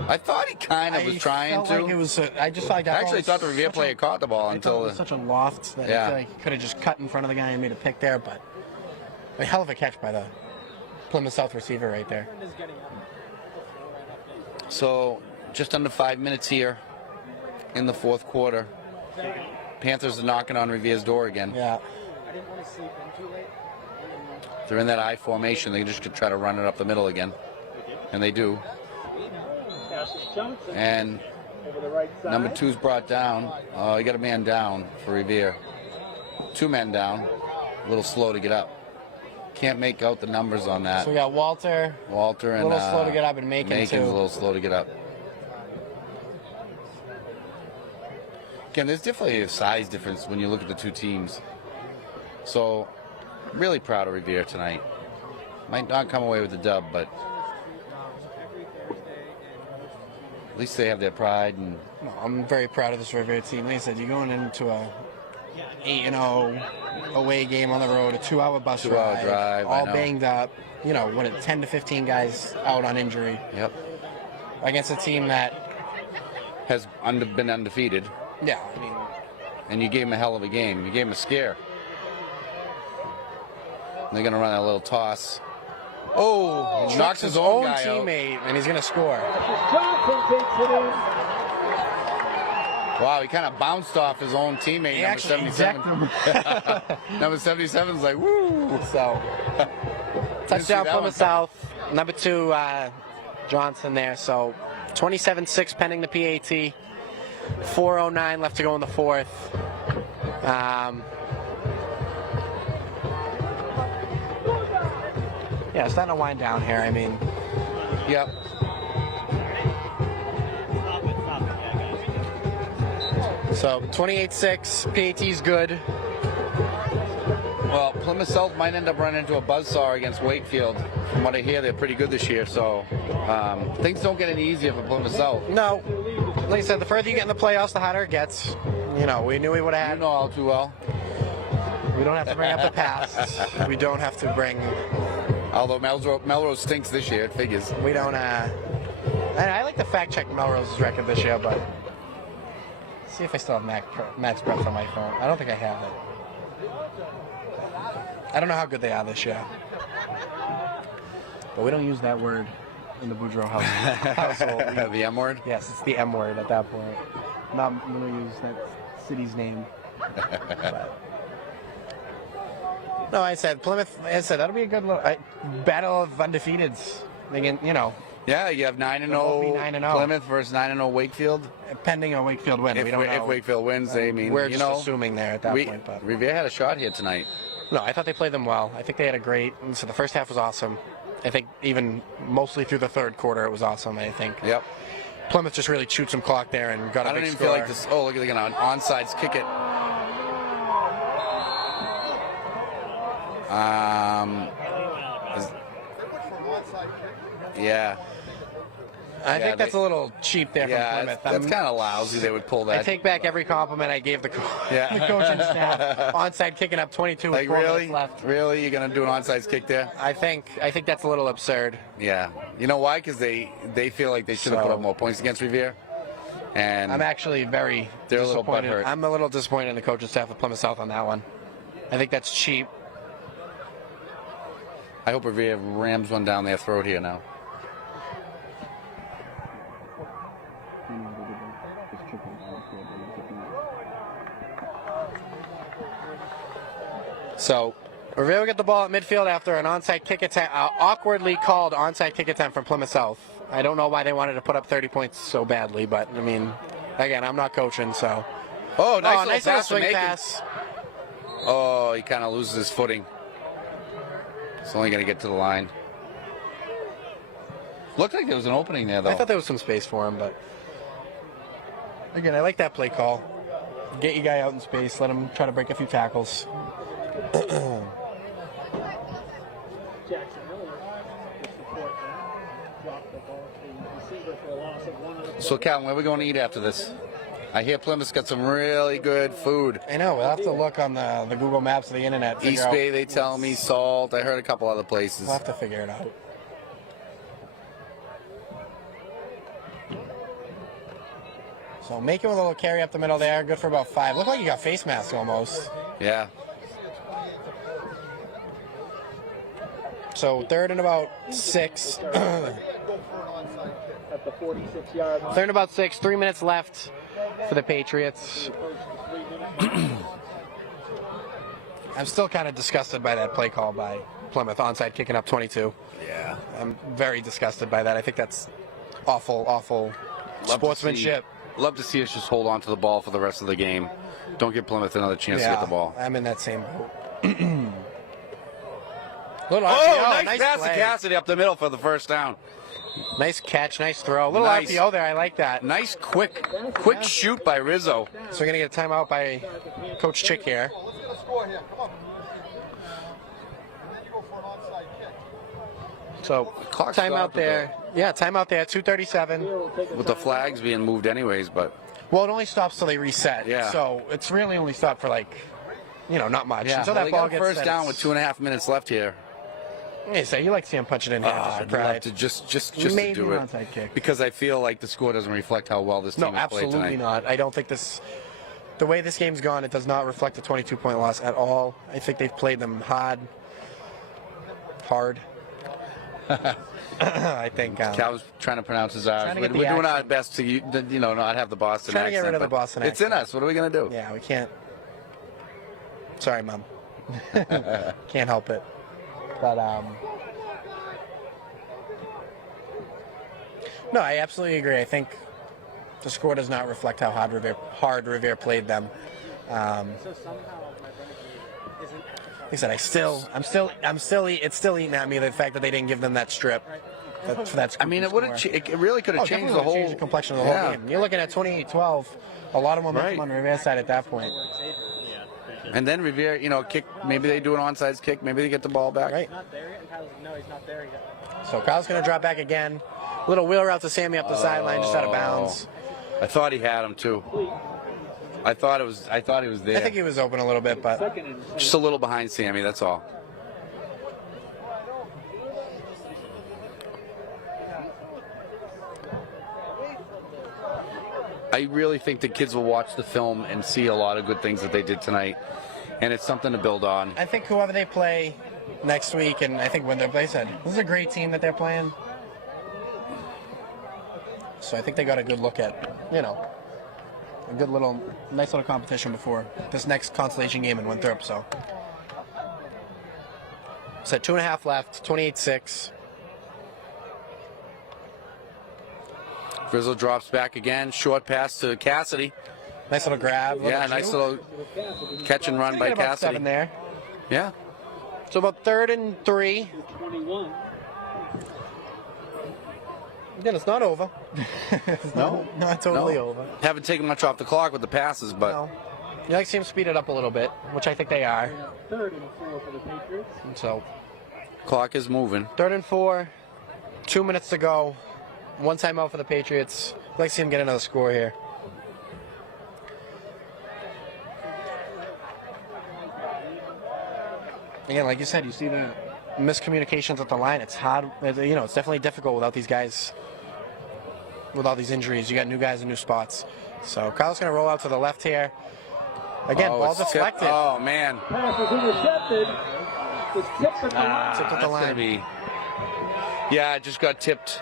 I thought he kind of was trying felt to. Like it was. I just thought. I actually thought the Revere player caught the ball It until was such a loft that Yeah. I feel like he could have just cut in front of the guy and made a pick there, but a hell of a catch by the Plymouth South receiver right there. So just under 5 minutes here in the fourth quarter. Panthers are knocking on Revere's door again. Yeah. They're in that I formation. They just could try to run it up the middle again, and they do. And Over the right side. number 2's brought down. You got a man down for Revere. 2 men down. A little slow to get up. Can't make out the numbers on that. So we got Walter. Walter and a little slow to get up, and Macon's too. a little slow to get up. Again, there's definitely a size difference when you look at the two teams. So, really proud of Revere tonight. Might not come away with the dub, but at least they have their pride. And No, I'm very proud of this Revere team. Like I said, you're going into a 8-0 away game on the road, a 2-hour bus drive, all banged up. You know, when it's 10 to 15 guys out on injury. Yep. Against a team that Has been undefeated. yeah, I mean, And you gave him a hell of a game. You gave him a scare. They're going to run that little toss. Oh, he knocks his own guy out. teammate, and he's going to score. Johnson takes it in. Wow, he kind of bounced off his own teammate, He number actually 77. ejected him. Number 77 is like, woo! So, touchdown that one Plymouth coming. South. Number 2, Johnson there. So, 27-6 pending the PAT. 4:09 left to go in the fourth. Yeah, it's starting to wind down here. I mean, Yep. so 28-6. PAT's good. Well, Plymouth South might end up running into a buzzsaw against Wakefield. From what I hear, they're pretty good this year, so things don't get any easier for Plymouth South. No, like I said, the further you get in the playoffs, the harder it gets. You know, we knew we would have You had. know all too well. We don't have to bring up the past. We don't have to bring. Although Melrose stinks this year, it figures. We don't. And I like to fact check Melrose's record this year, but see if I still have Max Prep on my phone. I don't think I have it. I don't know how good they are this year, but we don't use that word in the Boudreaux household. The M word? Yes, it's the M word at that point. Not going to use that city's name. But. No, I said Plymouth. I said that'll be a good little battle of undefeateds. They can, you know, Yeah, you have 9-0 both be 9-0. Plymouth versus 9-0 Wakefield. pending a Wakefield win. We don't know. If Wakefield wins, I mean, We're you just know, assuming there at that point. But Revere had a shot here tonight. no, I thought they played them well. I think they had a great. So the first half was awesome. I think even mostly through the third quarter it was awesome. I think. Yep. Plymouth just really chewed some clock there and got a I don't big even score. feel like this. Oh, look at the onside kick it. Yeah. I think that's a little cheap there from Yeah, Plymouth. that's kind of lousy. They would pull that. I take back every compliment I gave the Yeah. the coaching staff. Onside kicking up 22 with Like 4 really, minutes left. really, you're gonna do an onside kick there? I think that's a little absurd. Yeah. You know why? Because they feel like they should have put up more points against Revere. And I'm actually very They're a little disappointed. butthurt. I'm a little disappointed in the coaching staff of Plymouth South on that one. I think that's cheap. I hope Revere rams one down their throat here now. So, Revere will get the ball at midfield after an onside kick attempt, awkwardly called onside kick attempt from Plymouth South. I don't know why they wanted to put up 30 points so badly, but I mean, again, I'm not coaching, so. Oh, nice nice little little pass. swing Macon. pass. Oh, he kind of loses his footing. It's only going to get to the line. Looked like there was an opening there, though. I thought there was some space for him, but again, I like that play call. Get your guy out in space, let him try to break a few tackles. So, Calvin, where are we going to eat after this? I hear Plymouth's got some really good food. I know, we'll have to look on the Google Maps of the internet. figure East out- Bay, they tell me, Salt. I heard a couple other places. We'll have to figure it out. So Macon with a little carry up the middle there, good for about 5. Looked like you got face mask almost. Yeah. So third and about 6. At the 46-yard line. Third and about 6, 3 minutes left for the Patriots. I'm still kind of disgusted by that play call by Plymouth, onside kicking up 22. Yeah. I'm very disgusted by that. I think that's awful sportsmanship. Love to see us just hold on to the ball for the rest of the game. Don't give Plymouth another chance to get the ball. I'm in that same boat. Little Oh, RPO, nice pass to play. Cassidy up the middle for the first down. Nice catch, nice throw. Little Nice. RPO there, I like that. Nice quick shoot by Rizzo. So we're going to get a timeout by Coach Chick here. Let's get a score here. Come on. And then you go for an onside kick. So Clock timeout stopped there. Yeah, timeout there, 2:37. With the flags being moved anyways, but Well, it only stops till they reset. Yeah. So it's really only stopped for like, not much. yeah, Until well, that they ball got a gets first set, down it's- with 2.5 minutes left here. Yeah, so you like to see him punch it in here. just for I'd pride. love to just Maybe to do an it onside kick. because I feel like the score doesn't reflect how well this team No, has played absolutely tonight. not. I don't think the way this game's gone, it does not reflect a 22-point loss at all. I think they've played them hard. I think. Cal's trying to pronounce his R's. Trying to We're get the doing our accent. best to not have the Boston Trying to accent. get rid of the but Boston It's in accent. us. What are we gonna do? Yeah, we can't. Sorry, Mom. Can't help it. But no, I absolutely agree. I think the score does not reflect how hard Revere played them. Like I said, it's still eating at me the fact that they didn't give them that strip. I mean, it would have. It really could have changed the whole. Changed the complexion of the whole game. You're looking at 28-12. A lot of momentum Right. on the Revere side at that point. And then Revere, kick. Maybe they do an onside kick. Maybe they get the ball back. Right. So Kyle's going to drop back again. Little wheel route to Sammy up the sideline, just out of bounds. I thought he had him too. I thought he was there. I think he was open a little bit, but Just a little behind Sammy. That's all. I really think the kids will watch the film and see a lot of good things that they did tonight, and it's something to build on. I think whoever they play next week, and I think when they play, said this is a great team that they're playing. So I think they got a good look at, a good nice little competition before this next consolation game in Winthrop. So 2.5 left, 28-6. Grizzle drops back again. Short pass to Cassidy. Nice little grab. Yeah, nice little catch and run by about Cassidy. 7 there. Yeah. So about 3rd and 3. 21. Again, it's not over. No. Not totally No. over. Haven't taken much off the clock with the passes, but No. You like to see them speed it up a little bit, which I think they are. 3rd and 4 for the Patriots. So clock is moving. 3rd and 4, 2 minutes to go. One time out for the Patriots. I'd like to see them get another score here. Again, like you said, you see the miscommunications at the line. It's hard. It's definitely difficult without these guys, with all these injuries. You got new guys in new spots. So Kyle's going to roll out to the left here. Again, ball it's tipped. deflected. Oh, man. Pass was intercepted. It's tipped at the line. Tipped at the That's line. gonna be. Yeah, it just got tipped.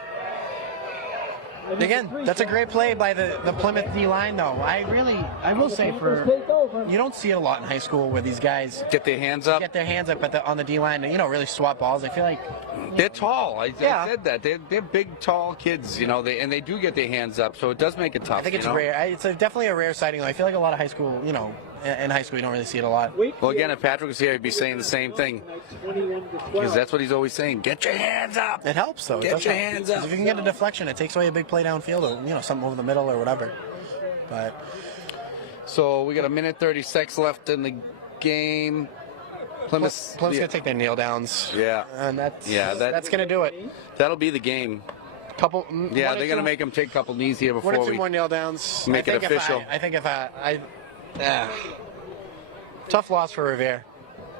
Again, that's a great play by the Plymouth D-line, though. I will say you don't see it a lot in high school where these guys Get their hands up. get their hands up on the D-line and, really swap balls. I feel like They're tall. I Yeah. said that. They're big, tall kids, they do get their hands up, so it does make it tough. I think it's rare. It's definitely a rare sighting, though. I feel like a lot of high school, in high school, you don't really see it a lot. Well, again, if Patrick was here, he'd be saying the same thing, because that's what he's always saying. Get your hands up. It helps, though. It Get does your help. hands up. 'Cause if you can get a deflection, it takes away a big play downfield or, something over the middle or whatever. But So we got a minute 36 left in the game. Plymouth's going to take their kneel downs. Yeah. And that's that's going to do it. That'll be the game. Couple. Yeah, they're going to make him take a couple knees here One or before two we more nail downs. make it official. I think if I tough loss for Revere.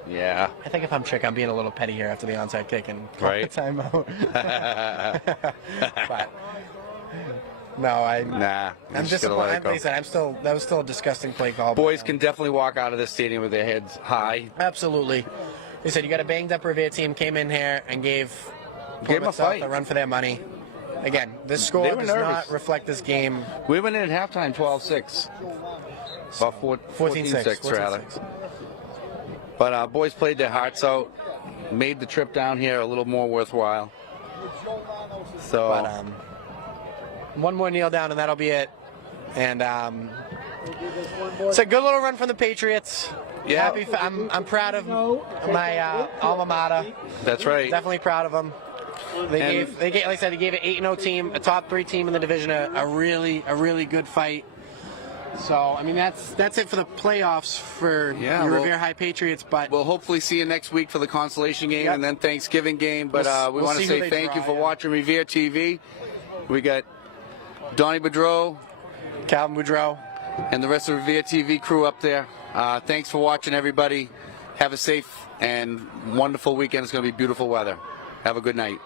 Yeah. I think if I'm Chick, I'm being a little petty here after the onside kick and call Right. the timeout. But no, Nah. I'm just gonna let disappointed. it go. Like I said, that was still a disgusting play call. Boys can definitely walk out of this stadium with their heads high. Absolutely. They said you got a banged up Revere team, came in here and gave Gave 'em a Plymouth South fight. a run for their money. Again, this They score were does nervous. not reflect this game. We went in at halftime 12-6. About 14-6, rather. 14-6. But boys played their hearts out, made the trip down here a little more worthwhile. So But one more kneel down and that'll be it. And It's a good little run from the Patriots. Yeah. Happy. I'm proud of my alma mater. That's right. Definitely proud of them. They gave, like I said, they gave an 8-0 team, a top 3 team in the division, a really good fight. So I mean that's it for the playoffs for the Revere High Patriots. But we'll hopefully see you next week for the consolation game and then Thanksgiving game. But we want to say thank you for watching Revere TV. We got Donnie Boudreau, Calvin Boudreau, and the rest of the Revere TV crew up there. Thanks for watching, everybody. Have a safe and wonderful weekend. It's going to be beautiful weather. Have a good night.